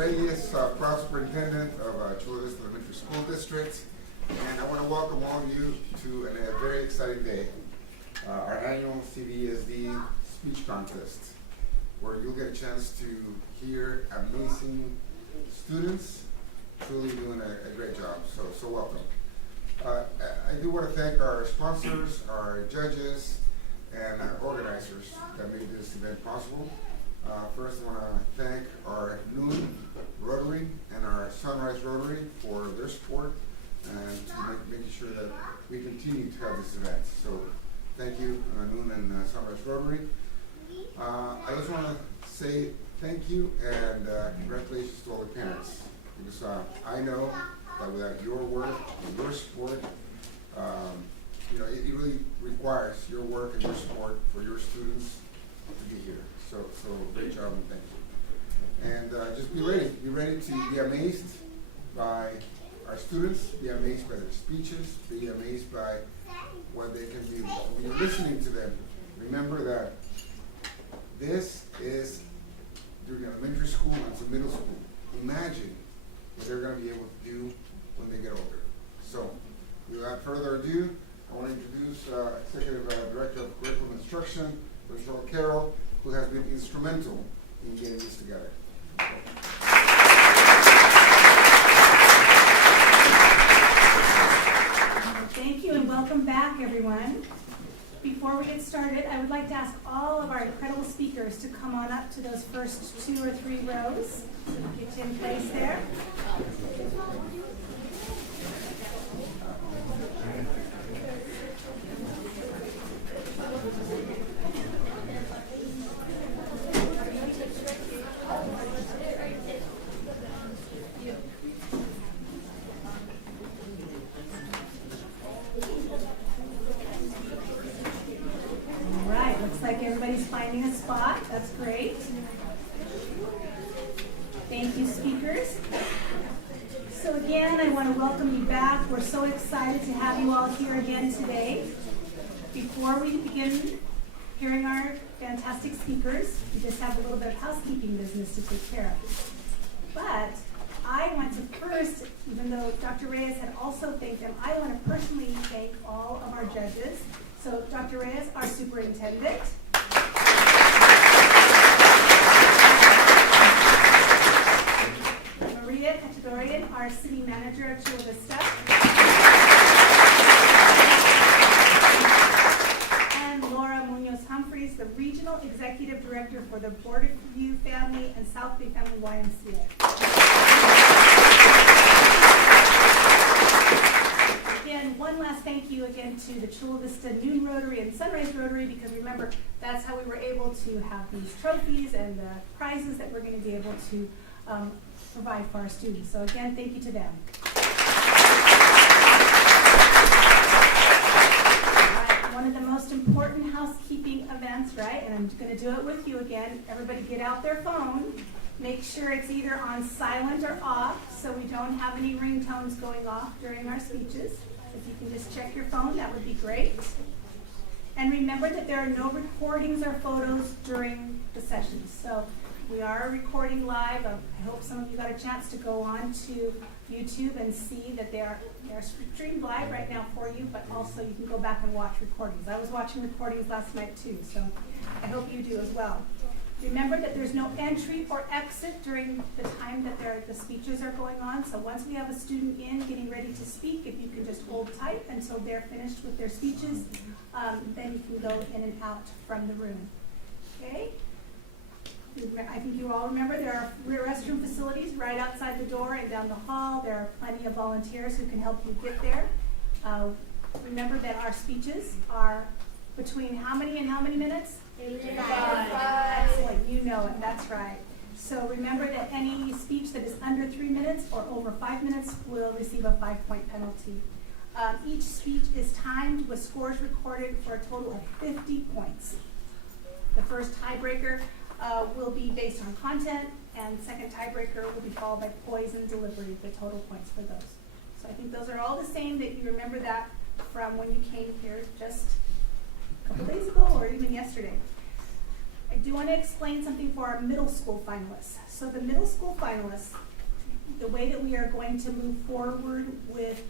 Reyes, proud superintendent of Chula Vista Elementary School District, and I want to welcome all of you to a very exciting day, our annual CVSD speech contest, where you'll get a chance to hear amazing students truly doing a great job. So welcome. I do want to thank our sponsors, our judges, and our organizers that made this event possible. First, I want to thank our Noon Rotary and our Sunrise Rotary for their support and to making sure that we continue to have this event. So thank you, Noon and Sunrise Rotary. I just want to say thank you and congratulations to all the parents, because I know that without your work and your support, it really requires your work and your support for your students to be here. So great job and thank you. And just be ready to be amazed by our students, be amazed by their speeches, be amazed by what they can do. When you're listening to them, remember that this is during elementary school and to middle school. Imagine what they're going to be able to do when they get older. So, without further ado, I want to introduce Executive Director of Curriculum Instruction, Rachel Carroll, who has been instrumental in getting this together. Thank you and welcome back, everyone. Before we get started, I would like to ask all of our incredible speakers to come on up to those first 2 or 3 rows. Get you in place there. Everybody's finding a spot. That's great. Thank you, speakers. So again, I want to welcome you back. We're so excited to have you all here again today. Before we begin hearing our fantastic speakers, we just have a little bit of housekeeping business to take care of. But I want to first, even though Dr. Reyes had also thanked them, I want to personally thank all of our judges. So Dr. Reyes, our superintendent. Maria Cachadorian, our city manager of Chula Vista. And Laura Munoz Humphreys, the regional executive director for the Borderview Family and South Bay Family YMCA. Again, one last thank you again to the Chula Vista Noon Rotary and Sunrise Rotary, because remember, that's how we were able to have these trophies and the prizes that we're going to be able to provide for our students. So again, thank you to them. All right, one of the most important housekeeping events, right? And I'm going to do it with you again. Everybody get out their phone. Make sure it's either on silent or off, so we don't have any ringtones going off during our speeches. If you can just check your phone, that would be great. And remember that there are no recordings or photos during the sessions. So we are recording live. I hope some of you got a chance to go on to YouTube and see that they're streamed live right now for you, but also you can go back and watch recordings. I was watching recordings last night too, so I hope you do as well. Remember that there's no entry or exit during the time that the speeches are going on. So once we have a student in getting ready to speak, if you can just hold tight until they're finished with their speeches, then you can go in and out from the room. Okay? I think you all remember there are restroom facilities right outside the door and down the hall. There are plenty of volunteers who can help you get there. Remember that our speeches are between how many and how many minutes? 8 to 5. Excellent, you know it, that's right. So remember that any speech that is under 3 minutes or over 5 minutes will receive a 5-point penalty. Each speech is timed with scores recorded for a total of 50 points. The first tiebreaker will be based on content, and second tiebreaker will be followed by poise and delivery, the total points for those. So I think those are all the same, that you remember that from when you came here just a couple days ago or even yesterday. I do want to explain something for our middle school finalists. So the middle school finalists, the way that we are going to move forward with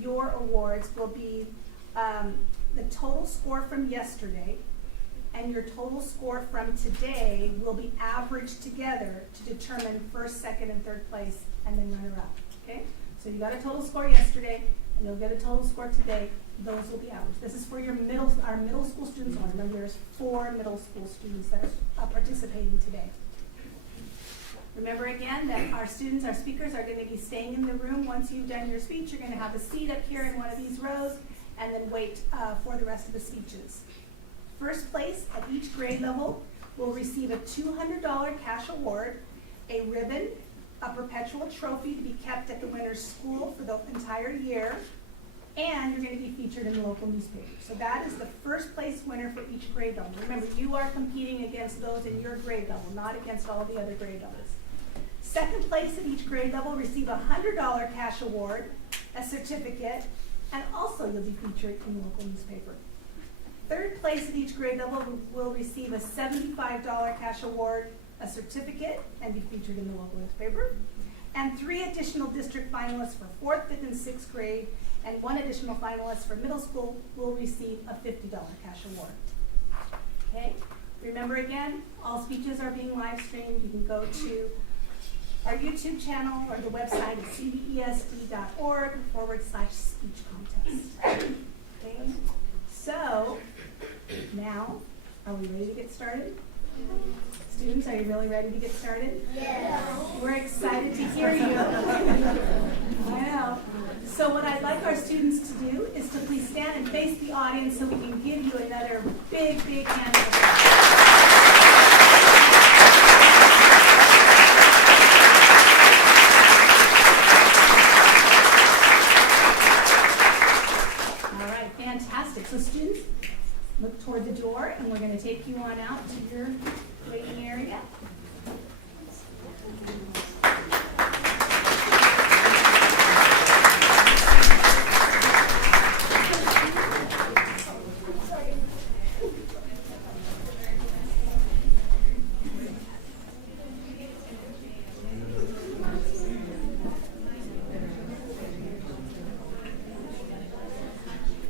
your awards will be the total score from yesterday and your total score from today will be averaged together to determine first, second, and third place, and then runner-up, okay? So you got a total score yesterday, and you'll get a total score today. Those will be averaged. This is for our middle school students only. Remember, there's 4 middle school students that are participating today. Remember again that our students, our speakers, are going to be staying in the room. Once you've done your speech, you're going to have a seat up here in one of these rows, and then wait for the rest of the speeches. First place at each grade level will receive a $200 cash award, a ribbon, a perpetual trophy to be kept at the winner's school for the entire year, and you're going to be featured in the local newspaper. So that is the first place winner for each grade level. Remember, you are competing against those in your grade level, not against all the other grade levels. Second place at each grade level receive a $100 cash award, a certificate, and also you'll be featured in the local newspaper. Third place at each grade level will receive a $75 cash award, a certificate, and be featured in the local newspaper. And 3 additional district finalists for 4th, 5th, and 6th grade, and 1 additional finalist for middle school will receive a $50 cash award. Okay? Remember again, all speeches are being live streamed. You can go to our YouTube channel or the website at cbesd.org/speech contest. Okay? So, now, are we ready to get started? Students, are you really ready to get started? Yes. We're excited to hear you. I know. So what I'd like our students to do is to please stand and face the audience so we can give you another big, big hand of All right, fantastic. So students, look toward the door, and we're going to take you on out to your waiting area.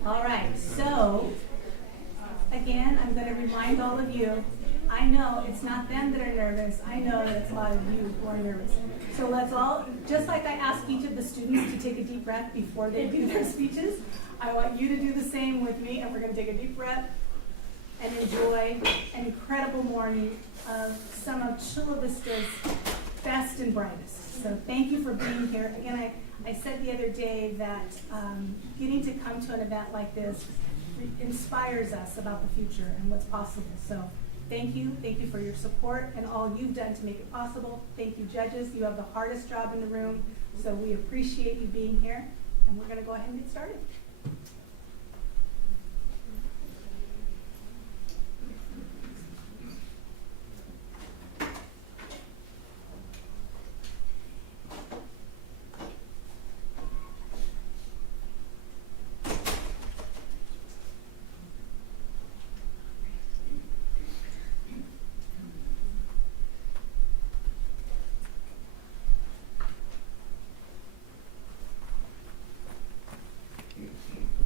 All right, so again, I'm going to remind all of you, I know it's not them that are nervous. I know that it's a lot of you who are nervous. So let's all, just like I ask each of the students to take a deep breath before they do their speeches, I want you to do the same with me, and we're going to take a deep breath and enjoy an incredible morning of some of Chula Vista's best and brightest. So thank you for being here. Again, I said the other day that getting to come to an event like this inspires us about the future and what's possible. So thank you for your support and all you've done to make it possible. Thank you, judges. You have the hardest job in the room, so we appreciate you being here, and we're going to go ahead and get started.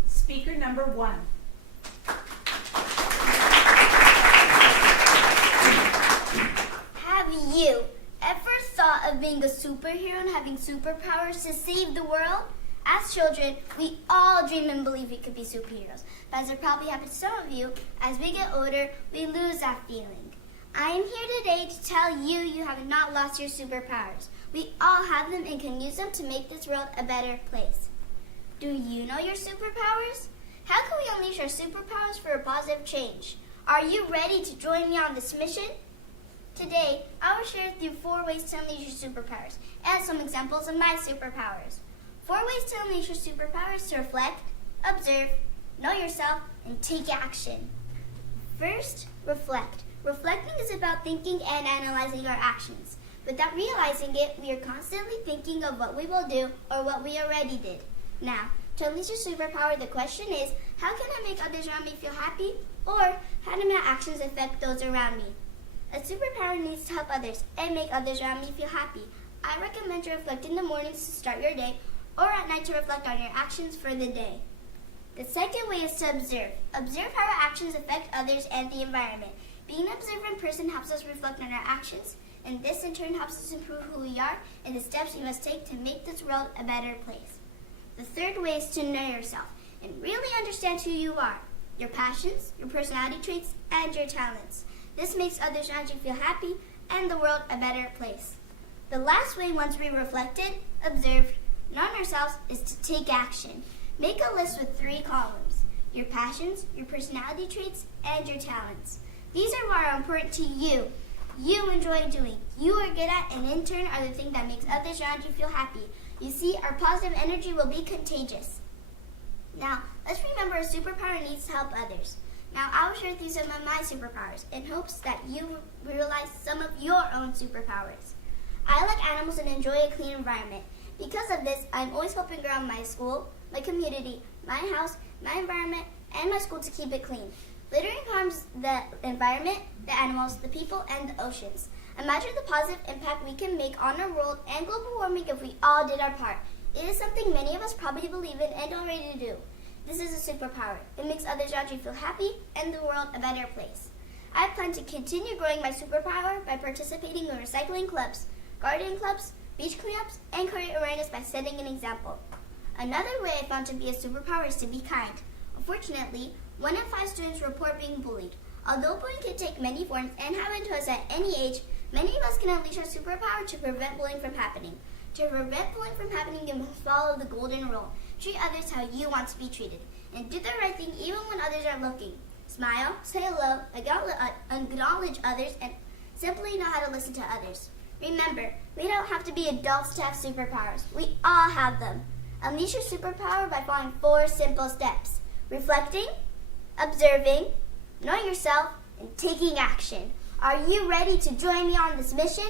Speaker number 1. Have you ever thought of being a superhero and having superpowers to save the world? As children, we all dream and believe we could be superheroes. But as it probably happens to some of you, as we get older, we lose that feeling. I am here today to tell you you have not lost your superpowers. We all have them and can use them to make this world a better place. Do you know your superpowers? How can we unleash our superpowers for a positive change? Are you ready to join me on this mission? Today, I will share with you 4 ways to unleash your superpowers and some examples of my superpowers. 4 ways to unleash your superpowers: to reflect, observe, know yourself, and take action. First, reflect. Reflecting is about thinking and analyzing our actions. Without realizing it, we are constantly thinking of what we will do or what we already did. Now, to unleash your superpower, the question is, how can I make others around me feel happy? Or, how do my actions affect those around me? A superpower needs to help others and make others around me feel happy. I recommend you reflect in the mornings to start your day or at night to reflect on your actions for the day. The second way is to observe. Observe how our actions affect others and the environment. Being an observant person helps us reflect on our actions, and this in turn helps us improve who we are and the steps we must take to make this world a better place. The third way is to know yourself and really understand who you are, your passions, your personality traits, and your talents. This makes others around you feel happy and the world a better place. The last way, once we reflected, observed, known ourselves, is to take action. Make a list with 3 columns: your passions, your personality traits, and your talents. These are what are important to you. You enjoy doing, you are good at, and in turn are the thing that makes others around you feel happy. You see, our positive energy will be contagious. Now, let's remember a superpower needs to help others. Now, I will share through some of my superpowers in hopes that you realize some of your own superpowers. I like animals and enjoy a clean environment. Because of this, I'm always helping around my school, my community, my house, my environment, and my school to keep it clean. Littering harms the environment, the animals, the people, and the oceans. Imagine the positive impact we can make on our world and global warming if we all did our part. It is something many of us probably believe in and already do. This is a superpower. It makes others around you feel happy and the world a better place. I plan to continue growing my superpower by participating in recycling clubs, gardening clubs, beach cleanups, and create awareness by setting an example. Another way I found to be a superpower is to be kind. Unfortunately, 1 in 5 students report being bullied. Although bullying can take many forms and happen to us at any age, many of us can unleash our superpower to prevent bullying from happening. To prevent bullying from happening, you must follow the golden rule. Treat others how you want to be treated. And do the right thing even when others are looking. Smile, say hello, acknowledge others, and simply know how to listen to others. Remember, we don't have to be adults to have superpowers. We all have them. Unleash your superpower by following 4 simple steps: reflecting, observing, knowing yourself, and taking action. Are you ready to join me on this mission?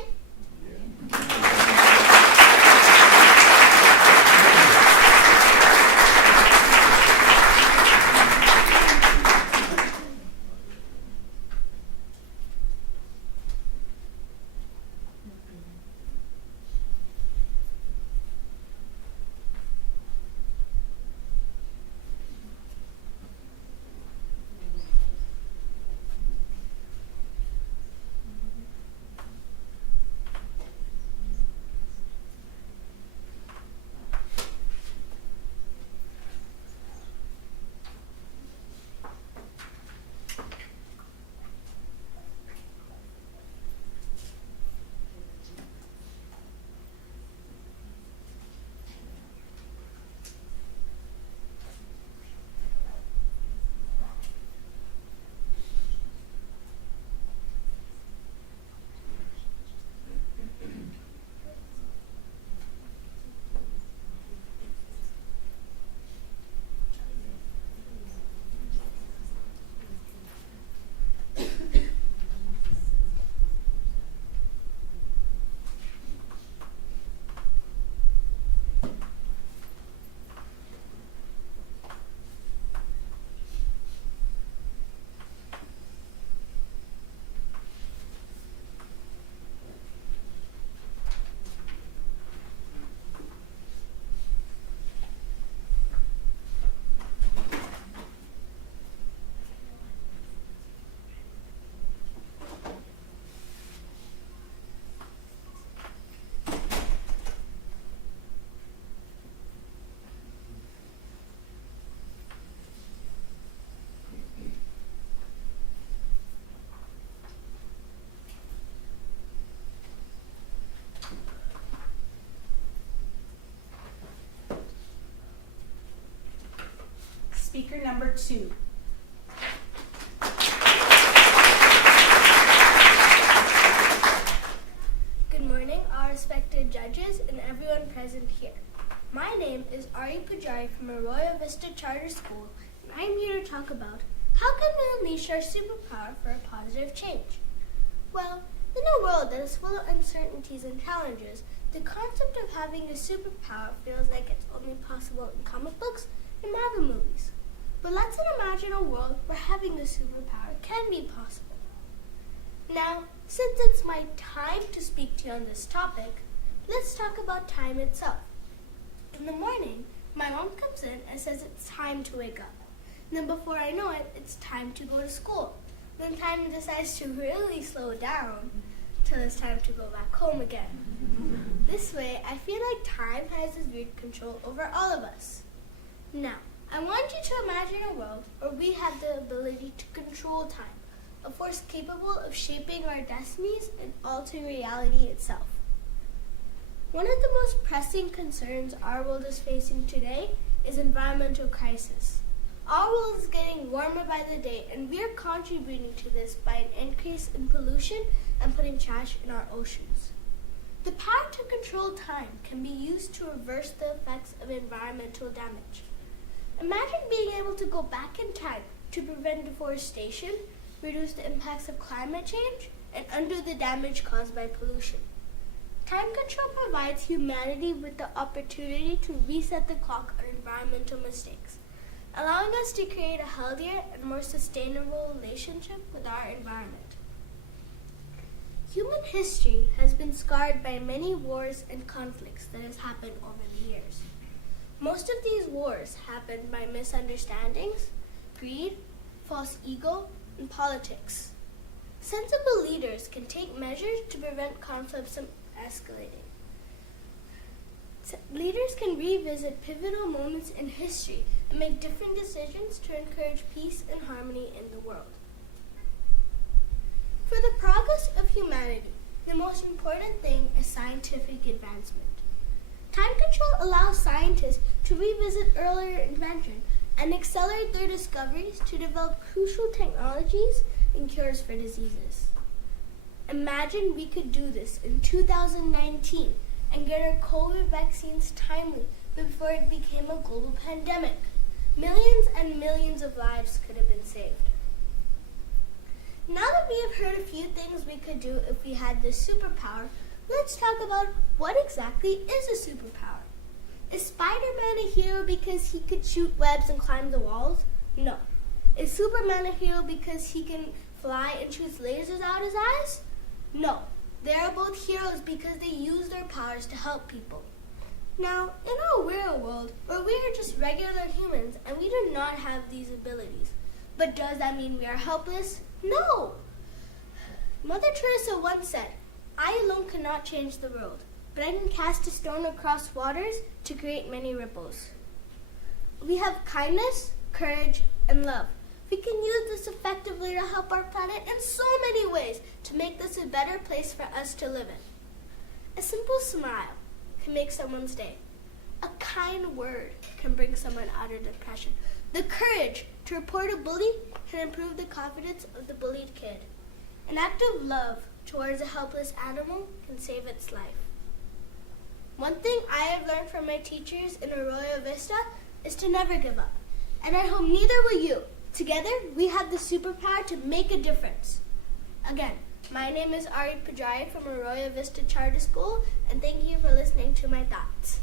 Speaker number 2. Good morning, all respected judges and everyone present here. My name is Ari Pujari from Arroyo Vista Charter School, and I'm here to talk about how can we unleash our superpower for a positive change. Well, in a world that is full of uncertainties and challenges, the concept of having a superpower feels like it's only possible in comic books and Marvel movies. But let's imagine a world where having a superpower can be possible. Now, since it's my time to speak to you on this topic, let's talk about time itself. In the morning, my mom comes in and says it's time to wake up. Then before I know it, it's time to go to school. Then time decides to really slow down till it's time to go back home again. This way, I feel like time has this weird control over all of us. Now, I want you to imagine a world where we have the ability to control time, a force capable of shaping our destinies and altering reality itself. One of the most pressing concerns our world is facing today is environmental crisis. Our world is getting warmer by the day, and we are contributing to this by an increase in pollution and putting trash in our oceans. The power to control time can be used to reverse the effects of environmental damage. Imagine being able to go back in time to prevent deforestation, reduce the impacts of climate change, and undo the damage caused by pollution. Time control provides humanity with the opportunity to reset the clock on environmental mistakes, allowing us to create a healthier and more sustainable relationship with our environment. Human history has been scarred by many wars and conflicts that has happened over the years. Most of these wars happened by misunderstandings, greed, false ego, and politics. Sensible leaders can take measures to prevent conflicts from escalating. Leaders can revisit pivotal moments in history and make different decisions to encourage peace and harmony in the world. For the progress of humanity, the most important thing is scientific advancement. Time control allows scientists to revisit earlier invention and accelerate their discoveries to develop crucial technologies and cures for diseases. Imagine we could do this in 2019 and get our COVID vaccines timely before it became a global pandemic. Millions and millions of lives could have been saved. Now that we have heard a few things we could do if we had this superpower, let's talk about what exactly is a superpower. Is Spider-Man a hero because he could shoot webs and climb the walls? No. Is Superman a hero because he can fly and shoots lasers out his eyes? No. They are both heroes because they use their powers to help people. Now, in our real world, where we are just regular humans and we do not have these abilities, but does that mean we are helpless? No! Mother Teresa once said, "I alone cannot change the world, but I can cast a stone across waters to create many ripples." We have kindness, courage, and love. We can use this effectively to help our planet in so many ways to make this a better place for us to live in. A simple smile can make someone's day. A kind word can bring someone out of depression. The courage to report a bully can improve the confidence of the bullied kid. An act of love towards a helpless animal can save its life. One thing I have learned from my teachers in Arroyo Vista is to never give up. And I hope neither will you. Together, we have the superpower to make a difference. Again, my name is Ari Pajari from Arroyo Vista Charter School, and thank you for listening to my thoughts.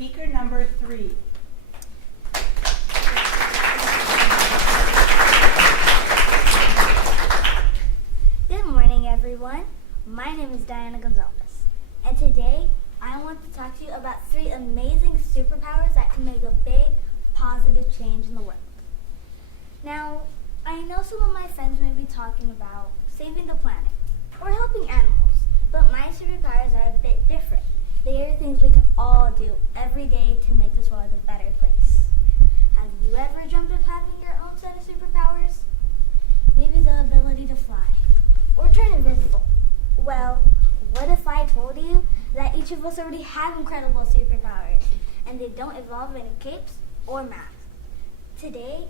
Speaker number 3. Good morning, everyone. My name is Diana Gonzalez, and today I want to talk to you about 3 amazing superpowers that can make a big, positive change in the world. Now, I know some of my friends may be talking about saving the planet or helping animals, but my superpowers are a bit different. They are things we can all do every day to make this world a better place. Have you ever dreamt of having your own set of superpowers? Maybe the ability to fly or turn invisible. Well, what if I told you that each of us already have incredible superpowers and they don't involve any capes or masks? Today,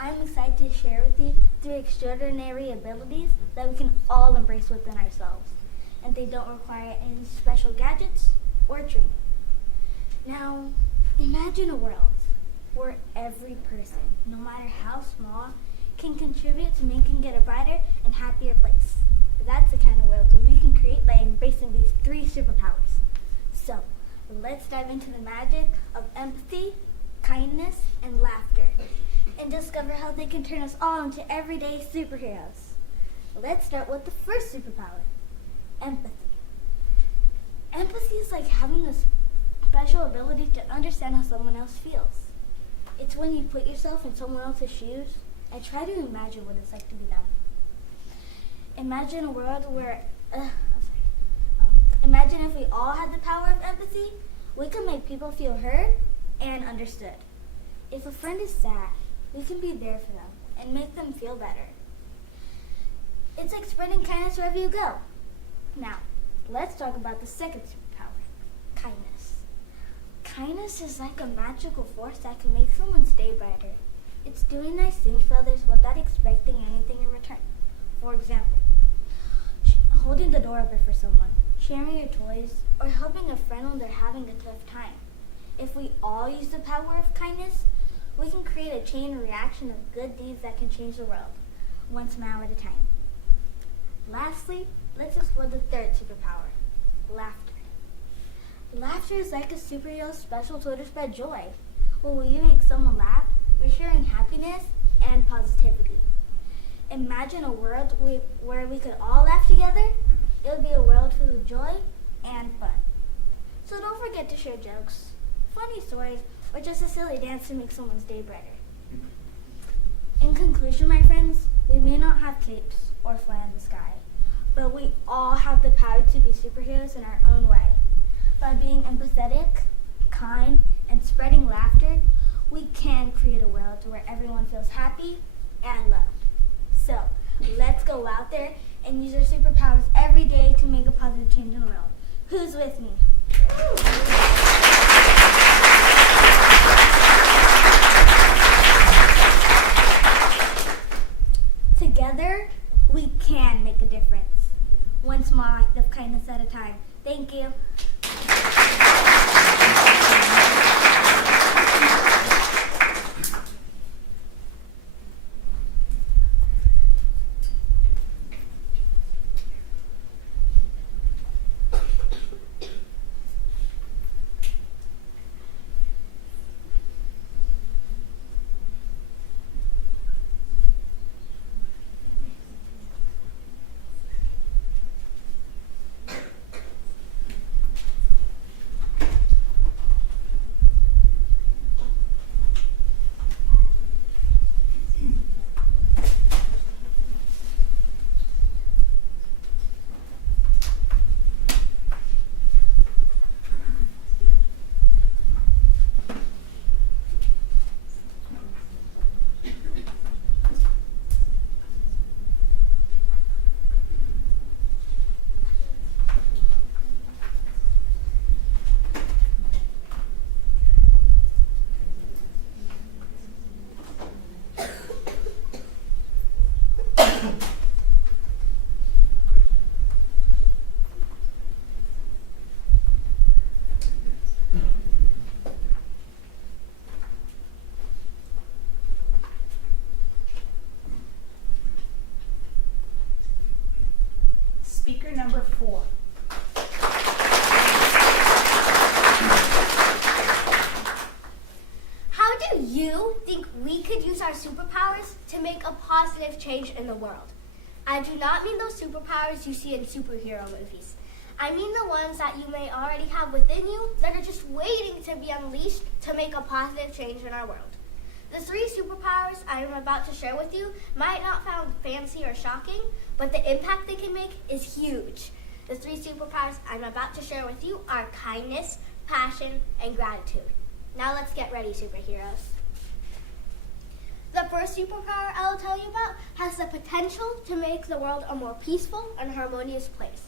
I'm excited to share with you 3 extraordinary abilities that we can all embrace within ourselves, and they don't require any special gadgets or training. Now, imagine a world where every person, no matter how small, can contribute to making it a brighter and happier place. That's the kind of world that we can create by embracing these 3 superpowers. So, let's dive into the magic of empathy, kindness, and laughter, and discover how they can turn us all into everyday superheroes. Let's start with the first superpower, empathy. Empathy is like having a special ability to understand how someone else feels. It's when you put yourself in someone else's shoes and try to imagine what it's like to be them. Imagine a world where, imagine if we all had the power of empathy, we could make people feel heard and understood. If a friend is sad, we can be there for them and make them feel better. It's like spreading kindness wherever you go. Now, let's talk about the second superpower, kindness. Kindness is like a magical force that can make someone's day brighter. It's doing nice things for others without expecting anything in return. For example, holding the door open for someone, sharing your toys, or helping a friend when they're having a tough time. If we all use the power of kindness, we can create a chain reaction of good deeds that can change the world, one smile at a time. Lastly, let's explore the third superpower, laughter. Laughter is like a superhero's special tool to spread joy. When we make someone laugh, we're sharing happiness and positivity. Imagine a world where we could all laugh together. It would be a world full of joy and fun. So don't forget to share jokes, funny stories, or just a silly dance to make someone's day brighter. In conclusion, my friends, we may not have capes or fly in the sky, but we all have the power to be superheroes in our own way. By being empathetic, kind, and spreading laughter, we can create a world where everyone feels happy and loved. So, let's go out there and use our superpowers every day to make a positive change in the world. Who's with me? Together, we can make a difference. One small act of kindness at a time. Thank you. Speaker number 4. superpowers to make a positive change in the world. I do not mean those superpowers you see in superhero movies. I mean the ones that you may already have within you that are just waiting to be unleashed to make a positive change in our world. The 3 superpowers I am about to share with you might not sound fancy or shocking, but the impact they can make is huge. The 3 superpowers I'm about to share with you are kindness, passion, and gratitude. Now let's get ready, superheroes. The first superpower I will tell you about has the potential to make the world a more peaceful and harmonious place.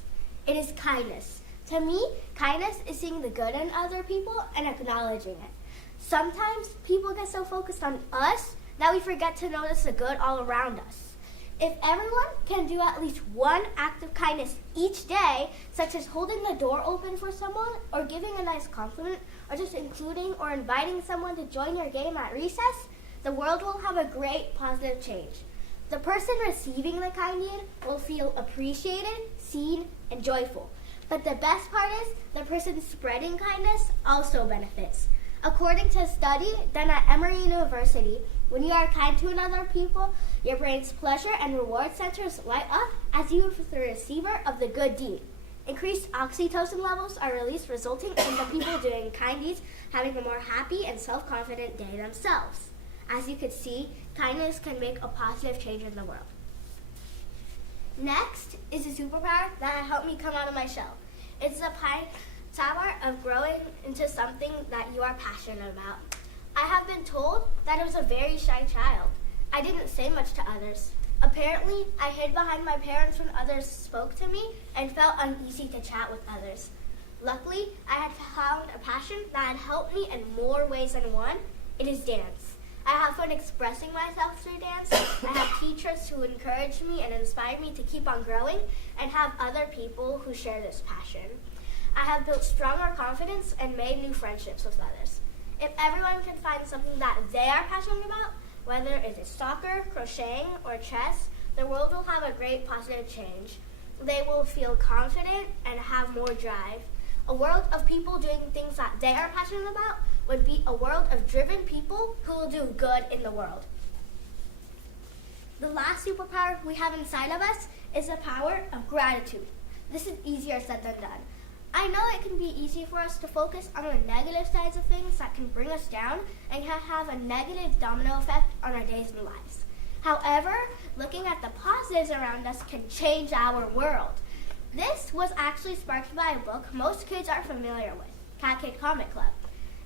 It is kindness. To me, kindness is seeing the good in other people and acknowledging it. Sometimes people get so focused on us that we forget to notice the good all around us. If everyone can do at least one act of kindness each day, such as holding the door open for someone, or giving a nice compliment, or just including or inviting someone to join your game at recess, the world will have a great positive change. The person receiving the kind deed will feel appreciated, seen, and joyful. But the best part is, the person spreading kindness also benefits. According to a study done at Emory University, when you are kind to another people, your brain's pleasure and reward centers light up as you are the receiver of the good deed. Increased oxytocin levels are released, resulting in the people doing kind deeds having a more happy and self-confident day themselves. As you can see, kindness can make a positive change in the world. Next is a superpower that helped me come out of my shell. It's the power of growing into something that you are passionate about. I have been told that I was a very shy child. I didn't say much to others. Apparently, I hid behind my parents when others spoke to me and felt uneasy to chat with others. Luckily, I had found a passion that had helped me in more ways than one. It is dance. I have fun expressing myself through dance. I have teachers who encourage me and inspire me to keep on growing, and have other people who share this passion. I have built stronger confidence and made new friendships with others. If everyone can find something that they are passionate about, whether it is soccer, crocheting, or chess, the world will have a great positive change. They will feel confident and have more drive. A world of people doing things that they are passionate about would be a world of driven people who will do good in the world. The last superpower we have inside of us is the power of gratitude. This is easier said than done. I know it can be easy for us to focus on the negative sides of things that can bring us down and can have a negative domino effect on our days and lives. However, looking at the positives around us can change our world. This was actually sparked by a book most kids are familiar with, Cat Kid Comic Club.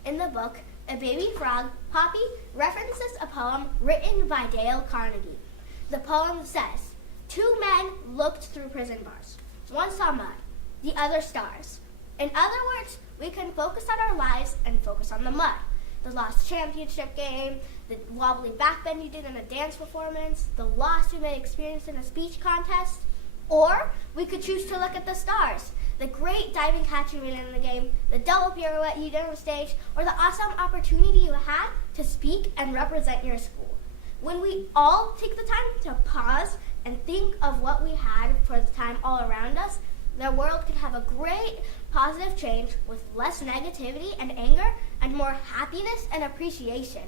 In the book, a baby frog, Poppy, references a poem written by Dale Carnegie. The poem says, 2 men looked through prison bars. One saw mud, the other stars. In other words, we can focus on our lives and focus on the mud. The lost championship game, the wobbly backbend you did in a dance performance, the loss you may experience in a speech contest. Or we could choose to look at the stars, the great diving catch you made in the game, the double pirouette you did on stage, or the awesome opportunity you had to speak and represent your school. When we all take the time to pause and think of what we had for the time all around us, the world can have a great positive change with less negativity and anger and more happiness and appreciation.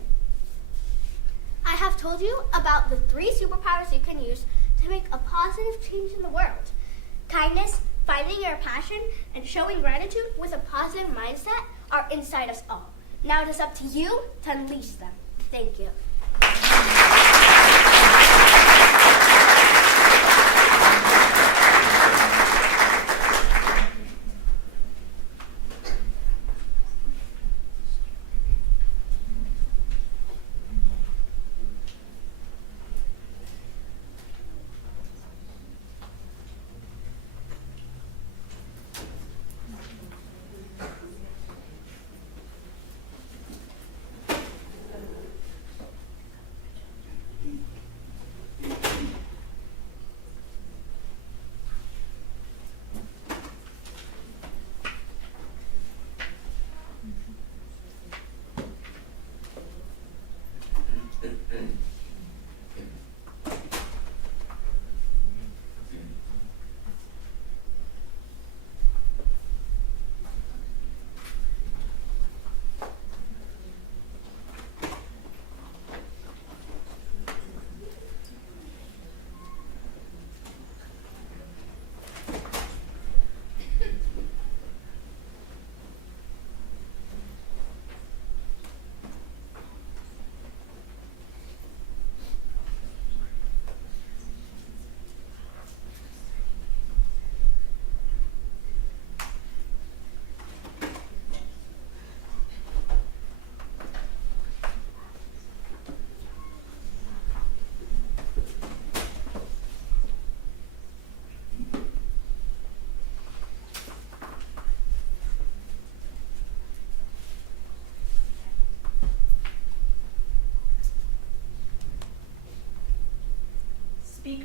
I have told you about the 3 superpowers you can use to make a positive change in the world. Kindness, finding your passion, and showing gratitude with a positive mindset are inside us all. Now it is up to you to unleash them. Thank you.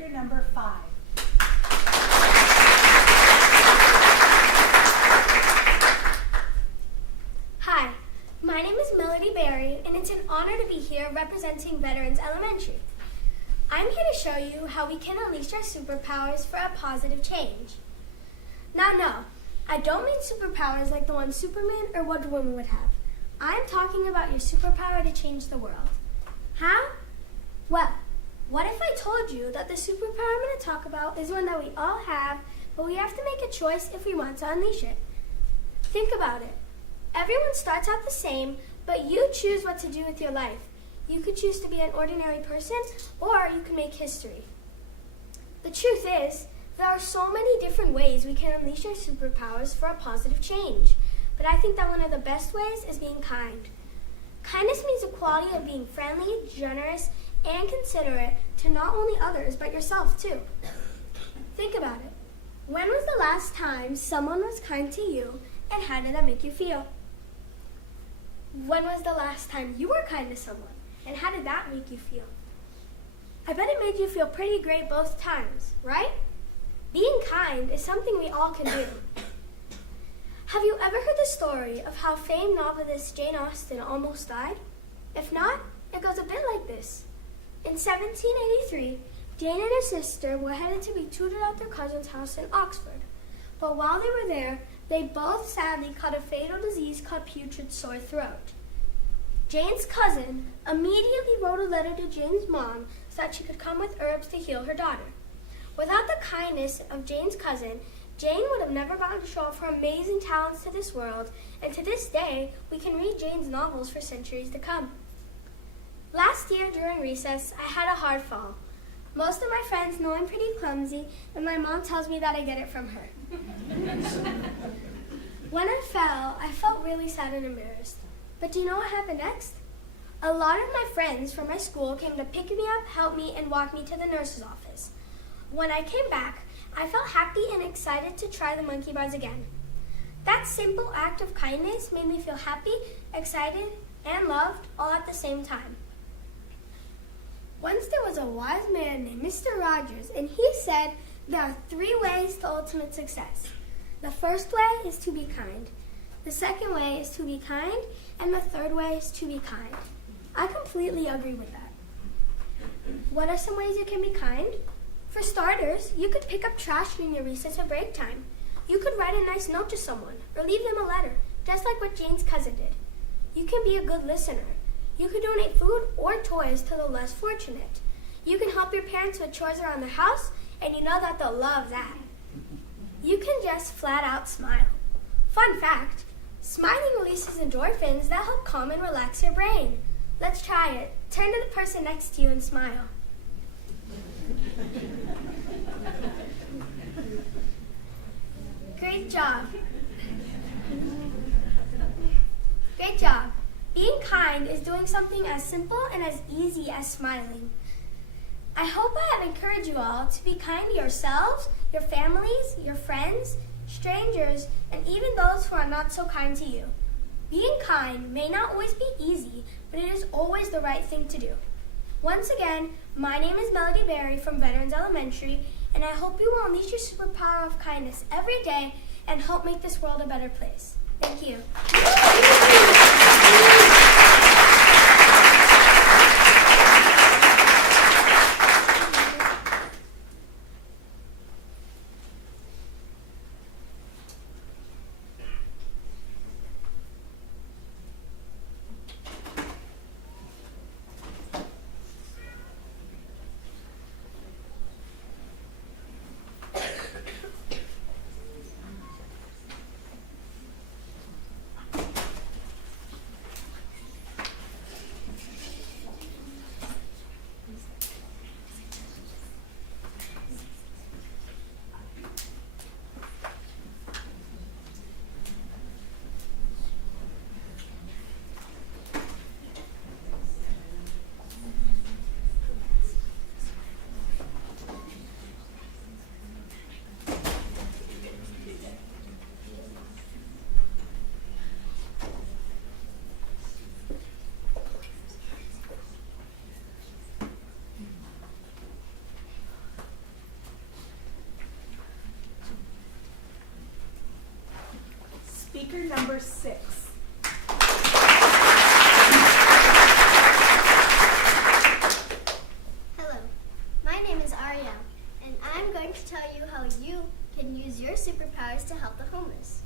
speaker number 5. Hi, my name is Melody Berry, and it's an honor to be here representing Veterans Elementary. I'm here to show you how we can unleash our superpowers for a positive change. Now, no, I don't mean superpowers like the ones Superman or Wonder Woman would have. I'm talking about your superpower to change the world. How? Well, what if I told you that the superpower I'm going to talk about is one that we all have, but we have to make a choice if we want to unleash it? Think about it. Everyone starts out the same, but you choose what to do with your life. You could choose to be an ordinary person, or you can make history. The truth is, there are so many different ways we can unleash our superpowers for a positive change, but I think that one of the best ways is being kind. Kindness means the quality of being friendly, generous, and considerate to not only others, but yourself too. Think about it. When was the last time someone was kind to you, and how did that make you feel? When was the last time you were kind to someone, and how did that make you feel? I bet it made you feel pretty great both times, right? Being kind is something we all can do. Have you ever heard the story of how famed novelist Jane Austen almost died? If not, it goes a bit like this. In 1783, Jane and her sister were headed to be tutored at their cousin's house in Oxford. But while they were there, they both sadly caught a fatal disease called putrid sore throat. Jane's cousin immediately wrote a letter to Jane's mom so that she could come with herbs to heal her daughter. Without the kindness of Jane's cousin, Jane would have never gotten to show off her amazing talents to this world, and to this day, we can read Jane's novels for centuries to come. Last year during recess, I had a hard fall. Most of my friends know I'm pretty clumsy, and my mom tells me that I get it from her. When I fell, I felt really sad and embarrassed. But do you know what happened next? A lot of my friends from my school came to pick me up, help me, and walk me to the nurse's office. When I came back, I felt happy and excited to try the monkey bars again. That simple act of kindness made me feel happy, excited, and loved all at the same time. Once there was a wise man named Mr. Rogers, and he said there are 3 ways to ultimate success. The first way is to be kind. The second way is to be kind, and the third way is to be kind. I completely agree with that. What are some ways you can be kind? For starters, you could pick up trash during your recess or break time. You could write a nice note to someone, or leave them a letter, just like what Jane's cousin did. You can be a good listener. You could donate food or toys to the less fortunate. You can help your parents with chores around the house, and you know that they'll love that. You can just flat out smile. Fun fact, smiling releases endorphins that help calm and relax your brain. Let's try it. Turn to the person next to you and smile. Great job. Great job. Being kind is doing something as simple and as easy as smiling. I hope I have encouraged you all to be kind to yourselves, your families, your friends, strangers, and even those who are not so kind to you. Being kind may not always be easy, but it is always the right thing to do. Once again, my name is Melody Berry from Veterans Elementary, and I hope you will unleash your superpower of kindness every day and help make this world a better place. Thank you. speaker number 6. Hello, my name is Ariel, and I'm going to tell you how you can use your superpowers to help the homeless.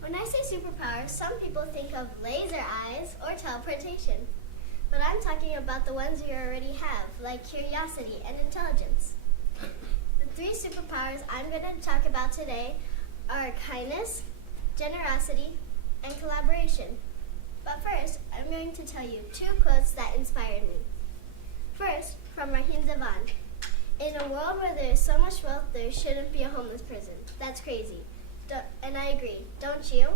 When I say superpowers, some people think of laser eyes or teleportation, but I'm talking about the ones you already have, like curiosity and intelligence. The 3 superpowers I'm going to talk about today are kindness, generosity, and collaboration. But first, I'm going to tell you 2 quotes that inspired me. First, from Rahim Devan. In a world where there is so much wealth, there shouldn't be a homeless prison. That's crazy. And I agree. Don't you?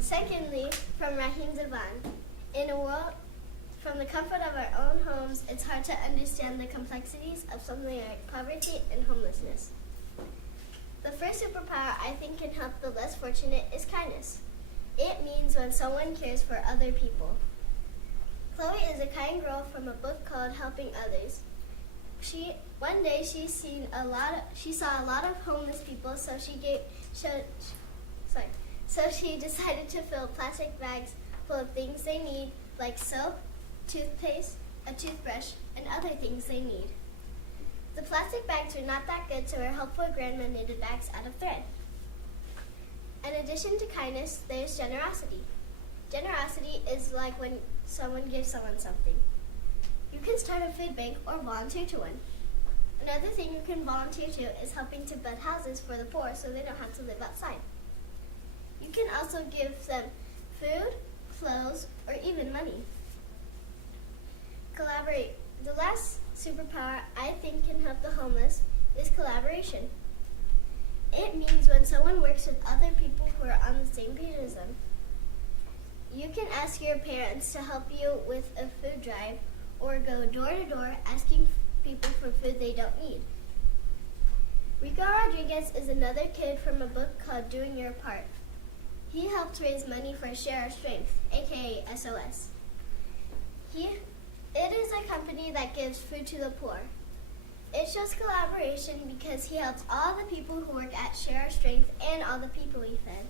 Secondly, from Rahim Devan. In a world, from the comfort of our own homes, it's hard to understand the complexities of something like poverty and homelessness. The first superpower I think can help the less fortunate is kindness. It means when someone cares for other people. Chloe is a kind girl from a book called Helping Others. One day she saw a lot of homeless people, so she decided to fill plastic bags full of things they need, like soap, toothpaste, a toothbrush, and other things they need. The plastic bags were not that good, so her helpful grandma knitted bags out of thread. In addition to kindness, there's generosity. Generosity is like when someone gives someone something. You can start a food bank or volunteer to one. Another thing you can volunteer to is helping to build houses for the poor so they don't have to live outside. You can also give them food, clothes, or even money. Collaborate. The last superpower I think can help the homeless is collaboration. It means when someone works with other people who are on the same page as them. You can ask your parents to help you with a food drive or go door to door asking people for food they don't need. Rico Rodriguez is another kid from a book called Doing Your Part. He helped raise money for Share Our Strength, aka SOS. It is a company that gives food to the poor. It shows collaboration because he helps all the people who work at Share Our Strength and all the people he fed.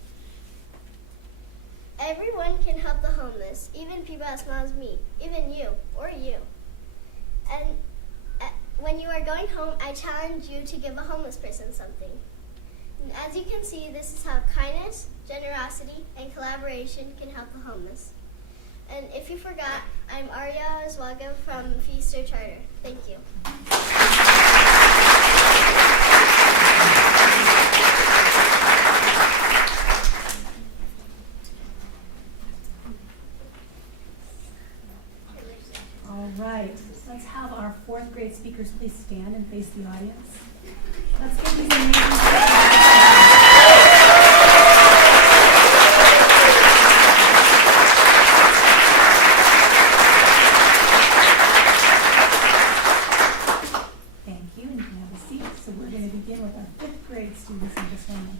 Everyone can help the homeless, even people as small as me, even you, or you. And when you are going home, I challenge you to give a homeless person something. And as you can see, this is how kindness, generosity, and collaboration can help the homeless. And if you forgot, I'm Arya Azwaga from Vista Charter. Thank you. All right, let's have our 4th grade speakers please stand and face the audience. Let's give these amazing students in this moment.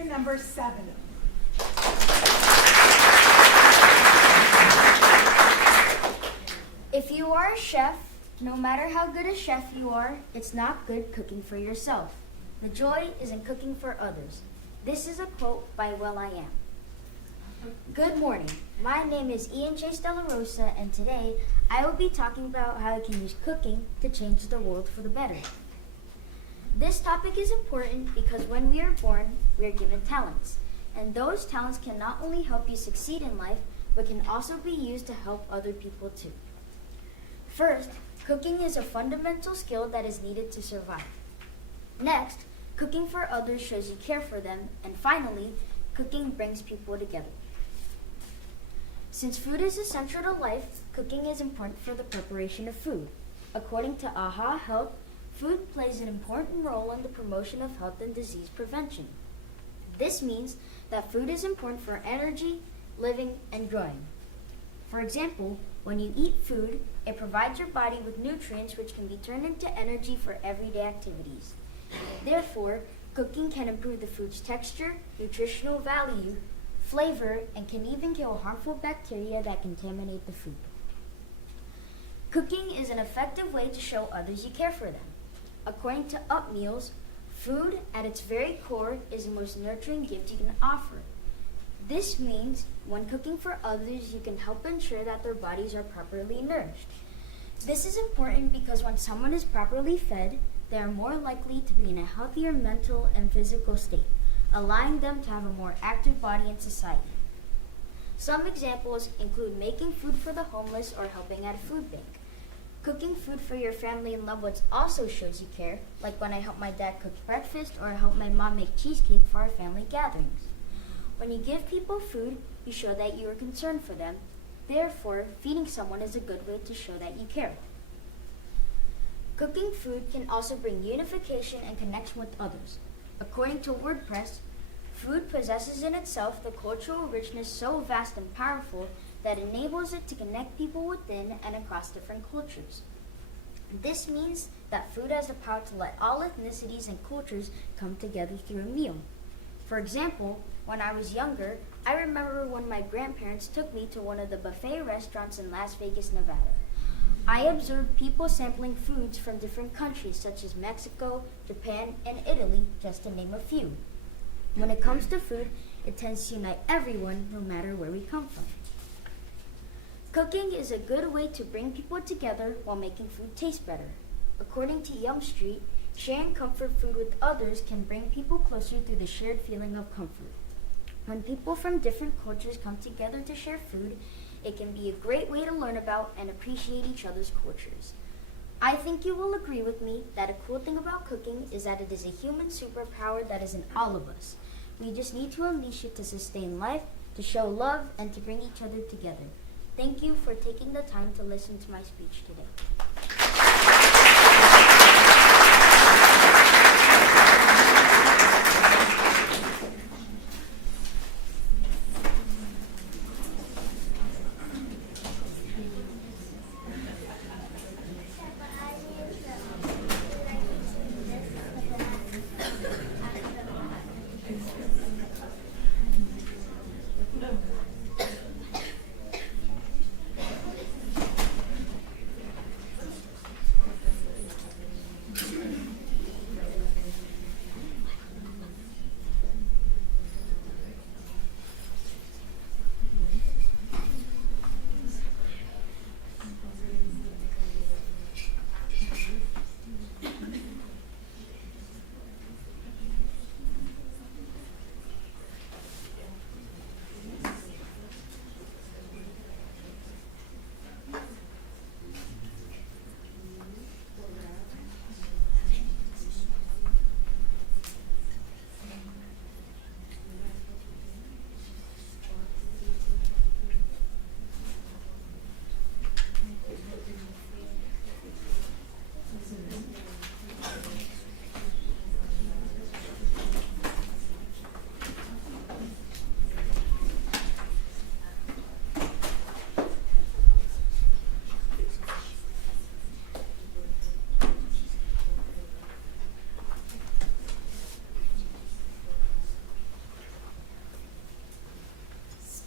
figure number 7. If you are a chef, no matter how good a chef you are, it's not good cooking for yourself. The joy is in cooking for others. This is a quote by will.i.am. Good morning. My name is Ian Chase De La Rosa, and today I will be talking about how I can use cooking to change the world for the better. This topic is important because when we are born, we are given talents. And those talents can not only help you succeed in life, but can also be used to help other people too. First, cooking is a fundamental skill that is needed to survive. Next, cooking for others shows you care for them. And finally, cooking brings people together. Since food is essential to life, cooking is important for the preparation of food. According to AHA Health, food plays an important role in the promotion of health and disease prevention. This means that food is important for energy, living, and growing. For example, when you eat food, it provides your body with nutrients which can be turned into energy for everyday activities. Therefore, cooking can improve the food's texture, nutritional value, flavor, and can even kill harmful bacteria that contaminate the food. Cooking is an effective way to show others you care for them. According to Up Meals, food at its very core is the most nurturing gift you can offer. This means when cooking for others, you can help ensure that their bodies are properly nourished. This is important because when someone is properly fed, they are more likely to be in a healthier mental and physical state, allowing them to have a more active body in society. Some examples include making food for the homeless or helping at a food bank. Cooking food for your family and loved ones also shows you care, like when I help my dad cook breakfast or help my mom make cheesecake for our family gatherings. When you give people food, you show that you are concerned for them. Therefore, feeding someone is a good way to show that you care. Cooking food can also bring unification and connection with others. According to WordPress, food possesses in itself the cultural richness so vast and powerful that enables it to connect people within and across different cultures. This means that food has the power to let all ethnicities and cultures come together through a meal. For example, when I was younger, I remember when my grandparents took me to one of the buffet restaurants in Las Vegas, Nevada. I observed people sampling foods from different countries such as Mexico, Japan, and Italy, just to name a few. When it comes to food, it tends to unite everyone, no matter where we come from. Cooking is a good way to bring people together while making food taste better. According to Yum Street, sharing comfort food with others can bring people closer through the shared feeling of comfort. When people from different cultures come together to share food, it can be a great way to learn about and appreciate each other's cultures. I think you will agree with me that a cool thing about cooking is that it is a human superpower that is in all of us. We just need to unleash it to sustain life, to show love, and to bring each other together. Thank you for taking the time to listen to my speech today.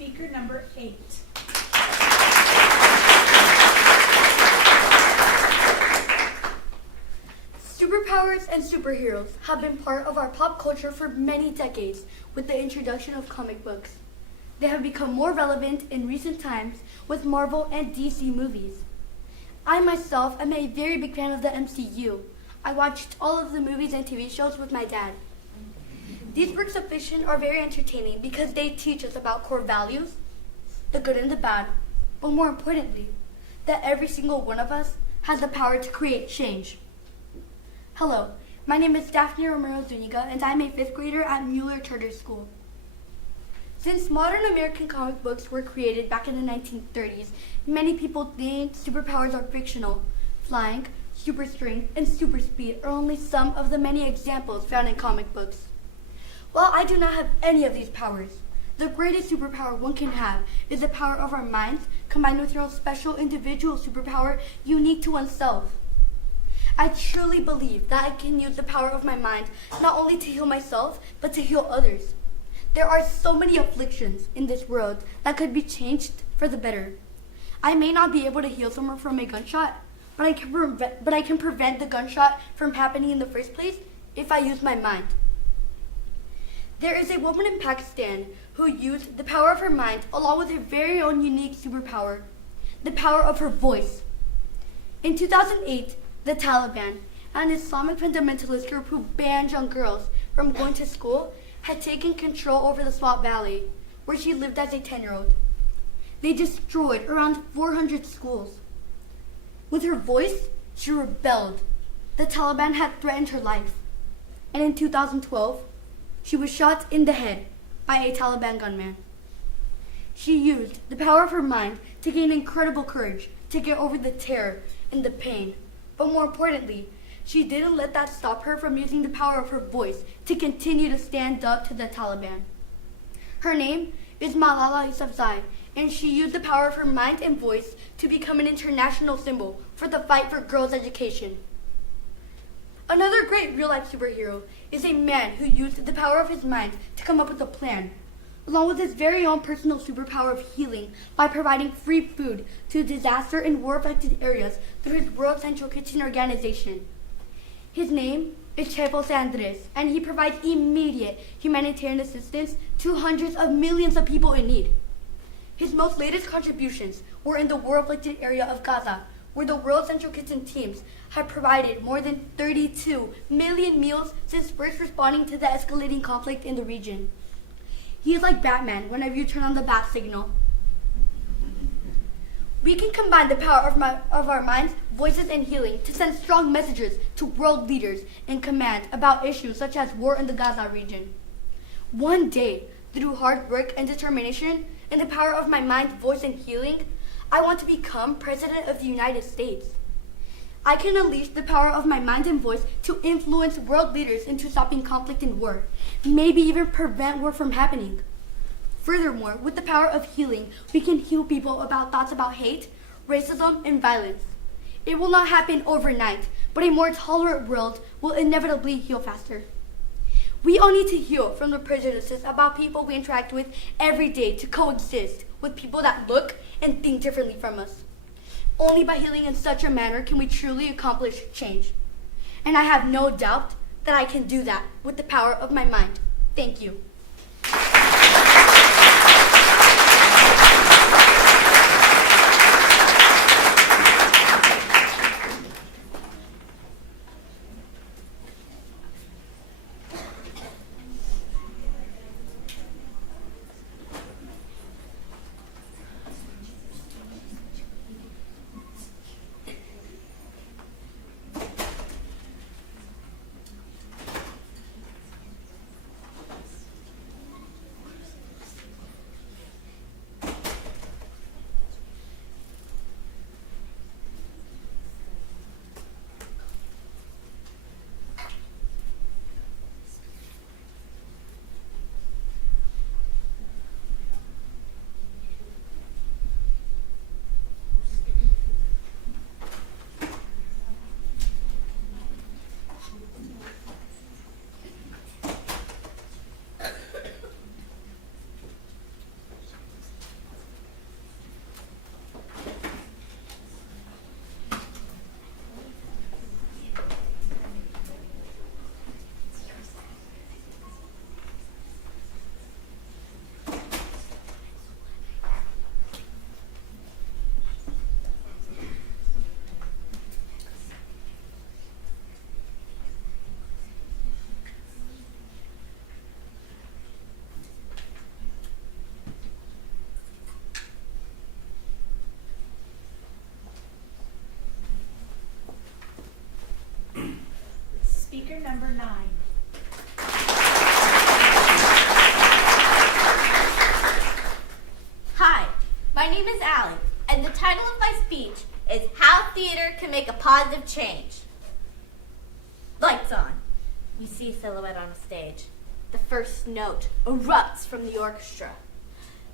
speaker number 8. Superpowers and superheroes have been part of our pop culture for many decades with the introduction of comic books. They have become more relevant in recent times with Marvel and DC movies. I myself am a very big fan of the MCU. I watched all of the movies and TV shows with my dad. These works of fiction are very entertaining because they teach us about core values, the good and the bad, but more importantly, that every single one of us has the power to create change. Hello, my name is Daphne Romero Zuniga, and I'm a 5th grader at Mueller Charter School. Since modern American comic books were created back in the 1930s, many people think superpowers are fictional. Flying, super strength, and super speed are only some of the many examples found in comic books. While I do not have any of these powers, the greatest superpower one can have is the power of our minds combined with your own special individual superpower unique to oneself. I truly believe that I can use the power of my mind not only to heal myself, but to heal others. There are so many afflictions in this world that could be changed for the better. I may not be able to heal someone from a gunshot, but I can prevent the gunshot from happening in the first place if I use my mind. There is a woman in Pakistan who used the power of her mind along with her very own unique superpower, the power of her voice. In 2008, the Taliban, an Islamic fundamentalist group who banned young girls from going to school, had taken control over the Swat Valley, where she lived as a 10-year-old. They destroyed around 400 schools. With her voice, she rebelled. The Taliban had threatened her life. And in 2012, she was shot in the head by a Taliban gunman. She used the power of her mind to gain incredible courage to get over the terror and the pain. But more importantly, she didn't let that stop her from using the power of her voice to continue to stand up to the Taliban. Her name is Malala Yousafzai, and she used the power of her mind and voice to become an international symbol for the fight for girls' education. Another great real-life superhero is a man who used the power of his mind to come up with a plan, along with his very own personal superpower of healing by providing free food to disaster and war-affected areas through his World Central Kitchen organization. His name is Chepo Andres, and he provides immediate humanitarian assistance to hundreds of millions of people in need. His most latest contributions were in the war-afflicted area of Gaza, where the World Central Kitchen teams have provided more than 32 million meals since first responding to the escalating conflict in the region. He is like Batman whenever you turn on the bat signal. We can combine the power of our minds, voices, and healing to send strong messages to world leaders in command about issues such as war in the Gaza region. One day, through hard work and determination, and the power of my mind, voice, and healing, I want to become President of the United States. I can unleash the power of my mind and voice to influence world leaders into stopping conflict and war, maybe even prevent war from happening. Furthermore, with the power of healing, we can heal people about thoughts about hate, racism, and violence. It will not happen overnight, but a more tolerant world will inevitably heal faster. We all need to heal from the prejudices about people we interact with every day to coexist with people that look and think differently from us. Only by healing in such a manner can we truly accomplish change. And I have no doubt that I can do that with the power of my mind. Thank you. figure number 9. Hi, my name is Allie, and the title of my speech is How Theater Can Make a Positive Change. Lights on. You see a silhouette on a stage. The first note erupts from the orchestra.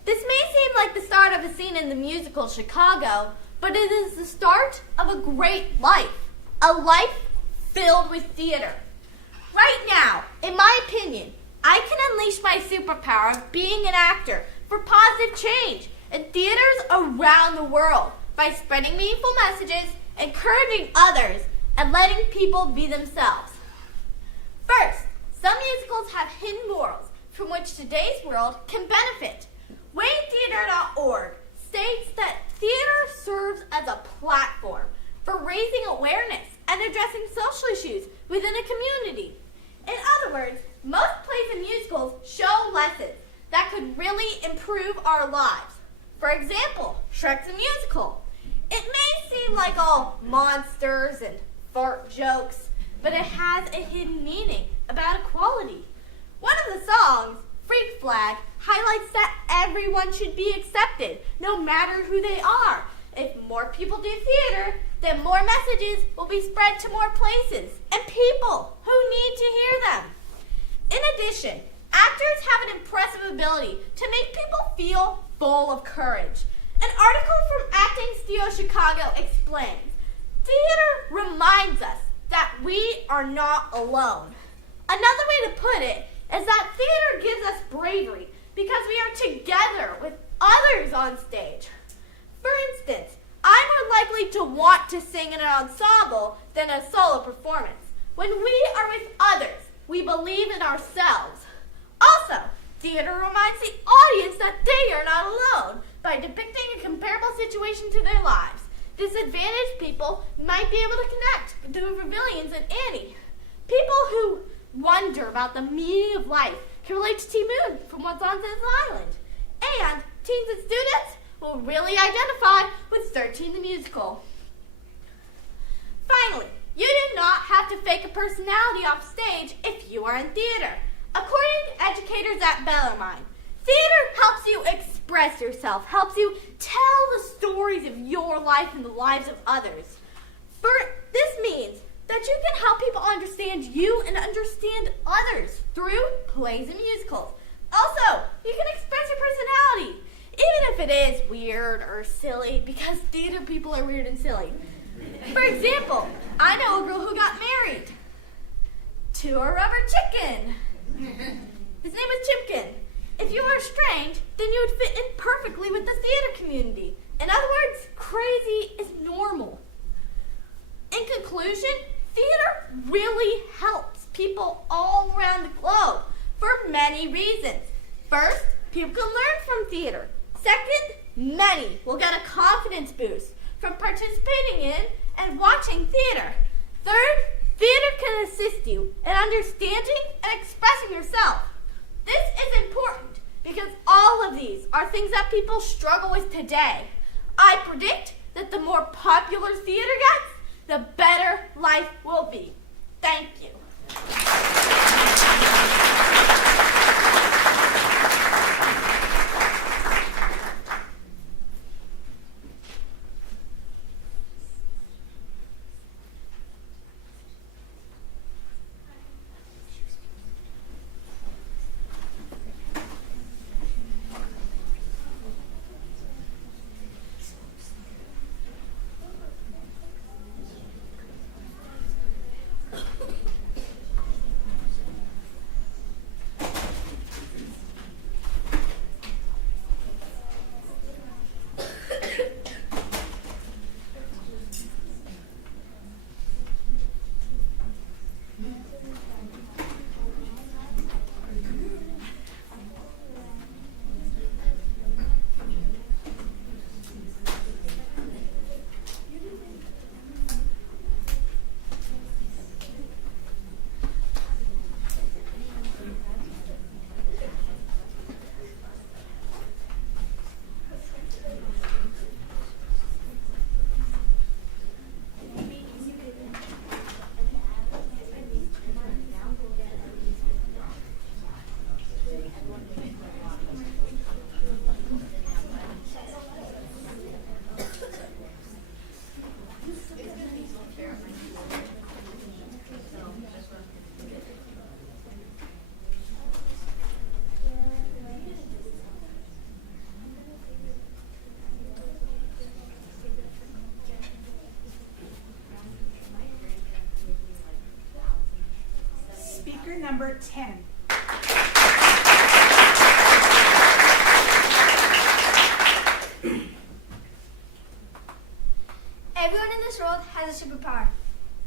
This may seem like the start of a scene in the musical Chicago, but it is the start of a great life. A life filled with theater. Right now, in my opinion, I can unleash my superpower of being an actor for positive change in theaters around the world by spreading meaningful messages, encouraging others, and letting people be themselves. First, some musicals have hidden morals from which today's world can benefit. WayneTheater.org states that theater serves as a platform for raising awareness and addressing social issues within a community. In other words, most plays and musicals show lessons that could really improve our lives. For example, Shrek's a musical. It may seem like all monsters and fart jokes, but it has a hidden meaning about equality. One of the songs, Freak Flag, highlights that everyone should be accepted, no matter who they are. If more people do theater, then more messages will be spread to more places and people who need to hear them. In addition, actors have an impressive ability to make people feel full of courage. An article from Acting Studio Chicago explains, theater reminds us that we are not alone. Another way to put it is that theater gives us bravery because we are together with others on stage. For instance, I'm more likely to want to sing in an ensemble than a solo performance. When we are with others, we believe in ourselves. Also, theater reminds the audience that they are not alone by depicting a comparable situation to their lives. Disadvantaged people might be able to connect with the Ravilians and Annie. People who wonder about the meaning of life can relate to T. Moon from What's on This Island. And teens and students will really identify with 13 the musical. Finally, you do not have to fake a personality off stage if you are in theater. According to educators at Bellarmine, theater helps you express yourself, helps you tell the stories of your life and the lives of others. This means that you can help people understand you and understand others through plays and musicals. Also, you can express your personality, even if it is weird or silly, because theater people are weird and silly. For example, I know a girl who got married to a rubber chicken. His name is Chimkin. If you are strange, then you would fit in perfectly with the theater community. In other words, crazy is normal. In conclusion, theater really helps people all around the globe for many reasons. First, people can learn from theater. Second, many will get a confidence boost from participating in and watching theater. Third, theater can assist you in understanding and expressing yourself. This is important because all of these are things that people struggle with today. I predict that the more popular theater gets, the better life will be. Thank you. speaker number 10. Everyone in this world has a superpower.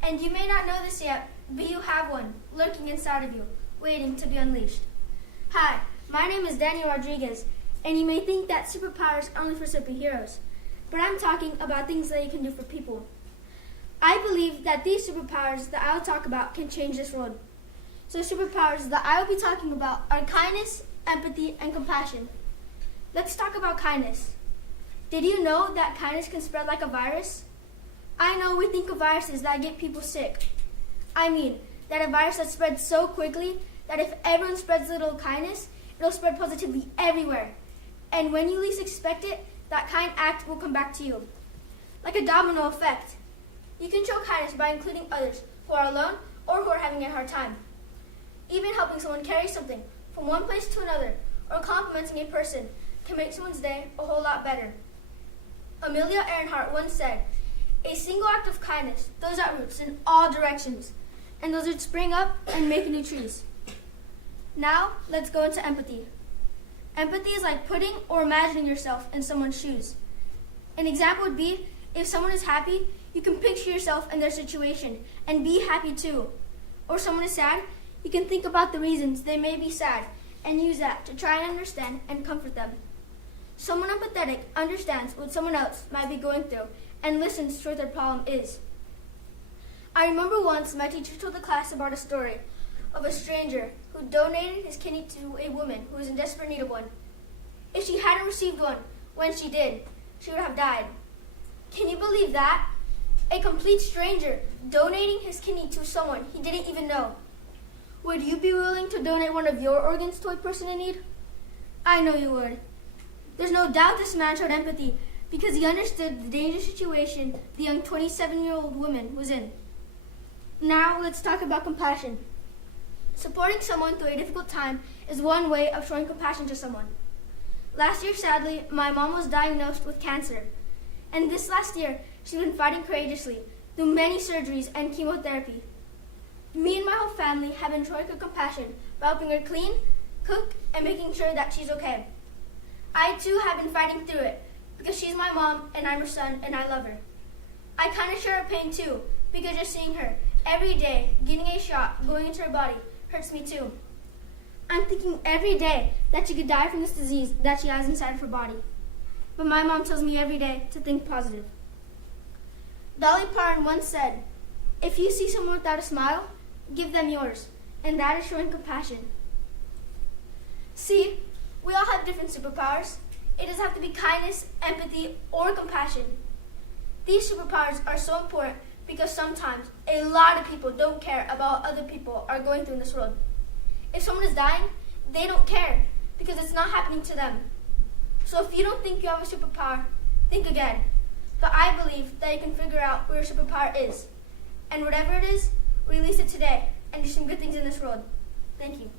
And you may not know this yet, but you have one lurking inside of you, waiting to be unleashed. Hi, my name is Daniel Rodriguez, and you may think that superpowers are only for superheroes, but I'm talking about things that you can do for people. I believe that these superpowers that I'll talk about can change this world. So the superpowers that I will be talking about are kindness, empathy, and compassion. Let's talk about kindness. Did you know that kindness can spread like a virus? I know we think of viruses that get people sick. I mean, that a virus that spreads so quickly that if everyone spreads a little kindness, it'll spread positively everywhere. And when you least expect it, that kind act will come back to you. Like a domino effect. You can show kindness by including others who are alone or who are having a hard time. Even helping someone carry something from one place to another or complimenting a person can make someone's day a whole lot better. Amelia Earhart once said, "A single act of kindness throws out roots in all directions, and those roots spring up and make new trees." Now, let's go into empathy. Empathy is like putting or imagining yourself in someone's shoes. An example would be, if someone is happy, you can picture yourself in their situation and be happy too. Or someone is sad, you can think about the reasons they may be sad and use that to try and understand and comfort them. Someone empathetic understands what someone else might be going through and listens to what their problem is. I remember once my teacher told the class about a story of a stranger who donated his kidney to a woman who was in desperate need of one. If she hadn't received one when she did, she would have died. Can you believe that? A complete stranger donating his kidney to someone he didn't even know. Would you be willing to donate one of your organs to a person in need? I know you would. There's no doubt this man showed empathy because he understood the dangerous situation the young 27-year-old woman was in. Now let's talk about compassion. Supporting someone through a difficult time is one way of showing compassion to someone. Last year, sadly, my mom was diagnosed with cancer. And this last year, she's been fighting courageously through many surgeries and chemotherapy. Me and my whole family have been showing her compassion by helping her clean, cook, and making sure that she's okay. I too have been fighting through it because she's my mom and I'm her son and I love her. I kind of share her pain too because just seeing her every day getting a shot going into her body hurts me too. I'm thinking every day that she could die from this disease that she has inside of her body. But my mom tells me every day to think positive. Dolly Parton once said, "If you see someone without a smile, give them yours," and that is showing compassion. See, we all have different superpowers. It doesn't have to be kindness, empathy, or compassion. These superpowers are so important because sometimes a lot of people don't care about what other people are going through in this world. If someone is dying, they don't care because it's not happening to them. So if you don't think you have a superpower, think again. But I believe that you can figure out where your superpower is. And whatever it is, release it today and do some good things in this world. Thank you.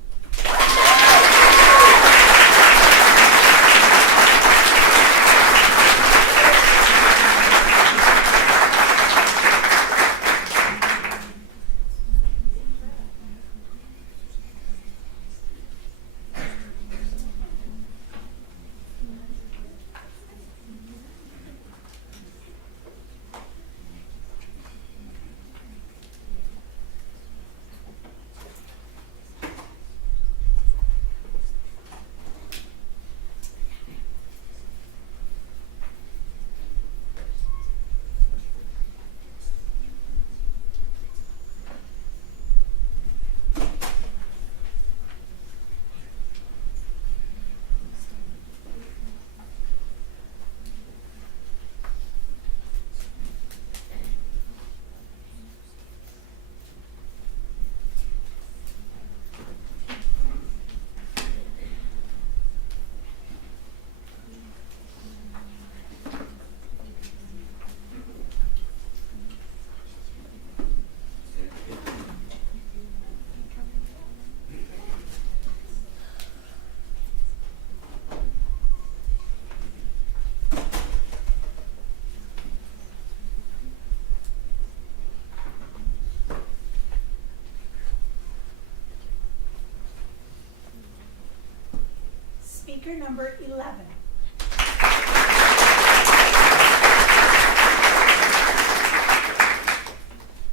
speaker number 11.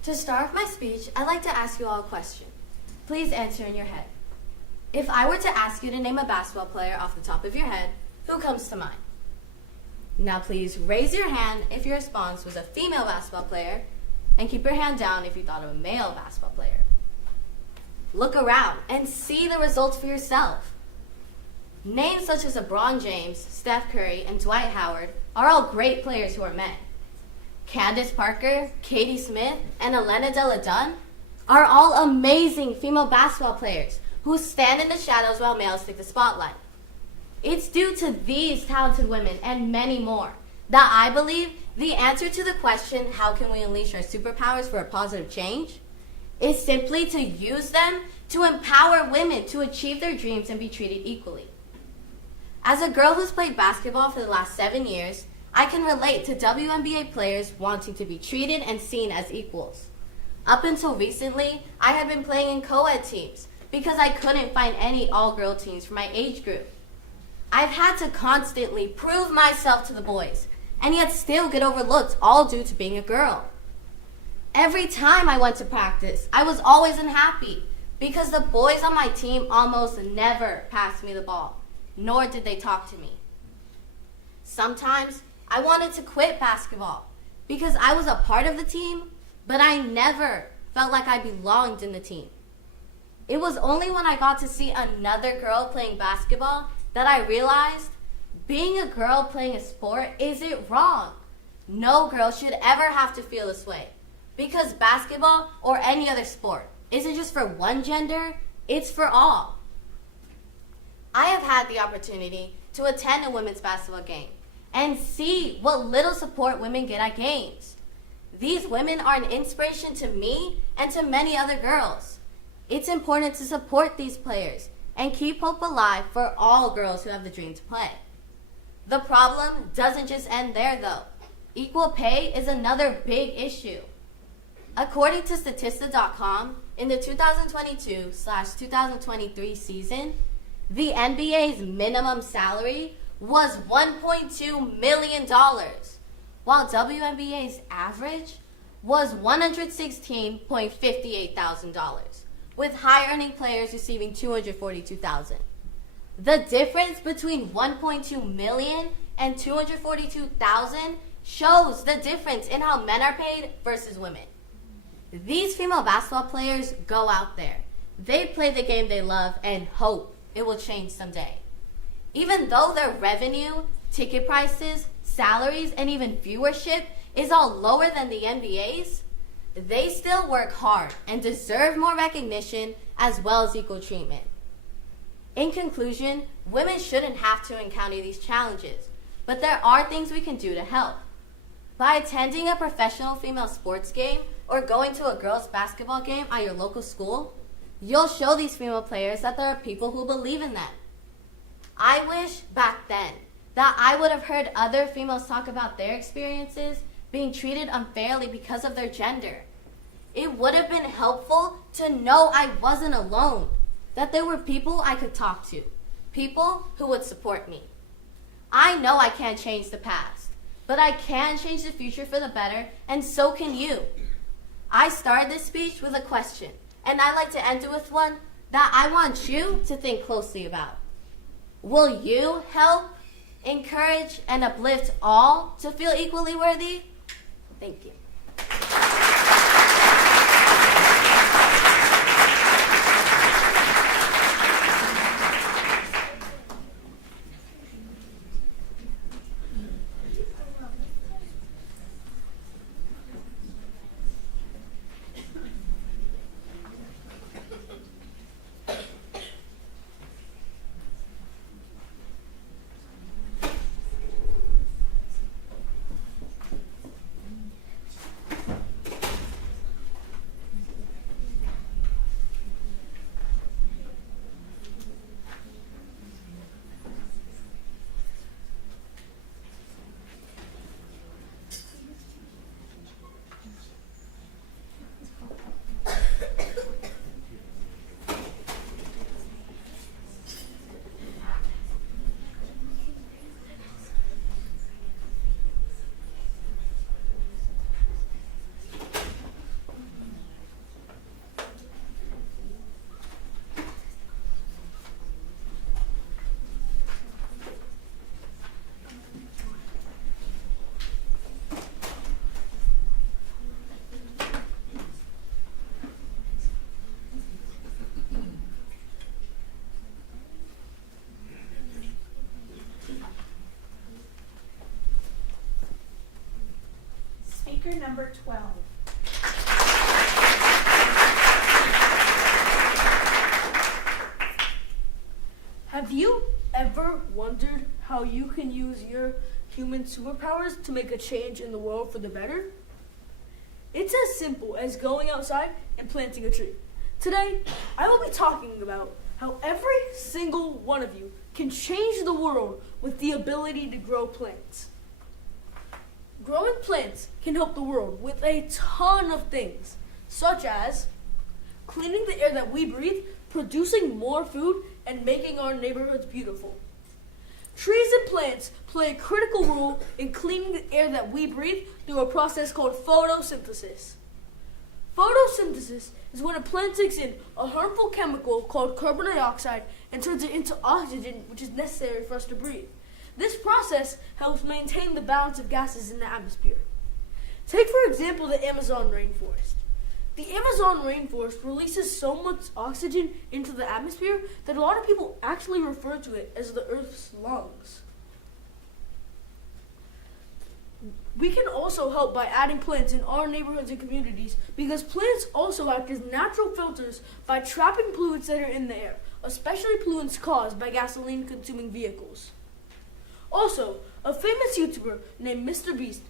To start off my speech, I'd like to ask you all a question. Please answer in your head. If I were to ask you to name a basketball player off the top of your head, who comes to mind? Now please raise your hand if your response was a female basketball player, and keep your hand down if you thought of a male basketball player. Look around and see the results for yourself. Names such as LeBron James, Steph Curry, and Dwight Howard are all great players who are men. Candace Parker, Katie Smith, and Elena Delle Donne are all amazing female basketball players who stand in the shadows while males take the spotlight. It's due to these talented women and many more that I believe the answer to the question, how can we unleash our superpowers for a positive change, is simply to use them to empower women to achieve their dreams and be treated equally. As a girl who's played basketball for the last 7 years, I can relate to WNBA players wanting to be treated and seen as equals. Up until recently, I had been playing in co-ed teams because I couldn't find any all-girl teams for my age group. I've had to constantly prove myself to the boys, and yet still get overlooked, all due to being a girl. Every time I went to practice, I was always unhappy because the boys on my team almost never passed me the ball, nor did they talk to me. Sometimes I wanted to quit basketball because I was a part of the team, but I never felt like I belonged in the team. It was only when I got to see another girl playing basketball that I realized being a girl playing a sport isn't wrong. No girl should ever have to feel this way, because basketball or any other sport isn't just for one gender, it's for all. I have had the opportunity to attend a women's basketball game and see what little support women get at games. These women are an inspiration to me and to many other girls. It's important to support these players and keep hope alive for all girls who have the dream to play. The problem doesn't just end there, though. Equal pay is another big issue. According to Statista.com, in the 2022/2023 season, the NBA's minimum salary was $1.2 million, while WNBA's average was $116,58,000, with high-earning players receiving $242,000. The difference between $1.2 million and $242,000 shows the difference in how men are paid versus women. These female basketball players go out there. They play the game they love and hope it will change someday. Even though their revenue, ticket prices, salaries, and even viewership is all lower than the NBA's, they still work hard and deserve more recognition as well as equal treatment. In conclusion, women shouldn't have to encounter these challenges, but there are things we can do to help. By attending a professional female sports game or going to a girls' basketball game at your local school, you'll show these female players that there are people who believe in them. I wish back then that I would have heard other females talk about their experiences being treated unfairly because of their gender. It would have been helpful to know I wasn't alone, that there were people I could talk to, people who would support me. I know I can't change the past, but I can change the future for the better, and so can you. I started this speech with a question, and I'd like to end it with one that I want you to think closely about. Will you help, encourage, and uplift all to feel equally worthy? Thank you. Speaker number 12. Have you ever wondered how you can use your human superpowers to make a change in the world for the better? It's as simple as going outside and planting a tree. Today, I will be talking about how every single one of you can change the world with the ability to grow plants. Growing plants can help the world with a ton of things, such as cleaning the air that we breathe, producing more food, and making our neighborhoods beautiful. Trees and plants play a critical role in cleaning the air that we breathe through a process called photosynthesis. Photosynthesis is when a plant takes in a harmful chemical called carbon dioxide and turns it into oxygen, which is necessary for us to breathe. This process helps maintain the balance of gases in the atmosphere. Take, for example, the Amazon rainforest. The Amazon rainforest releases so much oxygen into the atmosphere that a lot of people actually refer to it as the Earth's lungs. We can also help by adding plants in our neighborhoods and communities because plants also act as natural filters by trapping pollutants that are in the air, especially pollutants caused by gasoline-consuming vehicles. Also, a famous YouTuber named Mr. Beast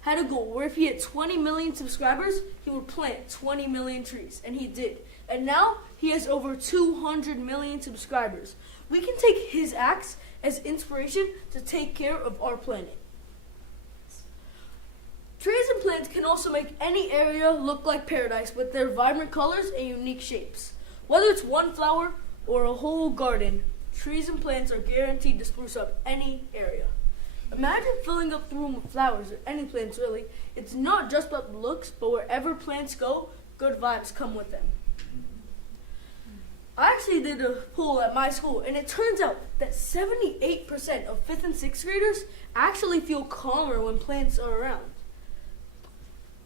had a goal where if he had 20 million subscribers, he would plant 20 million trees, and he did. And now he has over 200 million subscribers. We can take his acts as inspiration to take care of our planet. Trees and plants can also make any area look like paradise with their vibrant colors and unique shapes. Whether it's one flower or a whole garden, trees and plants are guaranteed to spruce up any area. Imagine filling up the room with flowers, or any plants really. It's not just about the looks, but wherever plants go, good vibes come with them. I actually did a poll at my school, and it turns out that 78% of 5th and 6th graders actually feel calmer when plants are around.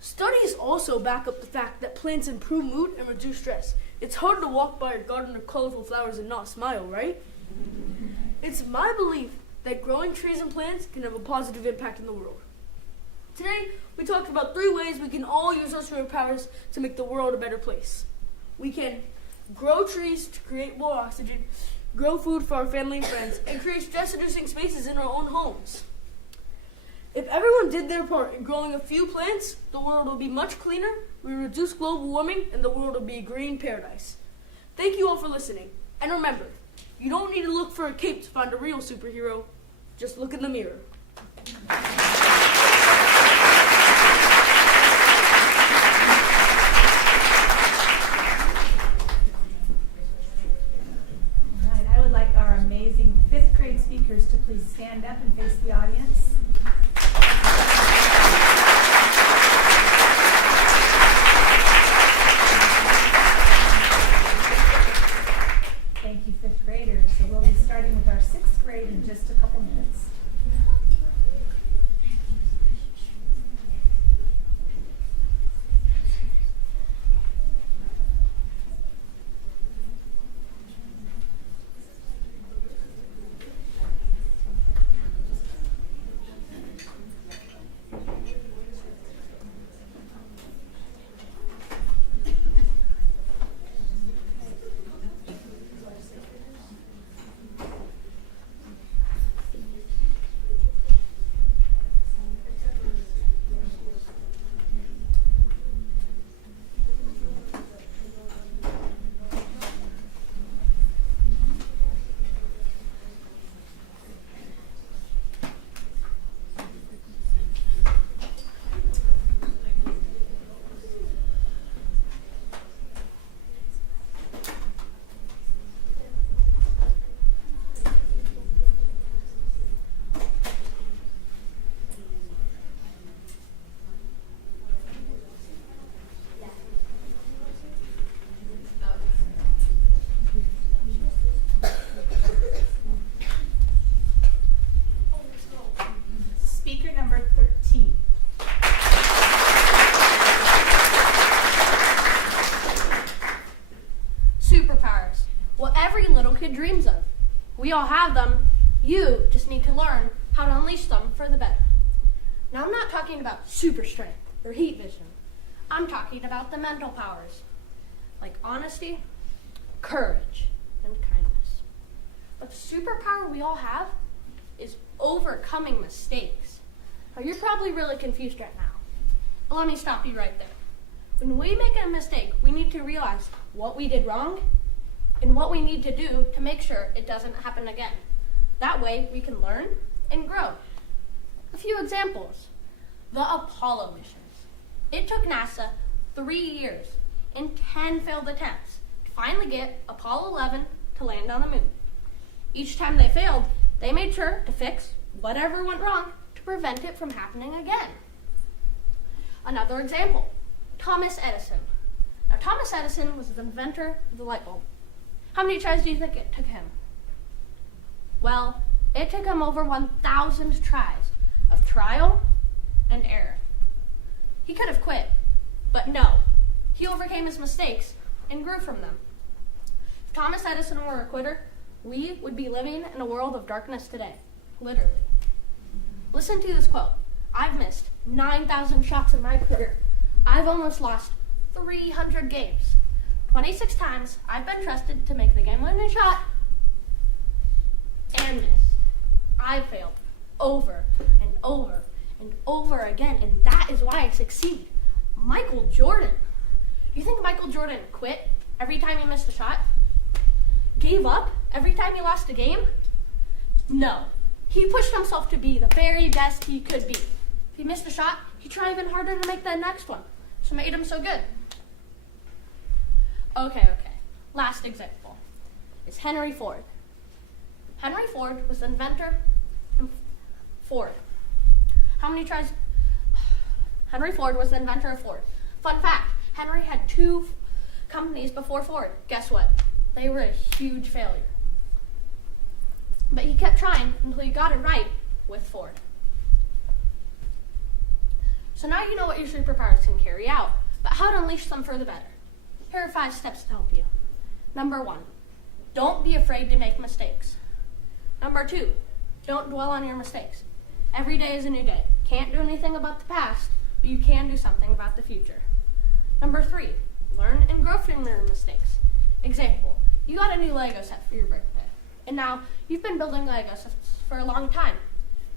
Studies also back up the fact that plants improve mood and reduce stress. It's hard to walk by a garden of colorful flowers and not smile, right? It's my belief that growing trees and plants can have a positive impact in the world. Today, we talked about 3 ways we can all use our superpowers to make the world a better place. We can grow trees to create more oxygen, grow food for our family and friends, and create stress-reducing spaces in our own homes. If everyone did their part in growing a few plants, the world will be much cleaner, we reduce global warming, and the world will be a green paradise. Thank you all for listening. And remember, you don't need to look for a cape to find a real superhero. Just look in the mirror. All right, I would like our amazing 5th grade speakers to please stand up and face the audience. Thank you, 5th graders. So we'll be starting with our 6th grade in just a couple minutes. Speaker number 13. Superpowers. What every little kid dreams of. We all have them. You just need to learn how to unleash them for the better. Now, I'm not talking about super strength. or heat vision. I'm talking about the mental powers, like honesty, courage, and kindness. But the superpower we all have is overcoming mistakes. Now, you're probably really confused right now, but let me stop you right there. When we make a mistake, we need to realize what we did wrong and what we need to do to make sure it doesn't happen again. That way, we can learn and grow. A few examples. The Apollo missions. It took NASA 3 years and 10 failed attempts to finally get Apollo 11 to land on the moon. Each time they failed, they made sure to fix whatever went wrong to prevent it from happening again. Another example, Thomas Edison. Now, Thomas Edison was the inventor of the light bulb. How many tries do you think it took him? Well, it took him over 1,000 tries of trial and error. He could have quit, but no. He overcame his mistakes and grew from them. If Thomas Edison were a quitter, we would be living in a world of darkness today, literally. Listen to this quote. I've missed 9,000 shots in my career. I've almost lost 300 games. 26 times I've been trusted to make the game-winning shot and missed. I've failed over and over and over again, and that is why I succeed. Michael Jordan. Do you think Michael Jordan quit every time he missed a shot? Gave up every time he lost a game? No. He pushed himself to be the very best he could be. If he missed a shot, he tried even harder to make the next one. So it made him so good. Okay. Last example is Henry Ford. Henry Ford was the inventor of Ford. How many tries? Henry Ford was the inventor of Ford. Fun fact, Henry had 2 companies before Ford. Guess what? They were a huge failure. But he kept trying until he got it right with Ford. So now you know what your superpowers can carry out, but how to unleash them for the better. Here are 5 steps to help you. Number 1, don't be afraid to make mistakes. Number 2, don't dwell on your mistakes. Every day is a new day. Can't do anything about the past, but you can do something about the future. Number 3, learn and grow from your mistakes. Example, you got a new Lego set for your birthday, and now you've been building Lego sets for a long time,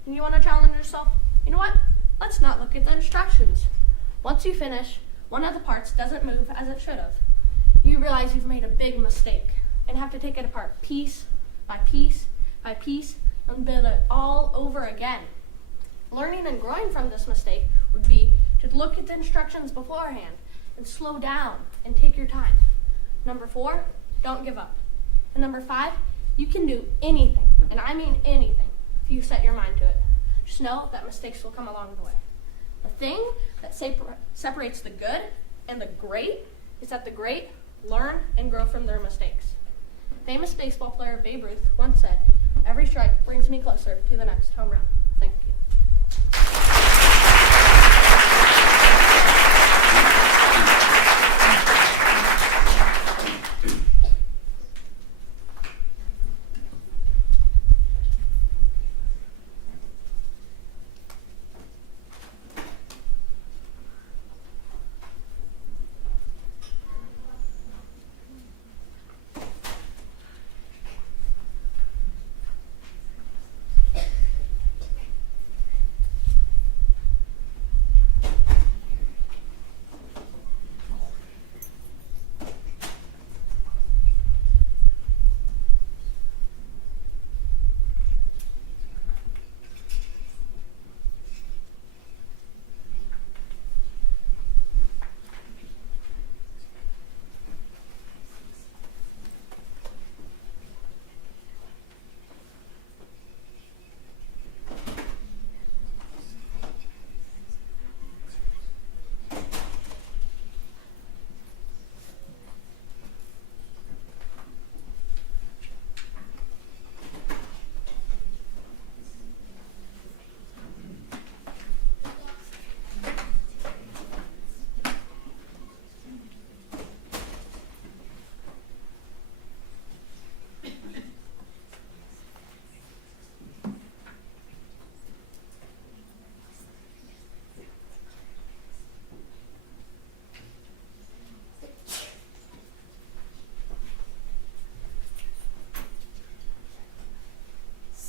and you want to challenge yourself. You know what? Let's not look at the instructions. Once you finish, one of the parts doesn't move as it should have. You realize you've made a big mistake and have to take it apart piece by piece by piece and build it all over again. Learning and growing from this mistake would be to look at the instructions beforehand and slow down and take your time. Number 4, don't give up. And number 5, you can do anything, and I mean anything, if you set your mind to it. Just know that mistakes will come along the way. The thing that separates the good and the great is that the great learn and grow from their mistakes. Famous baseball player Babe Ruth once said, "Every strike brings me closer to the next home run." Thank you.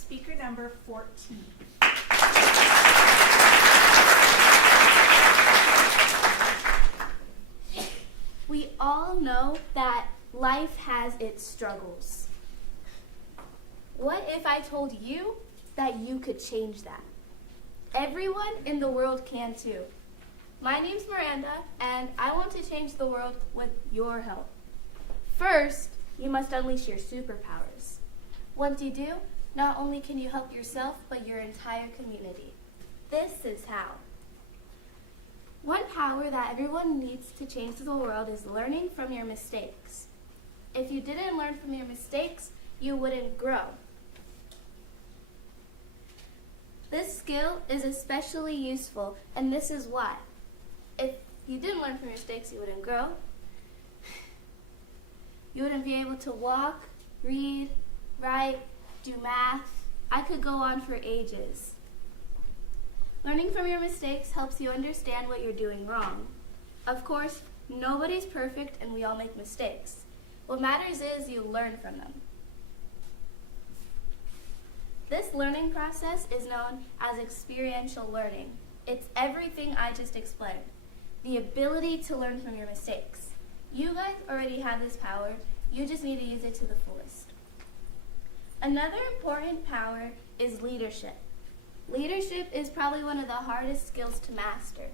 speaker number 14. We all know that life has its struggles. What if I told you that you could change that? Everyone in the world can too. My name's Miranda, and I want to change the world with your help. First, you must unleash your superpowers. Once you do, not only can you help yourself, but your entire community. This is how. One power that everyone needs to change the world is learning from your mistakes. If you didn't learn from your mistakes, you wouldn't grow. This skill is especially useful, and this is why. If you didn't learn from your mistakes, you wouldn't grow. You wouldn't be able to walk, read, write, do math. I could go on for ages. Learning from your mistakes helps you understand what you're doing wrong. Of course, nobody's perfect and we all make mistakes. What matters is you learn from them. This learning process is known as experiential learning. It's everything I just explained. The ability to learn from your mistakes. You guys already have this power. You just need to use it to the fullest. Another important power is leadership. Leadership is probably one of the hardest skills to master.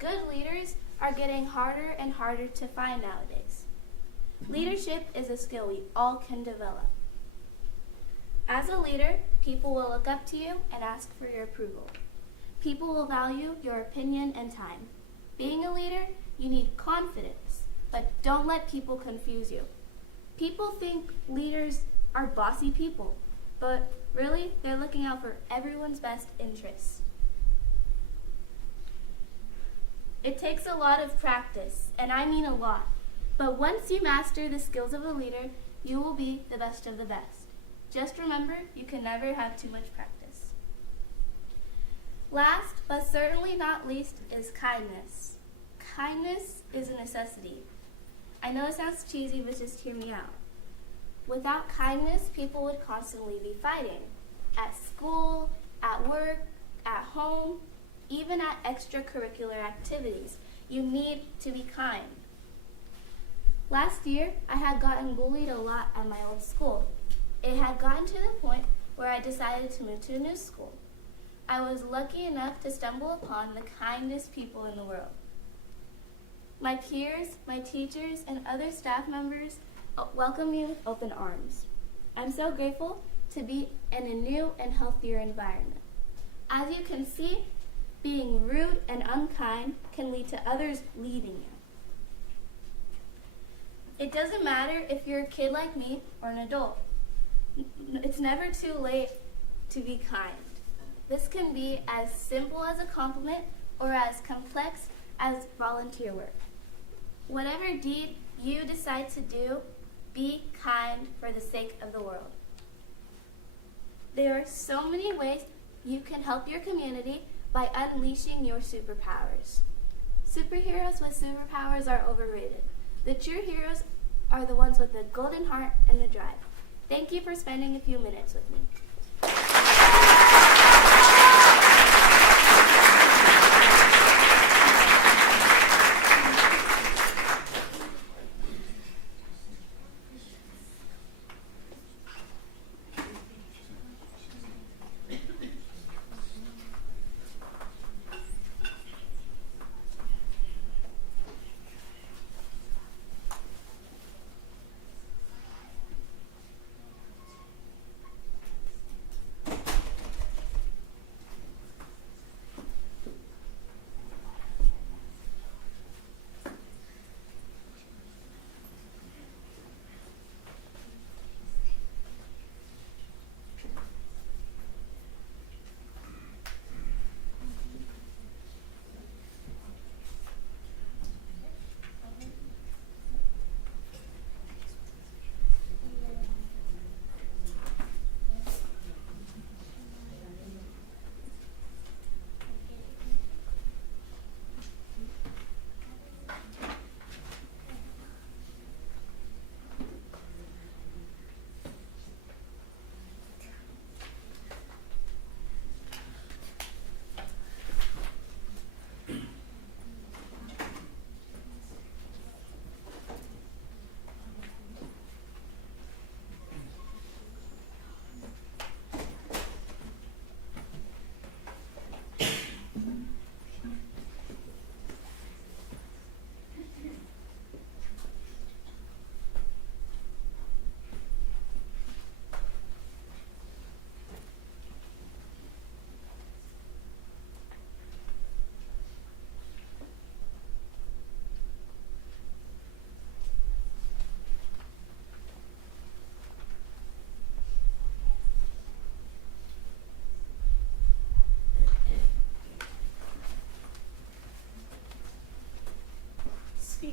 Good leaders are getting harder and harder to find nowadays. Leadership is a skill we all can develop. As a leader, people will look up to you and ask for your approval. People will value your opinion and time. Being a leader, you need confidence, but don't let people confuse you. People think leaders are bossy people, but really, they're looking out for everyone's best interests. It takes a lot of practice, and I mean a lot. But once you master the skills of a leader, you will be the best of the best. Just remember, you can never have too much practice. Last, but certainly not least, is kindness. Kindness is a necessity. I know it sounds cheesy, but just hear me out. Without kindness, people would constantly be fighting. At school, at work, at home, even at extracurricular activities. You need to be kind. Last year, I had gotten bullied a lot at my old school. It had gotten to the point where I decided to move to a new school. I was lucky enough to stumble upon the kindest people in the world. My peers, my teachers, and other staff members welcome me with open arms. I'm so grateful to be in a new and healthier environment. As you can see, being rude and unkind can lead to others leaving you. It doesn't matter if you're a kid like me or an adult. It's never too late to be kind. This can be as simple as a compliment or as complex as volunteer work. Whatever deed you decide to do, be kind for the sake of the world. There are so many ways you can help your community by unleashing your superpowers. Superheroes with superpowers are overrated. The true heroes are the ones with the golden heart and the drive. Thank you for spending a few minutes with me.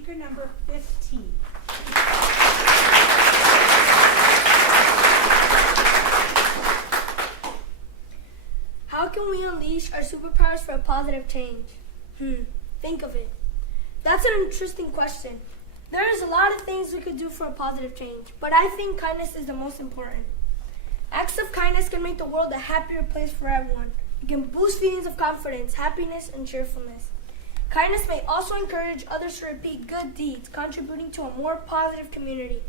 speaker number 15. How can we unleash our superpowers for a positive change? Think of it. That's an interesting question. There's a lot of things we could do for a positive change, but I think kindness is the most important. Acts of kindness can make the world a happier place for everyone. It can boost feelings of confidence, happiness, and cheerfulness. Kindness may also encourage others to repeat good deeds, contributing to a more positive community.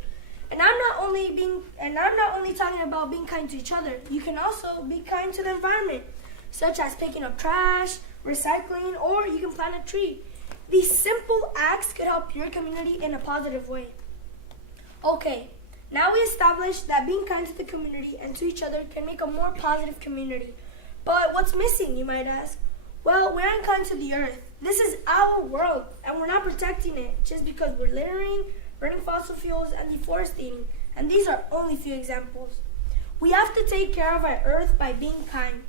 And I'm not only talking about being kind to each other. You can also be kind to the environment, such as picking up trash, recycling, or you can plant a tree. These simple acts could help your community in a positive way. Okay, now we established that being kind to the community and to each other can make a more positive community. But what's missing, you might ask? Well, we're unkind to the earth. This is our world, and we're not protecting it just because we're littering, burning fossil fuels, and deforesting. And these are only few examples. We have to take care of our earth by being kind.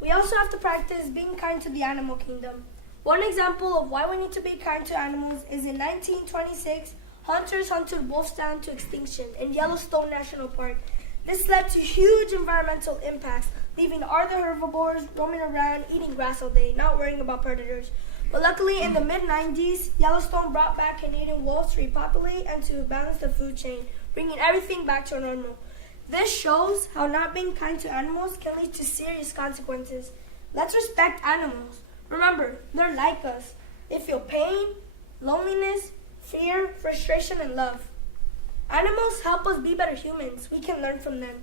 We also have to practice being kind to the animal kingdom. One example of why we need to be kind to animals is in 1926, hunters hunted wolves down to extinction in Yellowstone National Park. This led to huge environmental impacts, leaving other herbivores roaming around, eating grass all day, not worrying about predators. But luckily, in the mid-90s, Yellowstone brought back Canadian wolves to repopulate and to balance the food chain, bringing everything back to normal. This shows how not being kind to animals can lead to serious consequences. Let's respect animals. Remember, they're like us. They feel pain, loneliness, fear, frustration, and love. Animals help us be better humans. We can learn from them.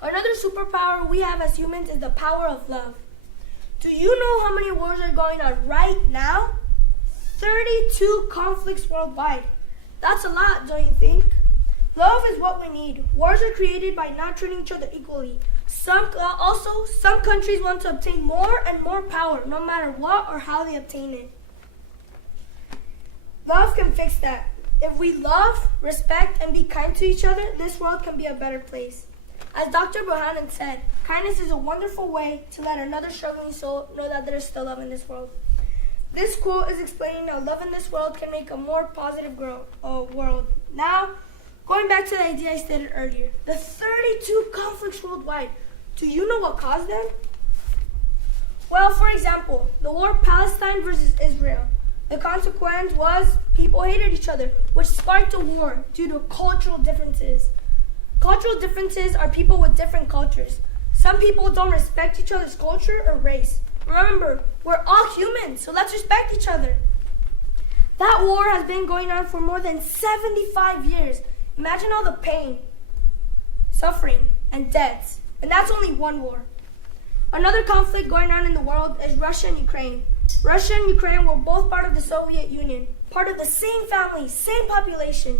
Another superpower we have as humans is the power of love. Do you know how many wars are going on right now? 32 conflicts worldwide. That's a lot, don't you think? Love is what we need. Wars are created by not treating each other equally. Some countries want to obtain more and more power, no matter what or how they obtain it. Love can fix that. If we love, respect, and be kind to each other, this world can be a better place. As Dr. Bohannon said, kindness is a wonderful way to let another struggling soul know that there is still love in this world. This quote is explaining how love in this world can make a more positive world. Now, going back to the idea I stated earlier, the 32 conflicts worldwide, do you know what caused them? Well, for example, the war Palestine versus Israel. The consequence was people hated each other, which sparked a war due to cultural differences. Cultural differences are people with different cultures. Some people don't respect each other's culture or race. Remember, we're all humans, so let's respect each other. That war has been going on for more than 75 years. Imagine all the pain, suffering, and deaths. And that's only one war. Another conflict going on in the world is Russia and Ukraine. Russia and Ukraine were both part of the Soviet Union, part of the same family, same population.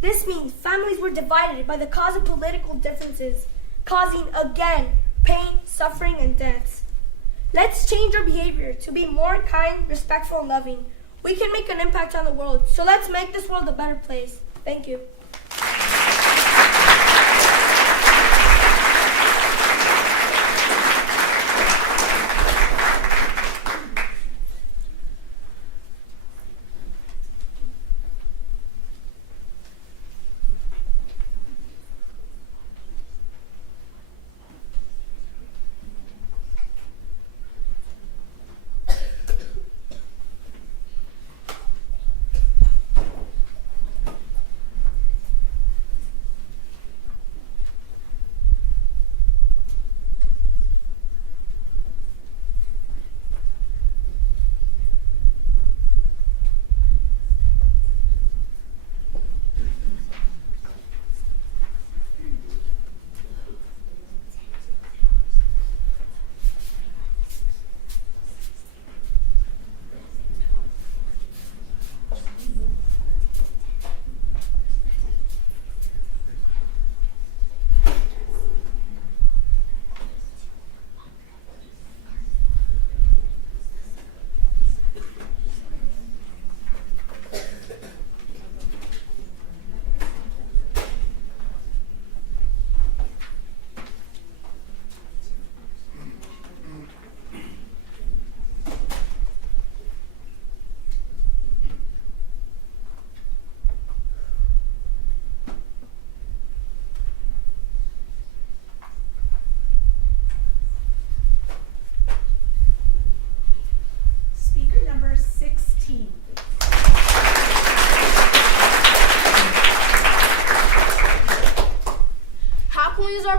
This means families were divided by the cause of political differences, causing, again, pain, suffering, and deaths. Let's change our behavior to be more kind, respectful, and loving. We can make an impact on the world, so let's make this world a better place. Thank you.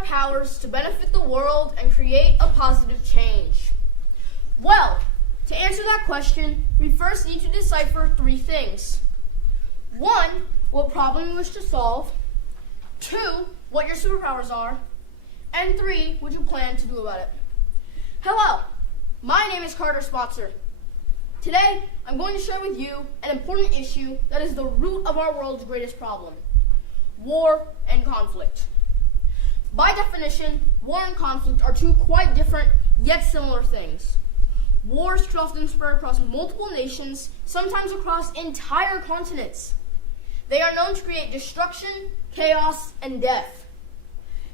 powers to benefit the world and create a positive change? Well, to answer that question, we first need to decipher 3 things. 1, what problem you wish to solve. 2, what your superpowers are. And 3, what you plan to do about it. Hello, my name is Carter Spotzer. Today, I'm going to share with you an important issue that is the root of our world's greatest problem: war and conflict. By definition, war and conflict are 2 quite different yet similar things. Wars can often spread across multiple nations, sometimes across entire continents. They are known to create destruction, chaos, and death.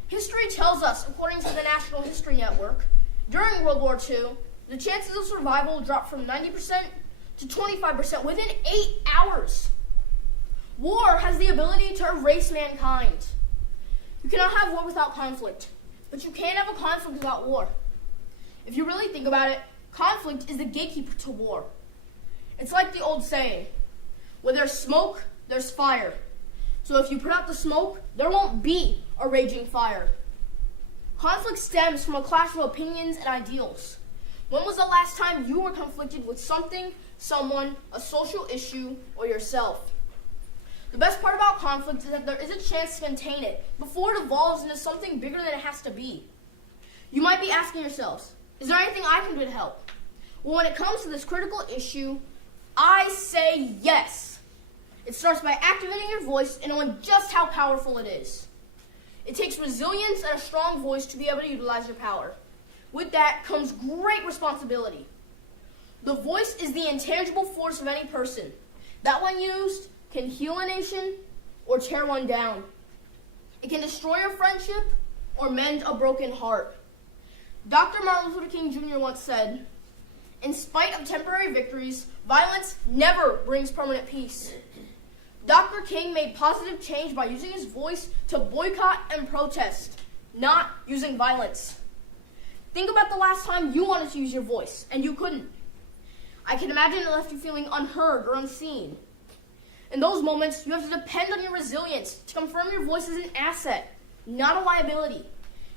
History tells us, according to the National History Network, during World War II, the chances of survival dropped from 90% to 25% within 8 hours. War has the ability to erase mankind. You cannot have war without conflict, but you can't have a conflict without war. If you really think about it, conflict is the gatekeeper to war. It's like the old saying, where there's smoke, there's fire. So if you put out the smoke, there won't be a raging fire. Conflict stems from a clash of opinions and ideals. When was the last time you were conflicted with something, someone, a social issue, or yourself? The best part about conflict is that there is a chance to contain it before it evolves into something bigger than it has to be. You might be asking yourselves, is there anything I can do to help? Well, when it comes to this critical issue, I say yes. It starts by activating your voice and knowing just how powerful it is. It takes resilience and a strong voice to be able to utilize your power. With that comes great responsibility. The voice is the intangible force of any person that, when used, can heal a nation or tear one down. It can destroy a friendship or mend a broken heart. Dr. Martin Luther King Jr. once said, "In spite of temporary victories, violence never brings permanent peace." Dr. King made positive change by using his voice to boycott and protest, not using violence. Think about the last time you wanted to use your voice and you couldn't. I can imagine it left you feeling unheard or unseen. In those moments, you have to depend on your resilience to confirm your voice is an asset, not a liability.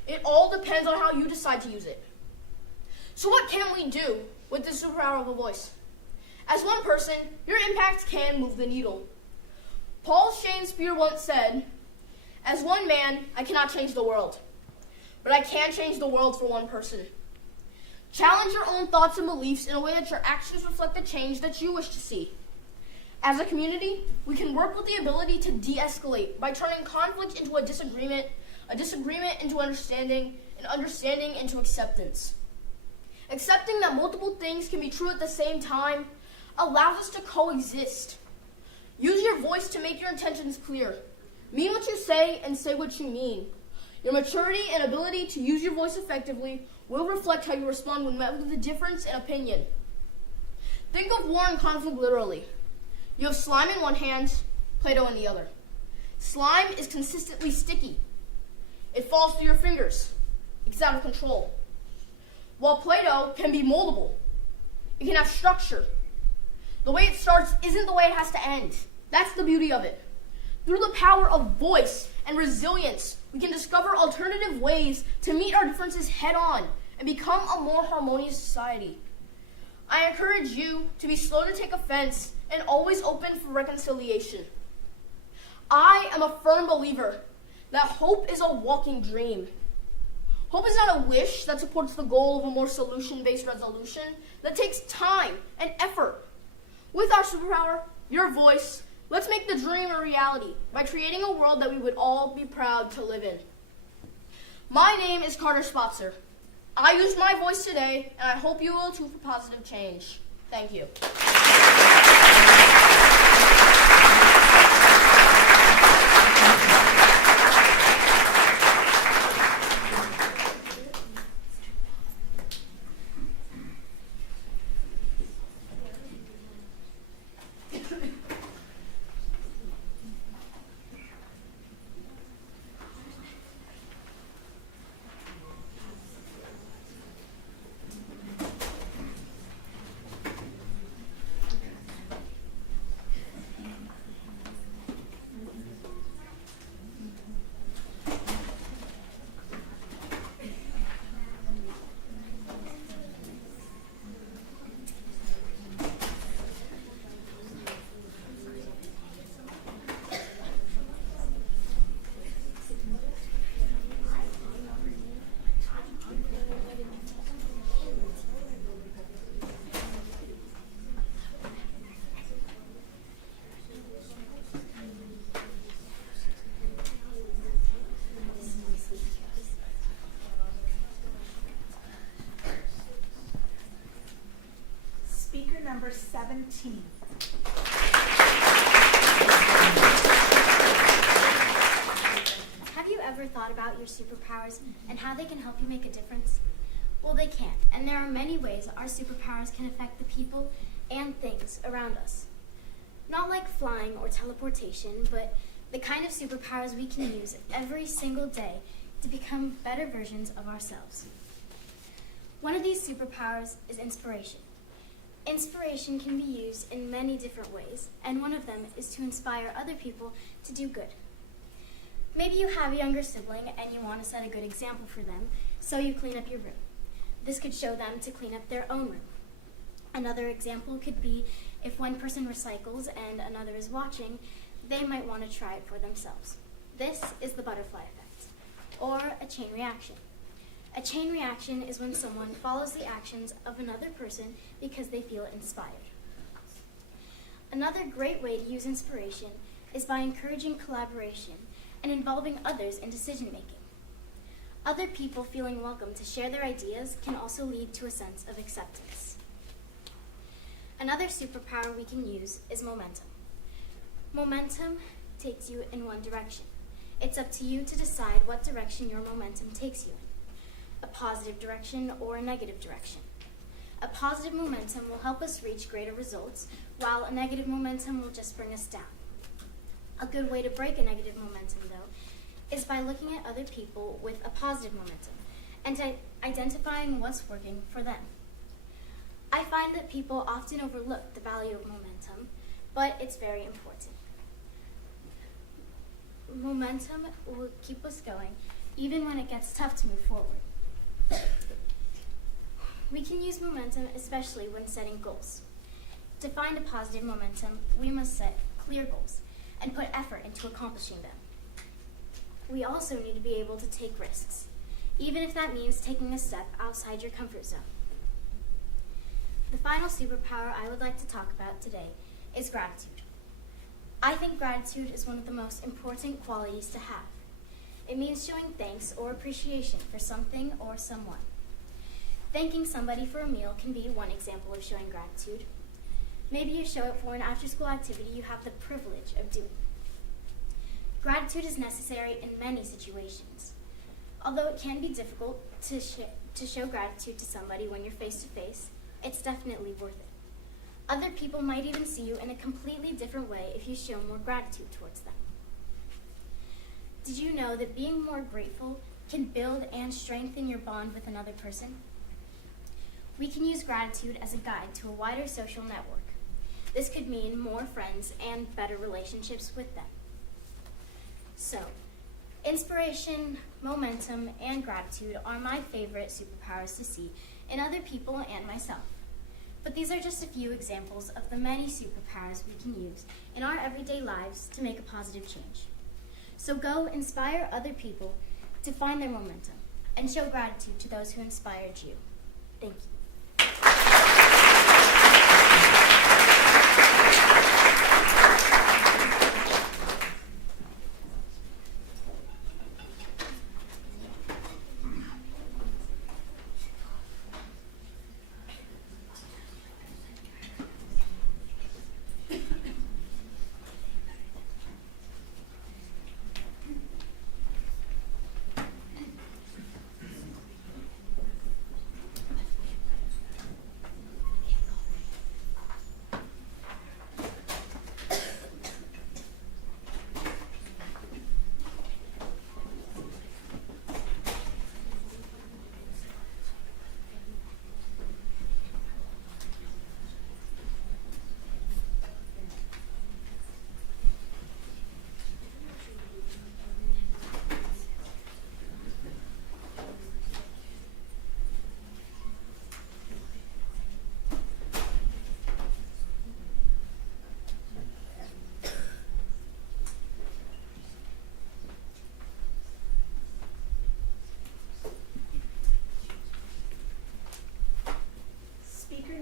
It all depends on how you decide to use it. So what can we do with the superpower of a voice? As one person, your impact can move the needle. Paul Shakespeare once said, "As one man, I cannot change the world, but I can change the world for one person." Challenge your own thoughts and beliefs in a way that your actions reflect the change that you wish to see. As a community, we can work with the ability to de-escalate by turning conflict into a disagreement into understanding, and understanding into acceptance. Accepting that multiple things can be true at the same time allows us to coexist. Use your voice to make your intentions clear. Mean what you say and say what you mean. Your maturity and ability to use your voice effectively will reflect how you respond when met with a difference in opinion. Think of war and conflict literally. You have slime in one hand, Play-Doh in the other. Slime is consistently sticky. It falls through your fingers. It gets out of control. While Play-Doh can be moldable. It can have structure. The way it starts isn't the way it has to end. That's the beauty of it. Through the power of voice and resilience, we can discover alternative ways to meet our differences head on and become a more harmonious society. I encourage you to be slow to take offense and always open for reconciliation. I am a firm believer that hope is a walking dream. Hope is not a wish that supports the goal of a more solution-based resolution that takes time and effort. With our superpower, your voice, let's make the dream a reality by creating a world that we would all be proud to live in. My name is Carter Spotzer. I used my voice today, and I hope you will too for positive change. Thank you. number 17. Have you ever thought about your superpowers and how they can help you make a difference? Well, they can, and there are many ways our superpowers can affect the people and things around us. Not like flying or teleportation, but the kind of superpowers we can use every single day to become better versions of ourselves. One of these superpowers is inspiration. Inspiration can be used in many different ways, and one of them is to inspire other people to do good. Maybe you have a younger sibling and you want to set a good example for them, so you clean up your room. This could show them to clean up their own room. Another example could be if one person recycles and another is watching, they might want to try it for themselves. This is the butterfly effect, or a chain reaction. A chain reaction is when someone follows the actions of another person because they feel inspired. Another great way to use inspiration is by encouraging collaboration and involving others in decision-making. Other people feeling welcome to share their ideas can also lead to a sense of acceptance. Another superpower we can use is momentum. Momentum takes you in one direction. It's up to you to decide what direction your momentum takes you in, a positive direction or a negative direction. A positive momentum will help us reach greater results, while a negative momentum will just bring us down. A good way to break a negative momentum, though, is by looking at other people with a positive momentum and identifying what's working for them. I find that people often overlook the value of momentum, but it's very important. Momentum will keep us going even when it gets tough to move forward. We can use momentum especially when setting goals. To find a positive momentum, we must set clear goals and put effort into accomplishing them. We also need to be able to take risks, even if that means taking a step outside your comfort zone. The final superpower I would like to talk about today is gratitude. I think gratitude is one of the most important qualities to have. It means showing thanks or appreciation for something or someone. Thanking somebody for a meal can be one example of showing gratitude. Maybe you show it for an after-school activity you have the privilege of doing. Gratitude is necessary in many situations. Although it can be difficult to show gratitude to somebody when you're face-to-face, it's definitely worth it. Other people might even see you in a completely different way if you show more gratitude towards them. Did you know that being more grateful can build and strengthen your bond with another person? We can use gratitude as a guide to a wider social network. This could mean more friends and better relationships with them. So, inspiration, momentum, and gratitude are my favorite superpowers to see in other people and myself. But these are just a few examples of the many superpowers we can use in our everyday lives to make a positive change. So go inspire other people to find their momentum and show gratitude to those who inspired you. Thank you.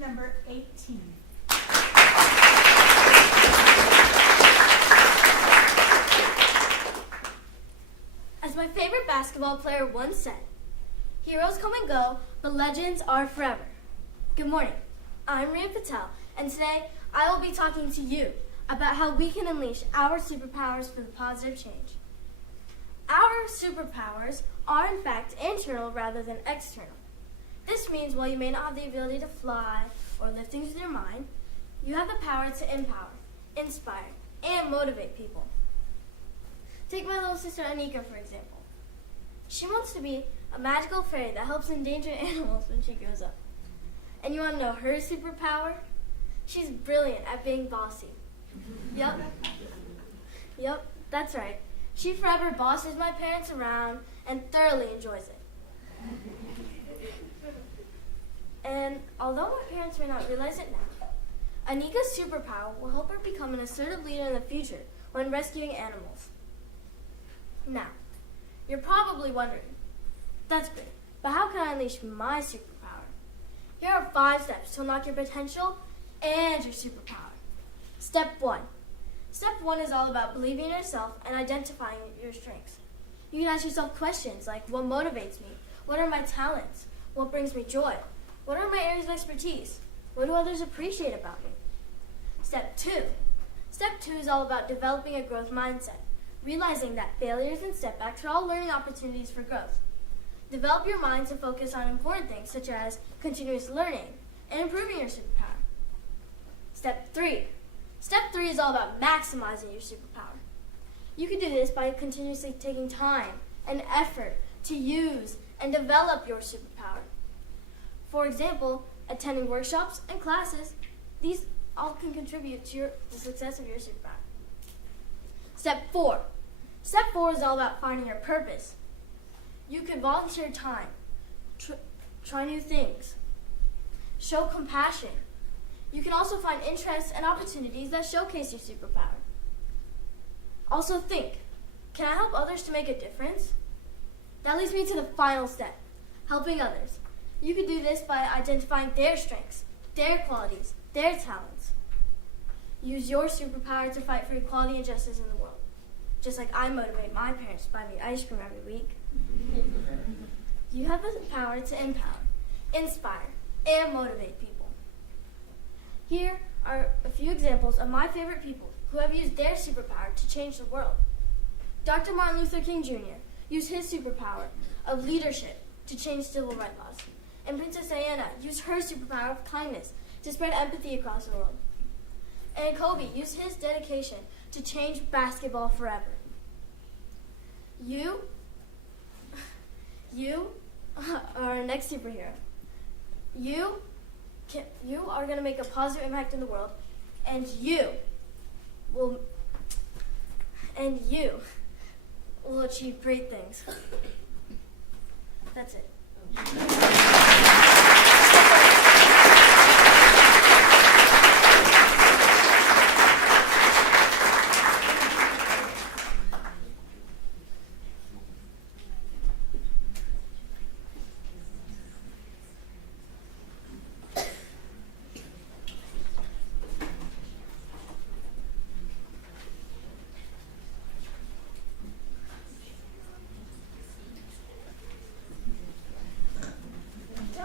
Number 18. As my favorite basketball player once said, heroes come and go, but legends are forever. Good morning. I'm Riya Patel, and today I will be talking to you about how we can unleash our superpowers for the positive change. Our superpowers are in fact internal rather than external. This means while you may not have the ability to fly or lift things with your mind, you have the power to empower, inspire, and motivate people. Take my little sister Anika, for example. She wants to be a magical fairy that helps endangered animals when she grows up. And you want to know her superpower? She's brilliant at being bossy. Yep, that's right. She forever bosses my parents around and thoroughly enjoys it. And although my parents may not realize it now, Anika's superpower will help her become an assertive leader in the future when rescuing animals. Now, you're probably wondering, that's great, but how can I unleash my superpower? Here are 5 steps to unlock your potential and your superpower. Step 1. Step 1 is all about believing in yourself and identifying your strengths. You can ask yourself questions like, what motivates me? What are my talents? What brings me joy? What are my areas of expertise? What do others appreciate about me? Step 2. Step 2 is all about developing a growth mindset, realizing that failures and setbacks are all learning opportunities for growth. Develop your mind to focus on important things such as continuous learning and improving your superpower. Step 3. Step 3 is all about maximizing your superpower. You can do this by continuously taking time and effort to use and develop your superpower. For example, attending workshops and classes, these all can contribute to the success of your superpower. Step 4. Step 4 is all about finding your purpose. You can volunteer time, try new things, show compassion. You can also find interests and opportunities that showcase your superpower. Also think, can I help others to make a difference? That leads me to the final step, helping others. You can do this by identifying their strengths, their qualities, their talents. Use your superpower to fight for equality and justice in the world. Just like I motivate my parents to buy me ice cream every week. You have the power to empower, inspire, and motivate people. Here are a few examples of my favorite people who have used their superpower to change the world. Dr. Martin Luther King Jr. used his superpower of leadership to change civil rights laws. And Princess Diana used her superpower of kindness to spread empathy across the world. And Kobe used his dedication to change basketball forever. You are our next superhero. You are going to make a positive impact in the world, and you will achieve great things. That's it.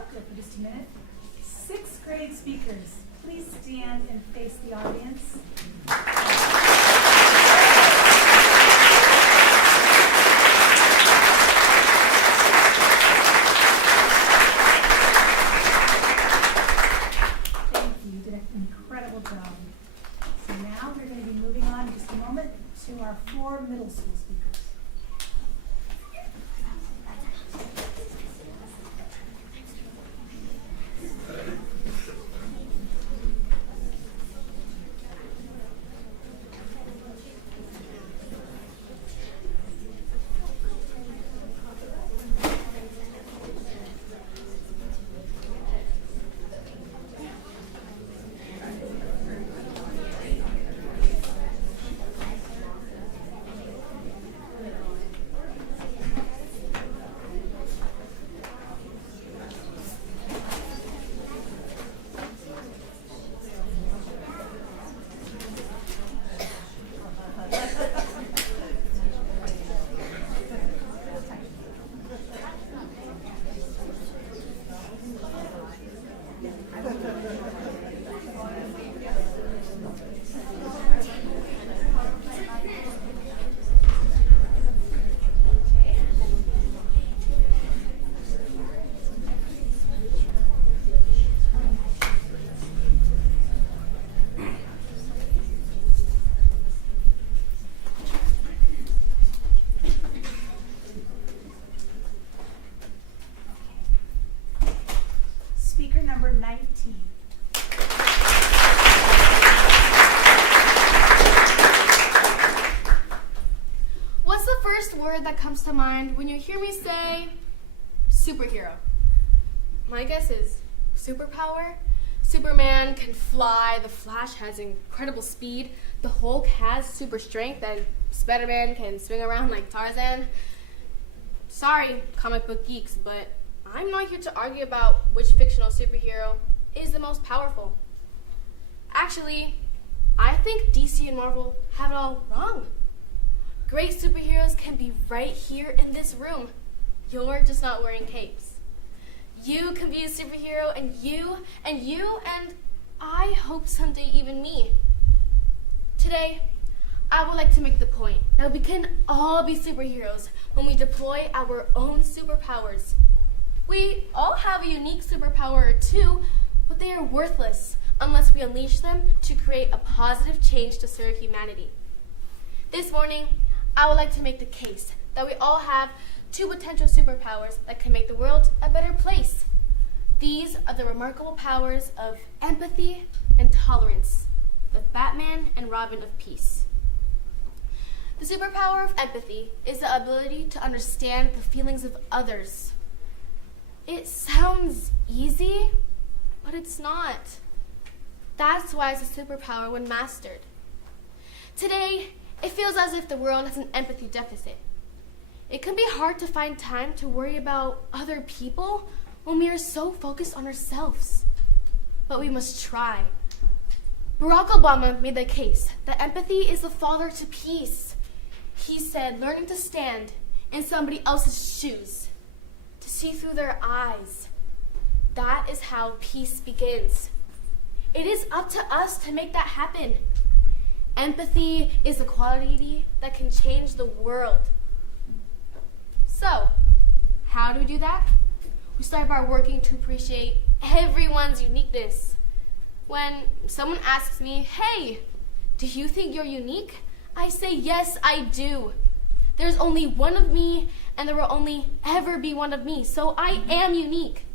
For just a minute. 6th grade speakers, please stand and face the audience. Thank you. You did an incredible job. So now we're going to be moving on in just a moment to our 4 middle school speakers. 19. What's the first word that comes to mind when you hear me say superhero? My guess is superpower. Superman can fly, the Flash has incredible speed, the Hulk has super strength, and Spider-Man can swing around like Tarzan. Sorry, comic book geeks, but I'm not here to argue about which fictional superhero is the most powerful. Actually, I think DC and Marvel have it all wrong. Great superheroes can be right here in this room. You're just not wearing capes. You can be a superhero, and you, and I hope someday even me. Today, I would like to make the point that we can all be superheroes when we deploy our own superpowers. We all have a unique superpower or two, but they are worthless unless we unleash them to create a positive change to serve humanity. This morning, I would like to make the case that we all have two potential superpowers that can make the world a better place. These are the remarkable powers of empathy and tolerance, the Batman and Robin of peace. The superpower of empathy is the ability to understand the feelings of others. It sounds easy, but it's not. That's why it's a superpower when mastered. Today, it feels as if the world has an empathy deficit. It can be hard to find time to worry about other people when we are so focused on ourselves. But we must try. Barack Obama made the case that empathy is the father to peace. He said learning to stand in somebody else's shoes, to see through their eyes. That is how peace begins. It is up to us to make that happen. Empathy is a quality that can change the world. So, how do we do that? We start by working to appreciate everyone's uniqueness. When someone asks me, hey, do you think you're unique? I say, yes, I do. There's only one of me, and there will only ever be one of me, so I am unique.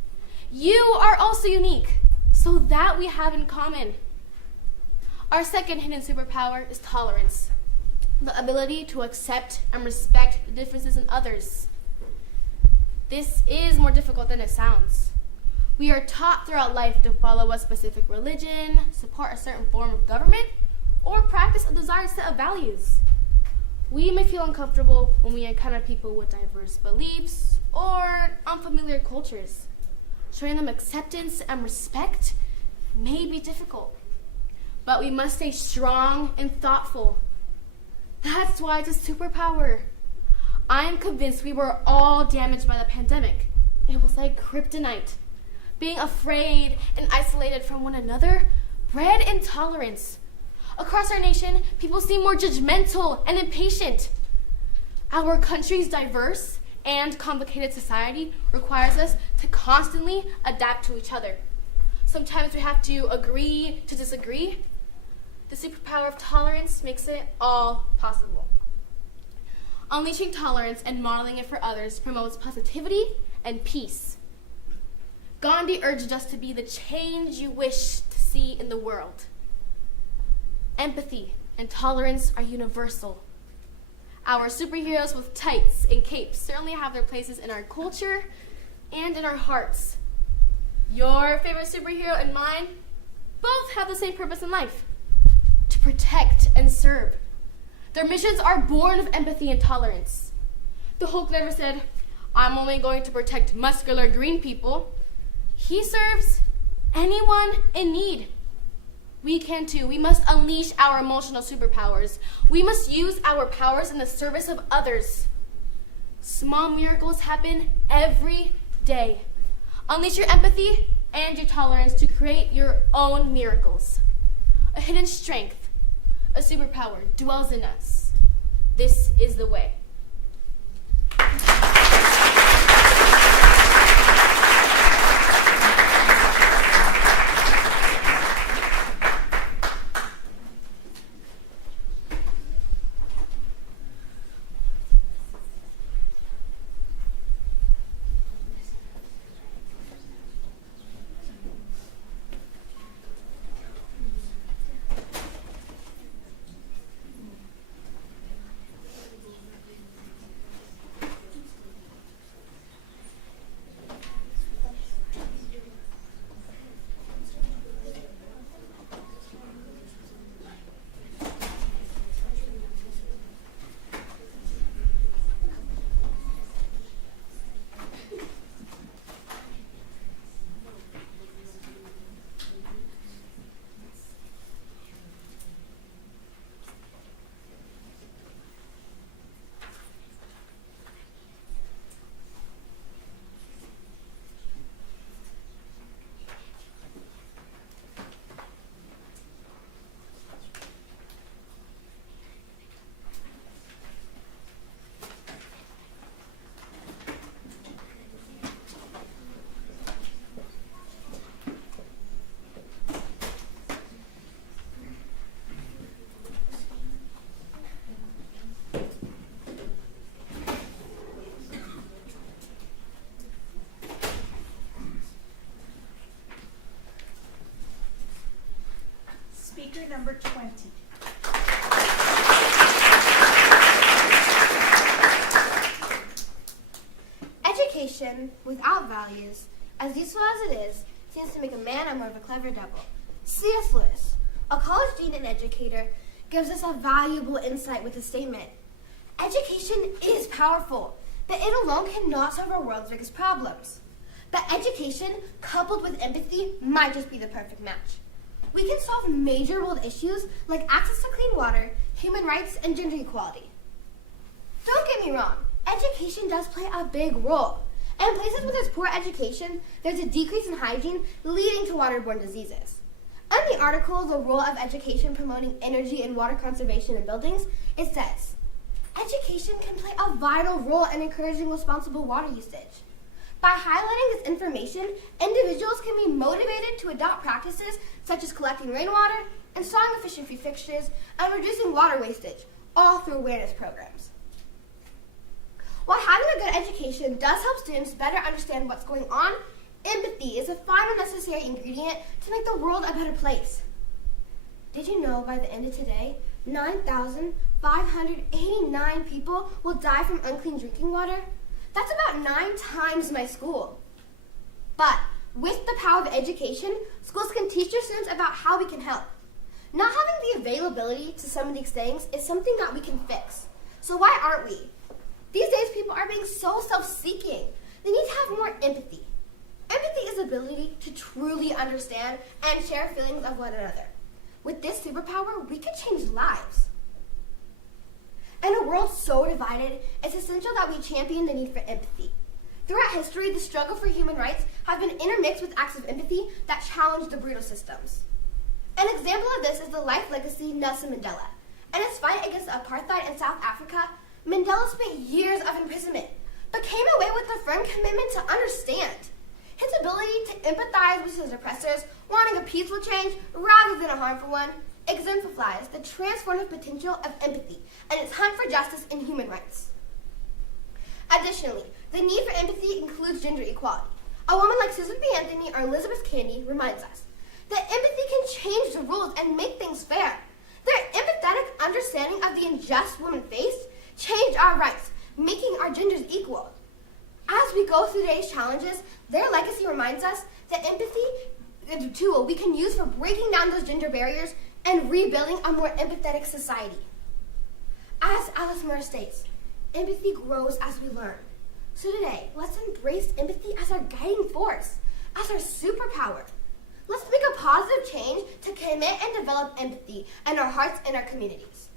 You are also unique, so that we have in common. Our second hidden superpower is tolerance, the ability to accept and respect the differences in others. This is more difficult than it sounds. We are taught throughout life to follow a specific religion, support a certain form of government, or practice a desired set of values. We may feel uncomfortable when we encounter people with diverse beliefs or unfamiliar cultures. Showing them acceptance and respect may be difficult, but we must stay strong and thoughtful. That's why it's a superpower. I am convinced we were all damaged by the pandemic. It was like kryptonite. Being afraid and isolated from one another bred intolerance. Across our nation, people seem more judgmental and impatient. Our country's diverse and complicated society requires us to constantly adapt to each other. Sometimes we have to agree to disagree. The superpower of tolerance makes it all possible. Unleashing tolerance and modeling it for others promotes positivity and peace. Gandhi urged us to be the change you wish to see in the world. Empathy and tolerance are universal. Our superheroes with tights and capes certainly have their places in our culture and in our hearts. Your favorite superhero and mine both have the same purpose in life: to protect and serve. Their missions are born of empathy and tolerance. The Hulk never said, I'm only going to protect muscular green people. He serves anyone in need. We can too. We must unleash our emotional superpowers. We must use our powers in the service of others. Small miracles happen every day. Unleash your empathy and your tolerance to create your own miracles. A hidden strength, a superpower dwells in us. This is the way. Speaker number 20. Education without values, as useful as it is, seems to make a man more of a clever devil. C.S. Lewis, a college dean and educator, gives us a valuable insight with a statement. Education is powerful, but it alone cannot solve our world's biggest problems. But education, coupled with empathy, might just be the perfect match. We can solve major world issues like access to clean water, human rights, and gender equality. Don't get me wrong, education does play a big role. And in places where there's poor education, there's a decrease in hygiene leading to waterborne diseases. In the article, The Role of Education Promoting Energy and Water Conservation in Buildings, it says, education can play a vital role in encouraging responsible water usage. By highlighting this information, individuals can be motivated to adopt practices such as collecting rainwater, installing efficient fixtures, and reducing water wastage, all through awareness programs. While having a good education does help students better understand what's going on, empathy is a final necessary ingredient to make the world a better place. Did you know by the end of today, 9,589 people will die from unclean drinking water? That's about 9 times my school. But with the power of education, schools can teach their students about how we can help. Not having the availability to some of these things is something that we can fix. So why aren't we? These days, people are being so self-seeking. They need to have more empathy. Empathy is the ability to truly understand and share feelings of one another. With this superpower, we can change lives. In a world so divided, it's essential that we champion the need for empathy. Throughout history, the struggle for human rights has been intermixed with acts of empathy that challenge the brutal systems. An example of this is the life legacy Nelson Mandela. In his fight against apartheid in South Africa, Mandela spent years of imprisonment, but came away with a firm commitment to understand. His ability to empathize with his oppressors, wanting a peaceful change rather than a harmful one, exemplifies the transformative potential of empathy and its hunt for justice and human rights. Additionally, the need for empathy includes gender equality. A woman like Susan B. Anthony or Elizabeth Cady reminds us that empathy can change the rules and make things fair. Their empathetic understanding of the injustice women faced changed our rights, making our genders equal. As we go through today's challenges, their legacy reminds us that empathy is a tool we can use for breaking down those gender barriers and rebuilding a more empathetic society. As Alice Murray states, empathy grows as we learn. So today, let's embrace empathy as our guiding force, as our superpower. Let's make a positive change to commit and develop empathy in our hearts and our communities.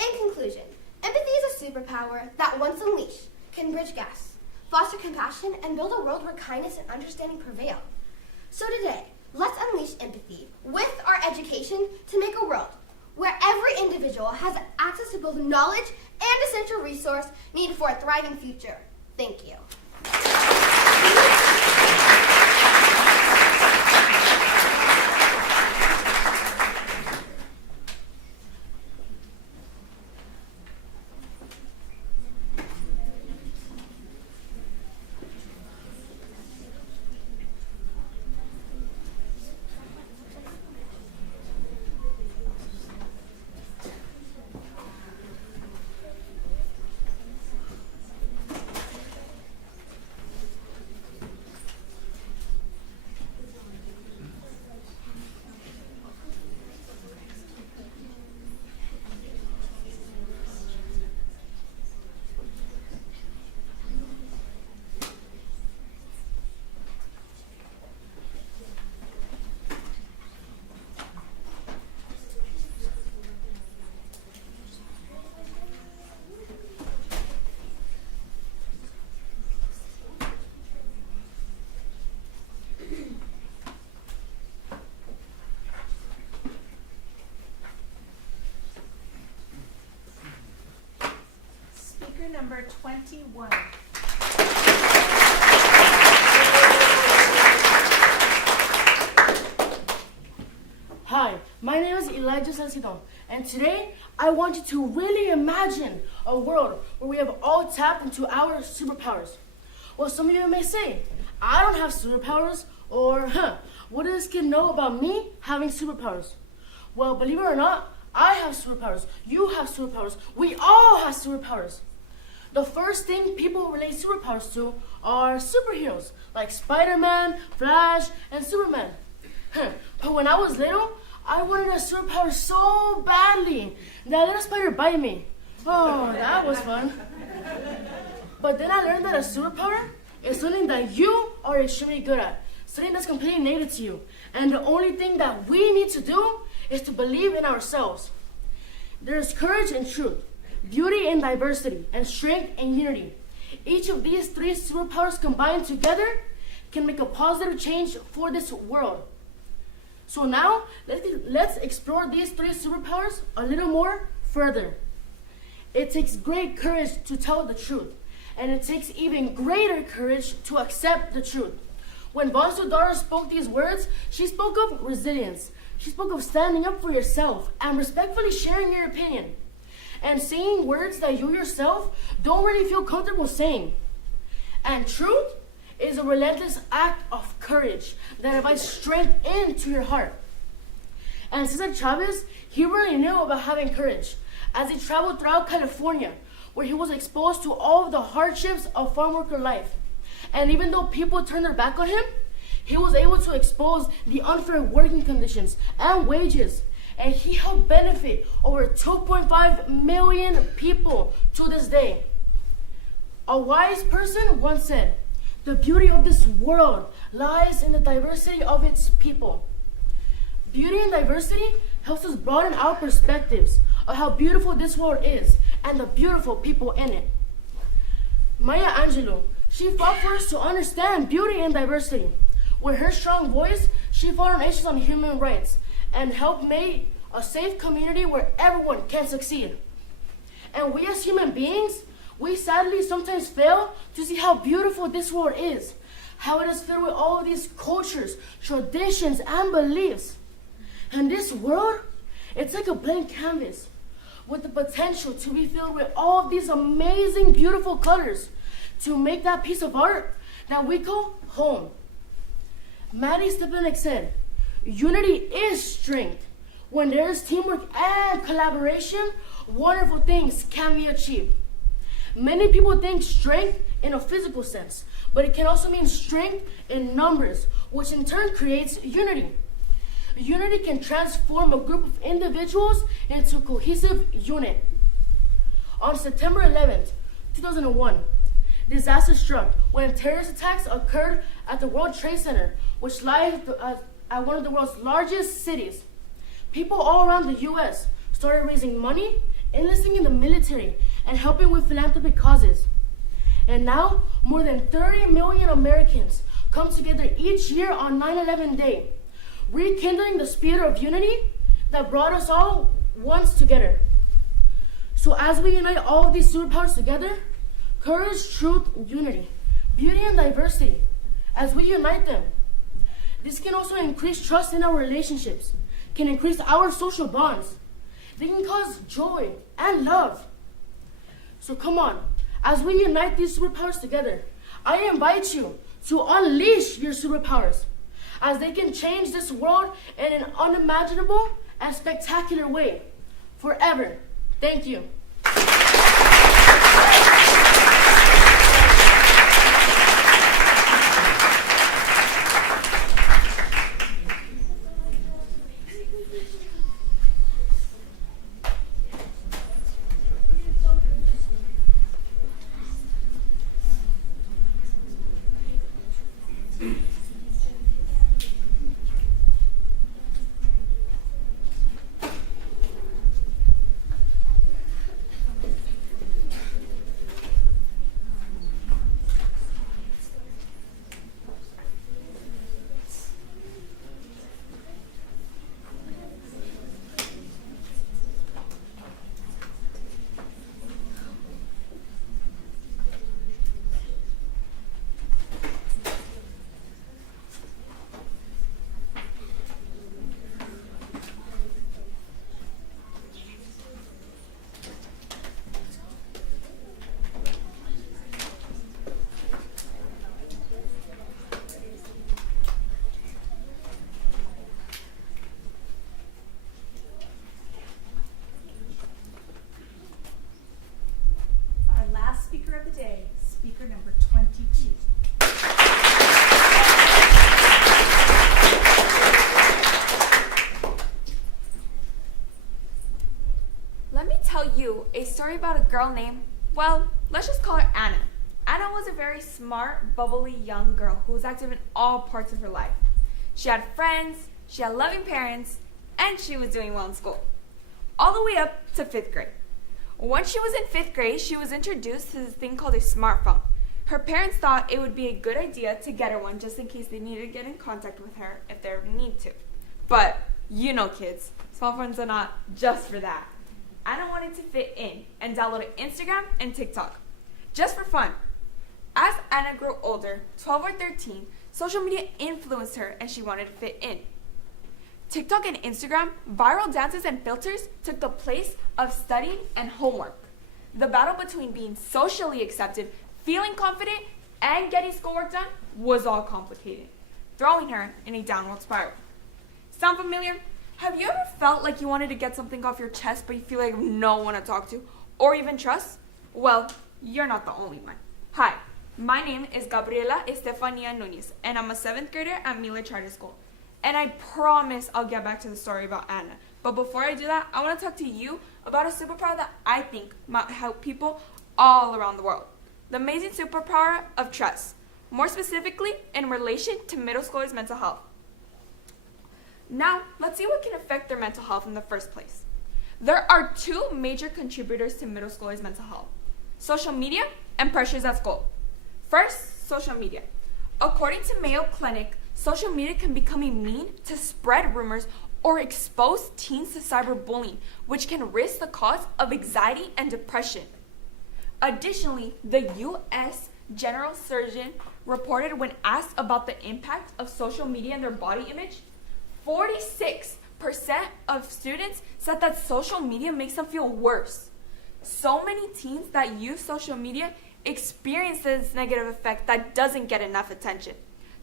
In conclusion, empathy is a superpower that, once unleashed, can bridge gaps, foster compassion, and build a world where kindness and understanding prevail. So today, let's unleash empathy with our education to make a world where every individual has access to both knowledge and essential resource needed for a thriving future. Thank you. Speaker number 21. Hi, my name is Elijah Salcido, and today I want you to really imagine a world where we have all tapped into our superpowers. Well, some of you may say, I don't have superpowers, or what does this kid know about me having superpowers? Well, believe it or not, I have superpowers. You have superpowers. We all have superpowers. The first thing people relate superpowers to are superheroes like Spider-Man, Flash, and Superman. But when I was little, I wanted a superpower so badly that I let a spider bite me. Oh, that was fun. But then I learned that a superpower is something that you are extremely good at, something that's completely native to you. And the only thing that we need to do is to believe in ourselves. There is courage and truth, beauty and diversity, and strength and unity. Each of these three superpowers combined together can make a positive change for this world. So now, let's explore these three superpowers a little more further. It takes great courage to tell the truth, and it takes even greater courage to accept the truth. When Von Sudara spoke these words, she spoke of resilience. She spoke of standing up for yourself and respectfully sharing your opinion, and saying words that you yourself don't really feel comfortable saying. And truth is a relentless act of courage that invites strength into your heart. And Cesar Chavez, he really knew about having courage as he traveled throughout California, where he was exposed to all of the hardships of farm worker life. And even though people turned their back on him, he was able to expose the unfair working conditions and wages. And he helped benefit over 2.5 million people to this day. A wise person once said, "The beauty of this world lies in the diversity of its people." Beauty and diversity helps us broaden our perspectives of how beautiful this world is and the beautiful people in it. Maya Angelou, she fought for us to understand beauty and diversity. With her strong voice, she fought on issues on human rights and helped make a safe community where everyone can succeed. And we as human beings, we sadly sometimes fail to see how beautiful this world is, how it is filled with all of these cultures, traditions, and beliefs. And this world, it's like a blank canvas with the potential to be filled with all of these amazing, beautiful colors to make that piece of art that we call home. Maddie Stepanek said, "Unity is strength. When there is teamwork and collaboration, wonderful things can be achieved." Many people think strength in a physical sense, but it can also mean strength in numbers, which in turn creates unity. Unity can transform a group of individuals into a cohesive unit. On September 11th, 2001, disaster struck when terrorist attacks occurred at the World Trade Center, which lies at one of the world's largest cities. People all around the U.S. started raising money, enlisting in the military, and helping with philanthropic causes. And now, more than 30 million Americans come together each year on 9/11 Day, rekindling the spirit of unity that brought us all once together. So as we unite all of these superpowers together, courage, truth, unity, beauty, and diversity, as we unite them, this can also increase trust in our relationships, can increase our social bonds. They can cause joy and love. So come on, as we unite these superpowers together, I invite you to unleash your superpowers, as they can change this world in an unimaginable and spectacular way, forever. Thank you. story about a girl named, well, let's just call her Anna. Anna was a very smart, bubbly young girl who was active in all parts of her life. She had friends, she had loving parents, and she was doing well in school. All the way up to 5th grade. Once she was in 5th grade, she was introduced to this thing called a smartphone. Her parents thought it would be a good idea to get her one just in case they needed to get in contact with her if they ever need to. But, you know kids, smartphones are not just for that. Anna wanted to fit in and downloaded Instagram and TikTok, just for fun. As Anna grew older, 12 or 13, social media influenced her and she wanted to fit in. TikTok and Instagram, viral dances and filters took the place of studying and homework. The battle between being socially accepted, feeling confident, and getting schoolwork done was all complicated, throwing her in a downward spiral. Sound familiar? Have you ever felt like you wanted to get something off your chest but you feel like no one to talk to or even trust? Well, you're not the only one. Hi, my name is Gabriela Estefania Nunez, and I'm a 7th grader at Miller Charter School. And I promise I'll get back to the story about Anna. But before I do that, I want to talk to you about a superpower that I think might help people all around the world. The amazing superpower of trust. More specifically, in relation to middle schoolers' mental health. Now, let's see what can affect their mental health in the first place. There are 2 major contributors to middle schoolers' mental health: social media and pressures at school. First, social media. According to Mayo Clinic, social media can become a means to spread rumors or expose teens to cyberbullying, which can risk the cause of anxiety and depression. Additionally, the U.S. General Surgeon reported when asked about the impact of social media on their body image, 46% of students said that social media makes them feel worse. So many teens that use social media experience this negative effect that doesn't get enough attention.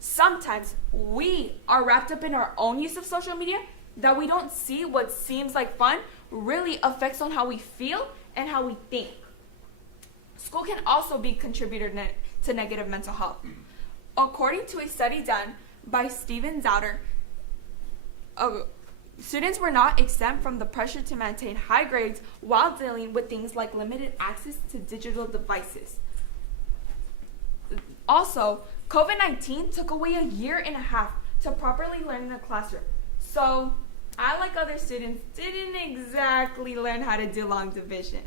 Sometimes we are wrapped up in our own use of social media that we don't see what seems like fun really affects on how we feel and how we think. School can also be a contributor to negative mental health. According to a study done by Steven Zauter, students were not exempt from the pressure to maintain high grades while dealing with things like limited access to digital devices. Also, COVID-19 took away a year and a half to properly learn in the classroom. So, I, like other students, didn't exactly learn how to do long division.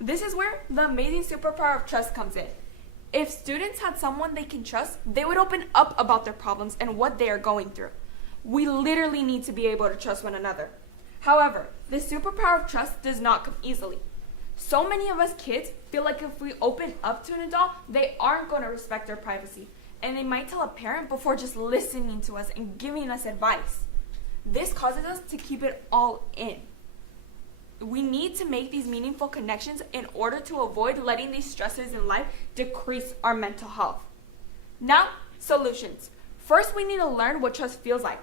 This is where the amazing superpower of trust comes in. If students had someone they can trust, they would open up about their problems and what they are going through. We literally need to be able to trust one another. However, the superpower of trust does not come easily. So many of us kids feel like if we open up to an adult, they aren't going to respect our privacy, and they might tell a parent before just listening to us and giving us advice. This causes us to keep it all in. We need to make these meaningful connections in order to avoid letting these stressors in life decrease our mental health. Now, solutions. First, we need to learn what trust feels like.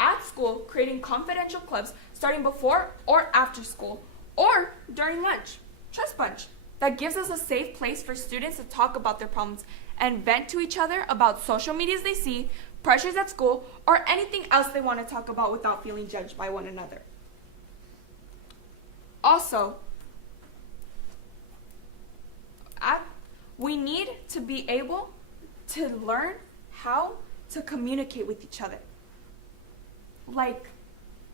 At school, creating confidential clubs starting before or after school, or during lunch. Trust Bunch. That gives us a safe place for students to talk about their problems and vent to each other about social medias they see, pressures at school, or anything else they want to talk about without feeling judged by one another. Also, we need to be able to learn how to communicate with each other. Like,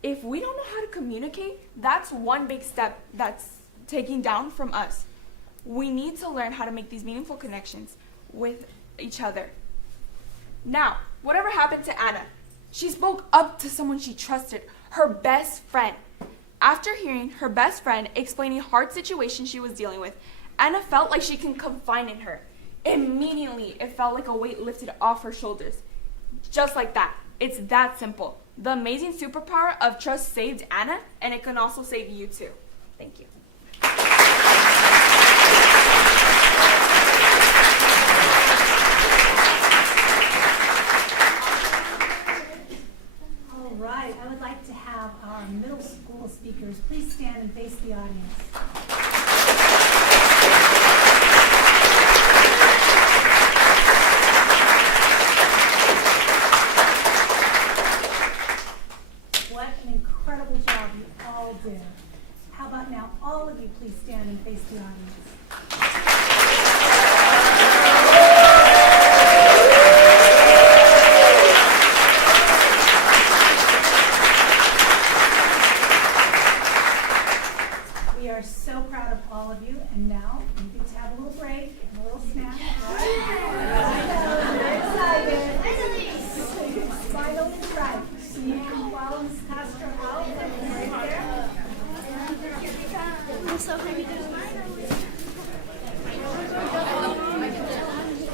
if we don't know how to communicate, that's one big step that's taken down from us. We need to learn how to make these meaningful connections with each other. Now, whatever happened to Anna? She spoke up to someone she trusted, her best friend. After hearing her best friend explaining a hard situation she was dealing with, Anna felt like she can confide in her. Immediately, it felt like a weight lifted off her shoulders. Just like that. It's that simple. The amazing superpower of trust saved Anna, and it can also save you too. Thank you. All right, I would like to have our middle school speakers please stand and face the audience. What an incredible job you all did. How about now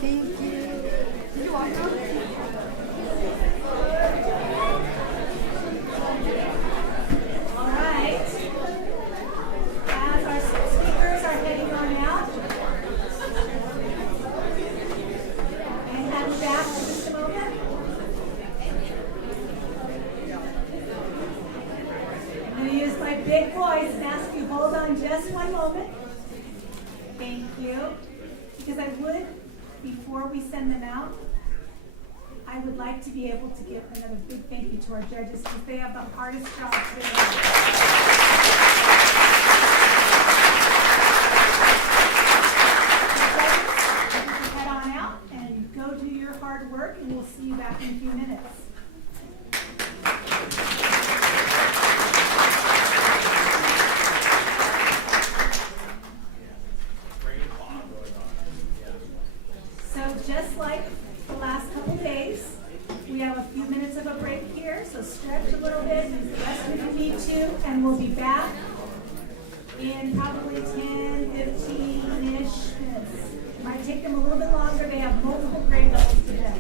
Thank you. You're welcome. All right. As our speakers are heading on out, and have you back for just a moment. I'm going to use my big voice and ask you hold on just one moment. Thank you. Because I would, before we send them out, I would like to be able to give another big thank you to our judges because they have the hardest job today. Head on out and go do your hard work, and we'll see you back in a few minutes. So just like the last couple days, we have a few minutes of a break here, so stretch a little bit, use the restroom if you need to, and we'll be back in probably 10, 15-ish minutes. Might take them a little bit longer. They have multiple grade levels today.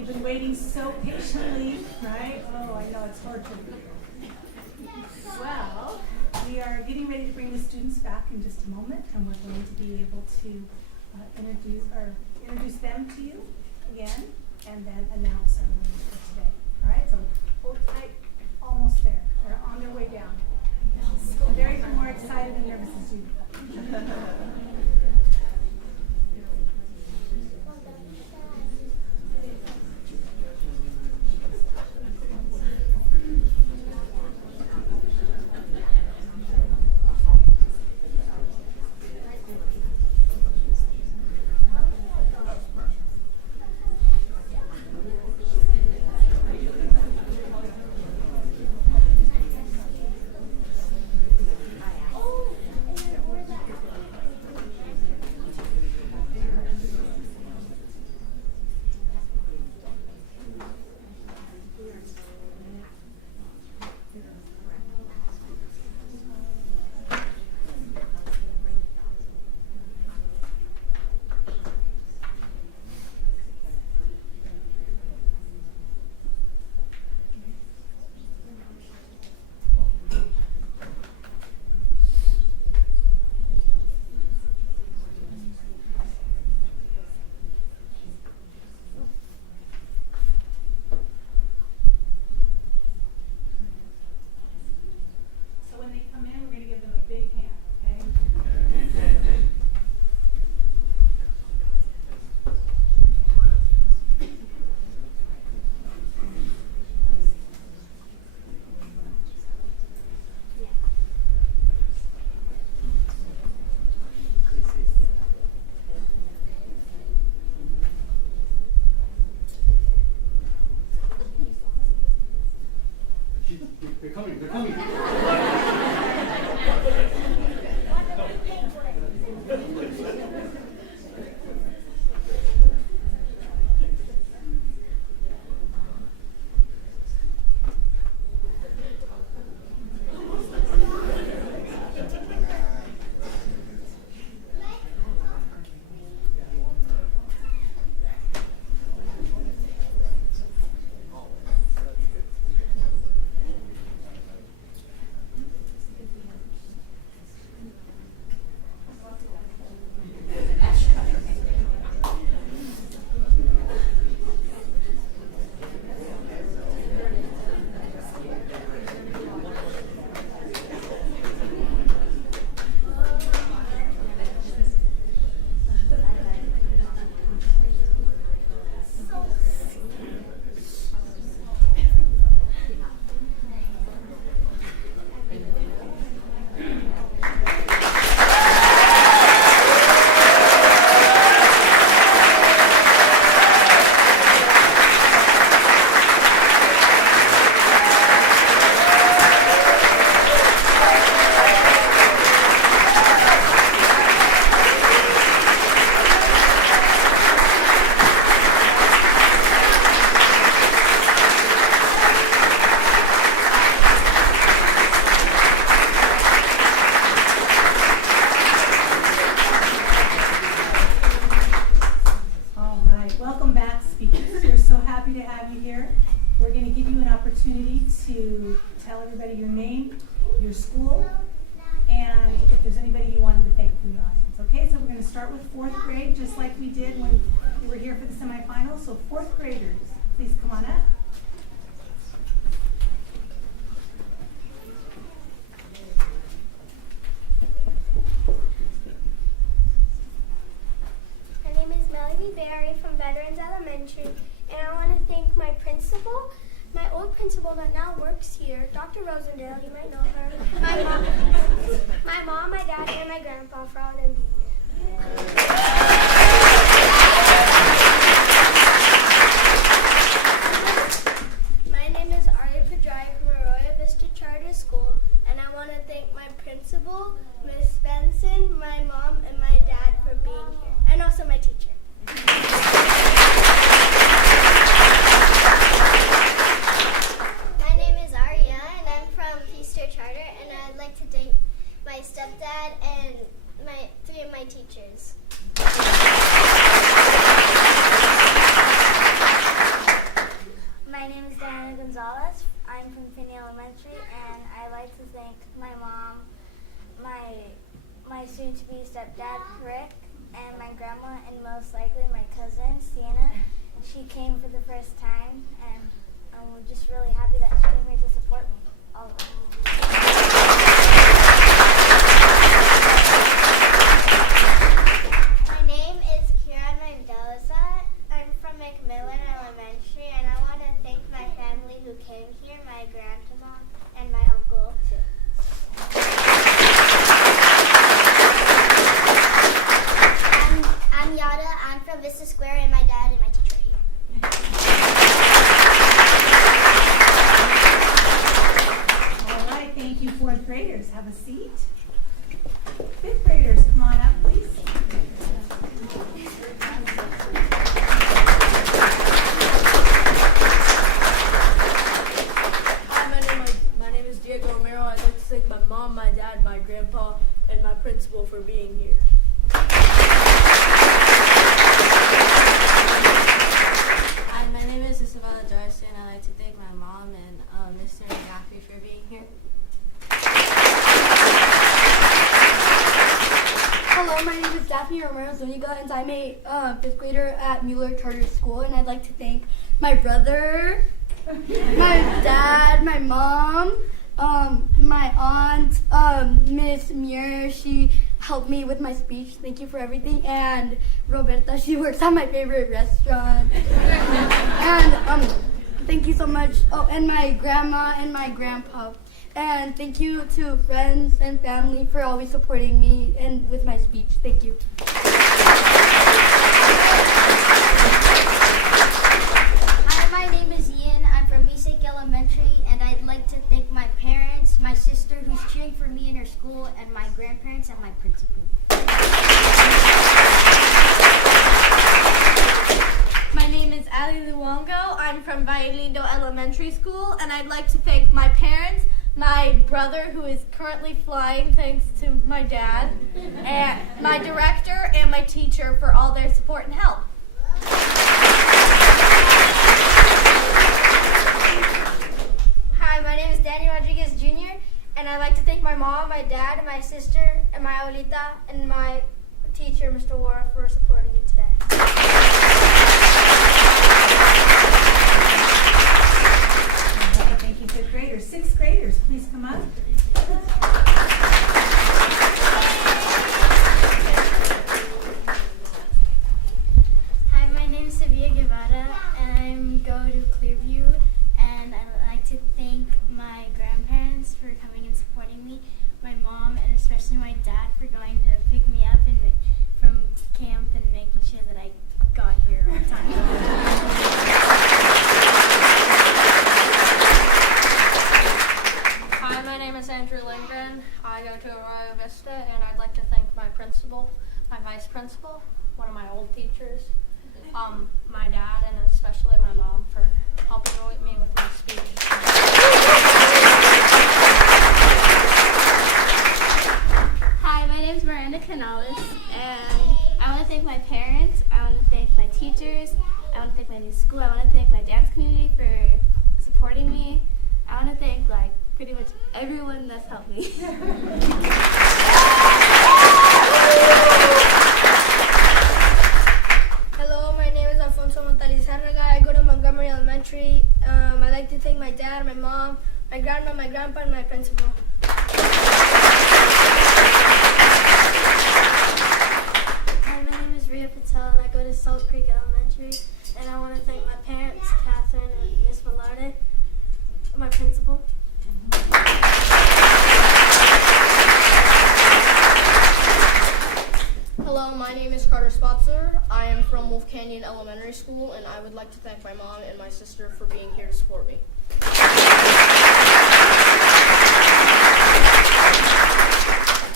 You've been waiting so patiently, right? Oh, I know, it's torture. Well, we are getting ready to bring the students back in just a moment, and we're going to be able to introduce them to you again, and then announce our winners for today. All right, so hold tight, almost there. They're on their way down. I'm very more excited and nervous as you. They're coming, they're coming. opportunity to tell everybody your name, your school, and if there's anybody you wanted to thank from the audience. Okay, so we're going to start with 4th grade, just like we did when we were here for the semifinals. So 4th graders, please come on up. My name is Melanie Berry from Veterans Elementary, and I want to thank my principal, my old principal that now works here, Dr. Rosendale, you might know her, my mom, my dad, and my grandpa for all them being here. My name is Arya Pajai from Arroyo Vista Charter School, and I want to thank my principal, Miss Benson, my mom, and my dad for being here, and also my teacher. My name is Arya, and I'm from Vista Charter, and I'd like to thank my stepdad and 3 of my teachers. Gonzalez. I'm from Finney Elementary, and I'd like to thank my mom, my soon-to-be stepdad, Rick, and my grandma, and most likely my cousin, Sienna. She came for the first time, and we're just really happy that she came here to support me. All of them. My name is Kira Mendoza. I'm from McMillan Elementary, and I want to thank my family who came here, my grandma and my uncle too. I'm Yada. I'm from Vista Square, and my dad and my teacher are here. All right, thank you, fourth graders. Have a seat. Fifth graders, come on up, please. Hi, my name is Diego Romero. I'd like to thank my mom, my dad, my grandpa, and my principal for being here. Hi, my name is Isabella Darcy, and I'd like to thank my mom and Mr. Gaffrey for being here. Hello, my name is Daphne Romero Zuniga, and I'm a fifth grader at Mueller Charter School, and I'd like to thank my brother, my dad, my mom, my aunt, Miss Muir. She helped me with my speech. Thank you for everything. And Roberta, she works at my favorite restaurant. And thank you so much. Oh, and my grandma and my grandpa. And thank you to friends and family for always supporting me and with my speech. Thank you. Hi, my name is Ian. I'm from Eastlake Elementary, and I'd like to thank my parents, my sister who's cheering for me in her school, and my grandparents and my principal. My name is Ali Luongo. I'm from Vallelindo Elementary School, and I'd like to thank my parents, my brother who is currently flying thanks to my dad, and my director and my teacher for all their support and help. Hi, my name is Danny Rodriguez Jr., and I'd like to thank my mom, my dad, my sister, and my abuelita, and my teacher, Mr. Wara, for supporting me today. Thank you, fifth graders. Sixth graders, please come up. Hi, my name is Sevilla Guevara, and I go to Clearview, and I'd like to thank my grandparents for coming and supporting me, my mom, and especially my dad for going to pick me up and from camp and making sure that I got here on time. Hi, my name is Andrew Lindgren. I go to Arroyo Vista, and I'd like to thank my principal, my vice principal, one of my old teachers, my dad, and especially my mom for helping me with my speech. Hi, my name is Miranda Canales, and I want to thank my parents, I want to thank my teachers, I want to thank my new school, I want to thank my dance community for supporting me. I want to thank pretty much everyone that's helped me. Hello, my name is Alfonso Montalizarraga. I go to Montgomery Elementary. I'd like to thank my dad, my mom, my grandma, my grandpa, and my principal. Hi, my name is Rhea Patel, and I go to Salt Creek Elementary. And I want to thank my parents, Catherine and Miss Velarde, my principal. Hello, my name is Carter Spotzer. I am from Wolf Canyon Elementary School, and I would like to thank my mom and my sister for being here to support me.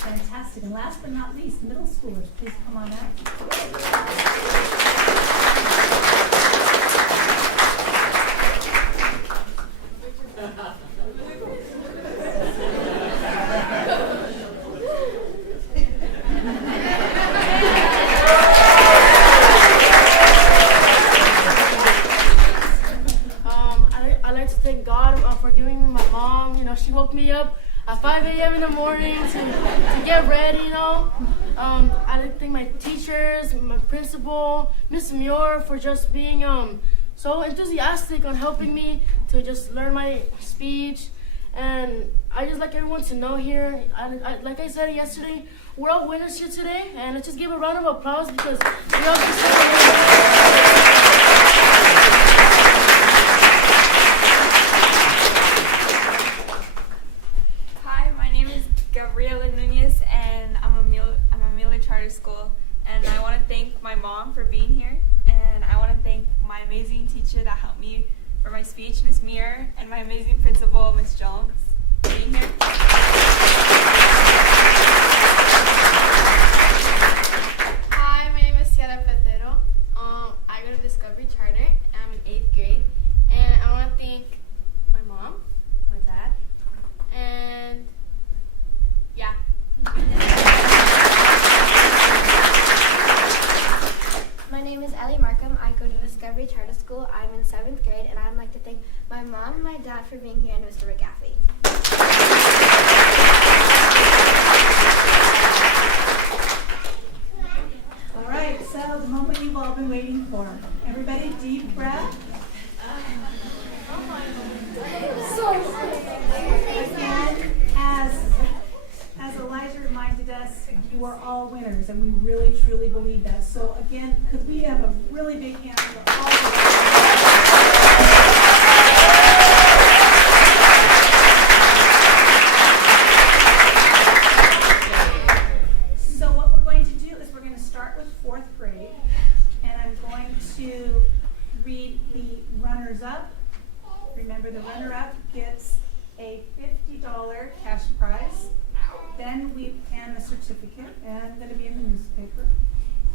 Fantastic. And last but not least, middle schoolers, please come on up. I'd like to thank God for giving me my mom. You know, she woke me up at 5 a.m. in the morning to get ready, you know. I'd like to thank my teachers, my principal, Miss Muir, for just being so enthusiastic on helping me to just learn my speech. And I just like everyone to know here, like I said yesterday, we're all winners here today, and let's just give a round of applause because we all Hi, my name is Gabriela Nunez, and I'm a Amelia Charter School. And I want to thank my mom for being here, and I want to thank my amazing teacher that helped me for my speech, Miss Muir, and my amazing principal, Miss Jones, for being here. Hi, my name is Sierra Petero. I go to Discovery Charter. I'm in 8th grade, and I want to thank my mom, my dad, and yeah. My name is Ellie Markham. I go to Discovery Charter School. I'm in 7th grade, and I'd like to thank my mom and my dad for being here and Mr. McGaffey. All right, so the moment you've all been waiting for. Everybody, deep breath. Again, as Elijah reminded us, you are all winners, and we really, truly believe that. So again, could we have a really big hand for all of So what we're going to do is we're going to start with 4th grade, and I'm going to read the runners-up. Remember, the runner-up gets a $50 cash prize. Then and a certificate, and going to be in the newspaper.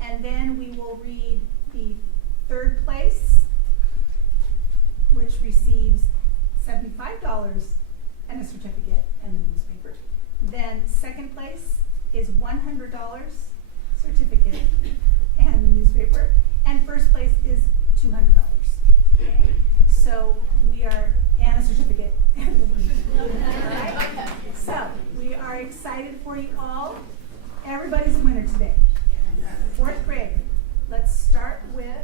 And then we will read the 3rd place, which receives $75 and a certificate and the newspaper. Then 2nd place is $100 certificate and the newspaper. And 1st place is $200. Okay? So we are, and a certificate. All right? So we are excited for you all. Everybody's a winner today. 4th grade. Let's start with.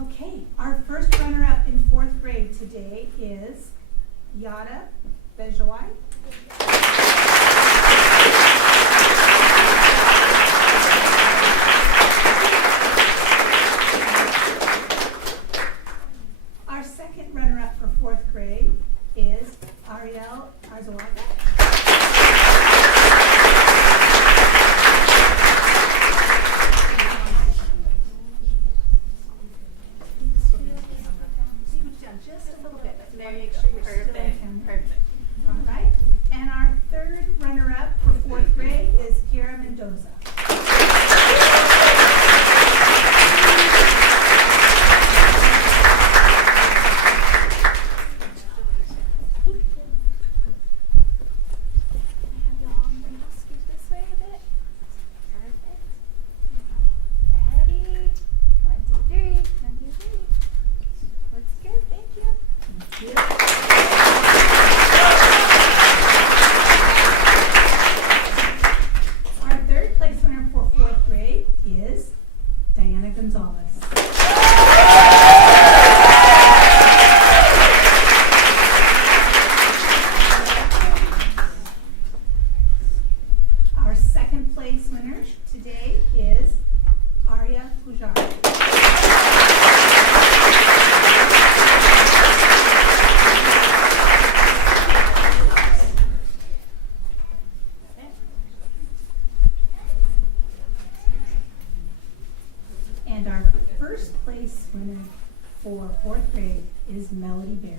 Okay, our first runner-up in 4th grade today is Yada Bejawai. Our second runner-up for 4th grade is Ariel Arzawaga. Just a little bit. Make sure you're still in camera. Perfect. All right. And our third runner-up for 4th grade is Kiara Mendoza. for 4th grade is Melody Berry.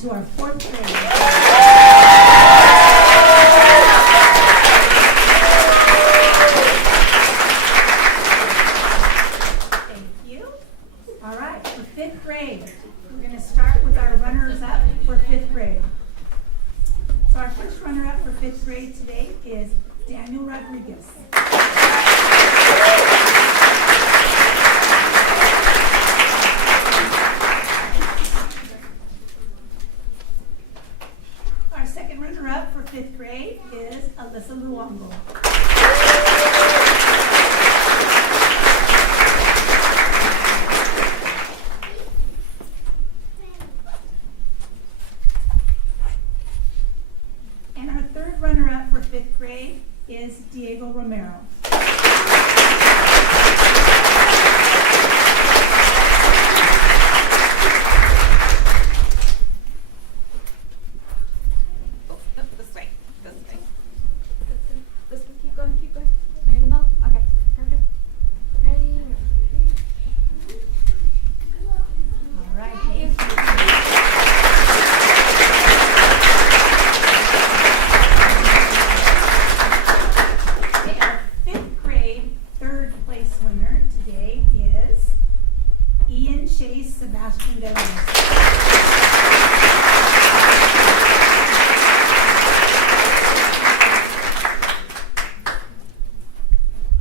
to our fourth grade. Thank you. All right, for fifth grade, we're going to start with our runners-up for fifth grade. So our first runner-up for fifth grade today is Daniel Rodriguez. Our second runner-up for fifth grade is Alyssa Luongo. And our third runner-up for fifth grade is Diego Romero. This way. This way. Keep going. Near the middle. Okay. Perfect. Ready? All right, thank you. Okay, our fifth grade third place winner today is Ian Chase Sebastian Devils.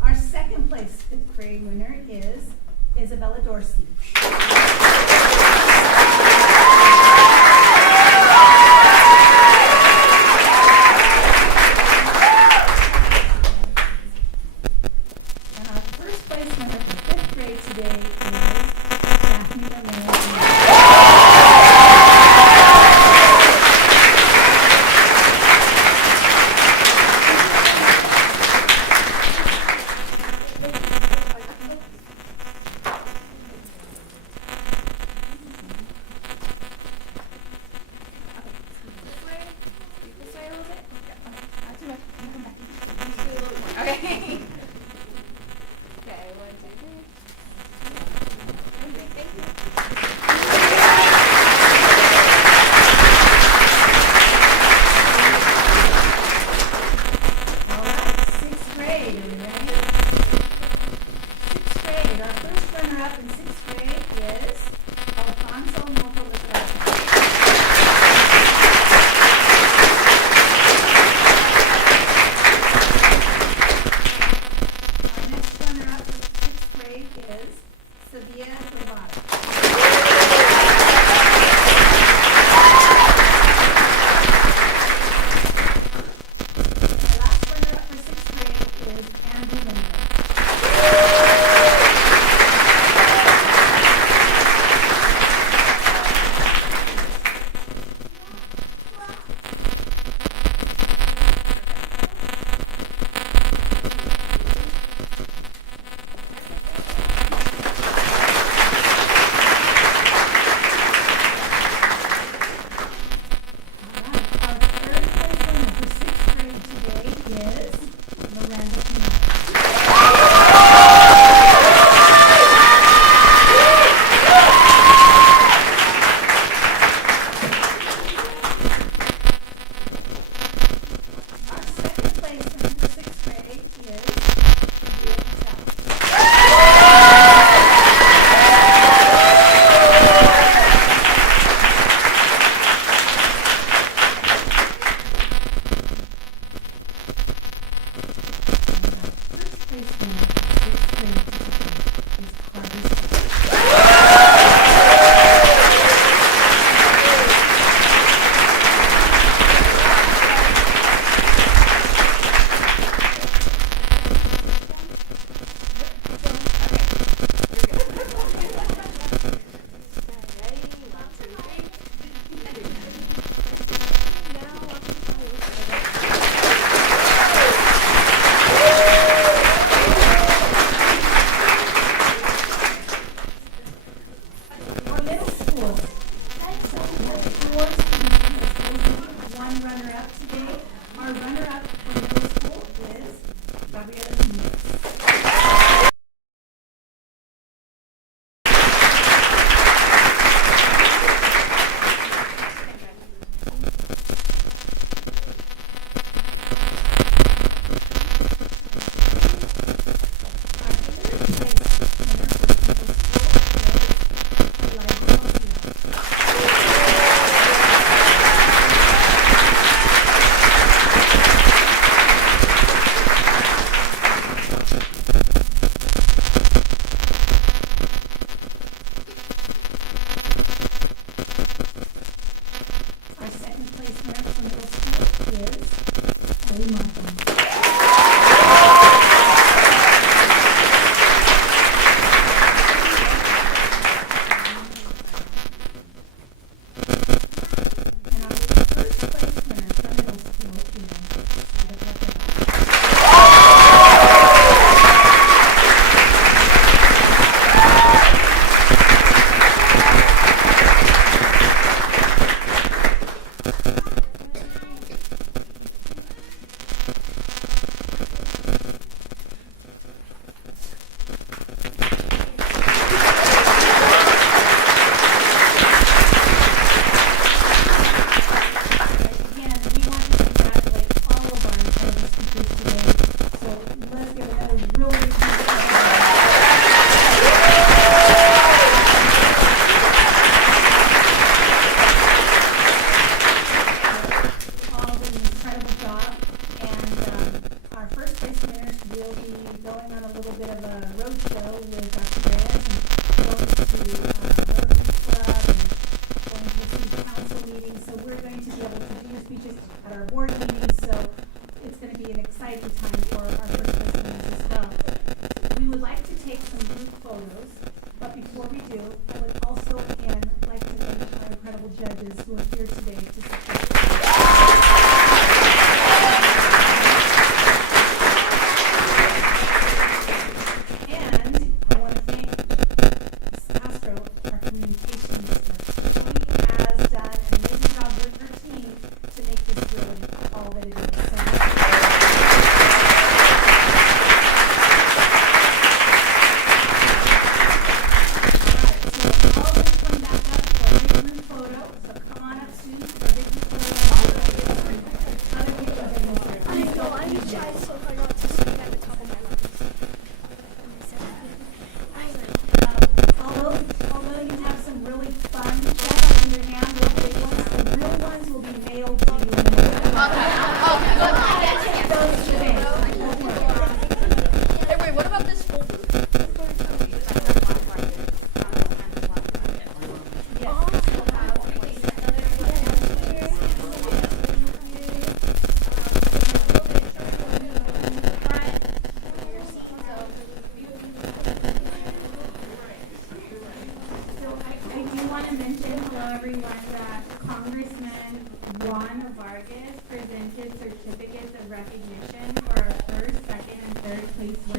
Our second place fifth grade winner is Isabella Dorsey. And our first place winner for fifth grade today is Daphne Lemay. This way a little bit. Not too much. Come back. Just do a little more. Okay. Okay, 1, 2, 3. Okay, thank you. All right, sixth grade, are you ready? Sixth grade, our first runner-up in sixth grade is Alfonso Montoliquera. Our next runner-up in sixth grade is Sevilla Guevara. Our last runner-up for sixth grade is Andrew Lindbergh. place winners will be going on a little bit of a road show with Dr. Reyes and going to Rotary Club and going to city council meetings. So we're going to be able to do your speeches at our board meetings. So it's going to be an exciting time for our first place winners as well. We would like to take some group photos, but before we do, I would also again like to thank our incredible judges who are here today to support us. And I want to thank Ms. Castro, our communications expert. She has done an amazing job with her team to make this really all that it is. So all of us come back up for a big group photo. So come on up soon for a big group photo. Other people have been there. Please don't I'm leave trying yet. so hard not to speak at the top of my lungs. Although you have some really fun checks in your hand, the big ones, the real ones will be mailed to you. In the mail. Take those today. Hey, wait, what about this folder? So I do want to mention, hello everyone, that Congressman Juan Vargas presented certificates of recognition for our first, second, and third place winners.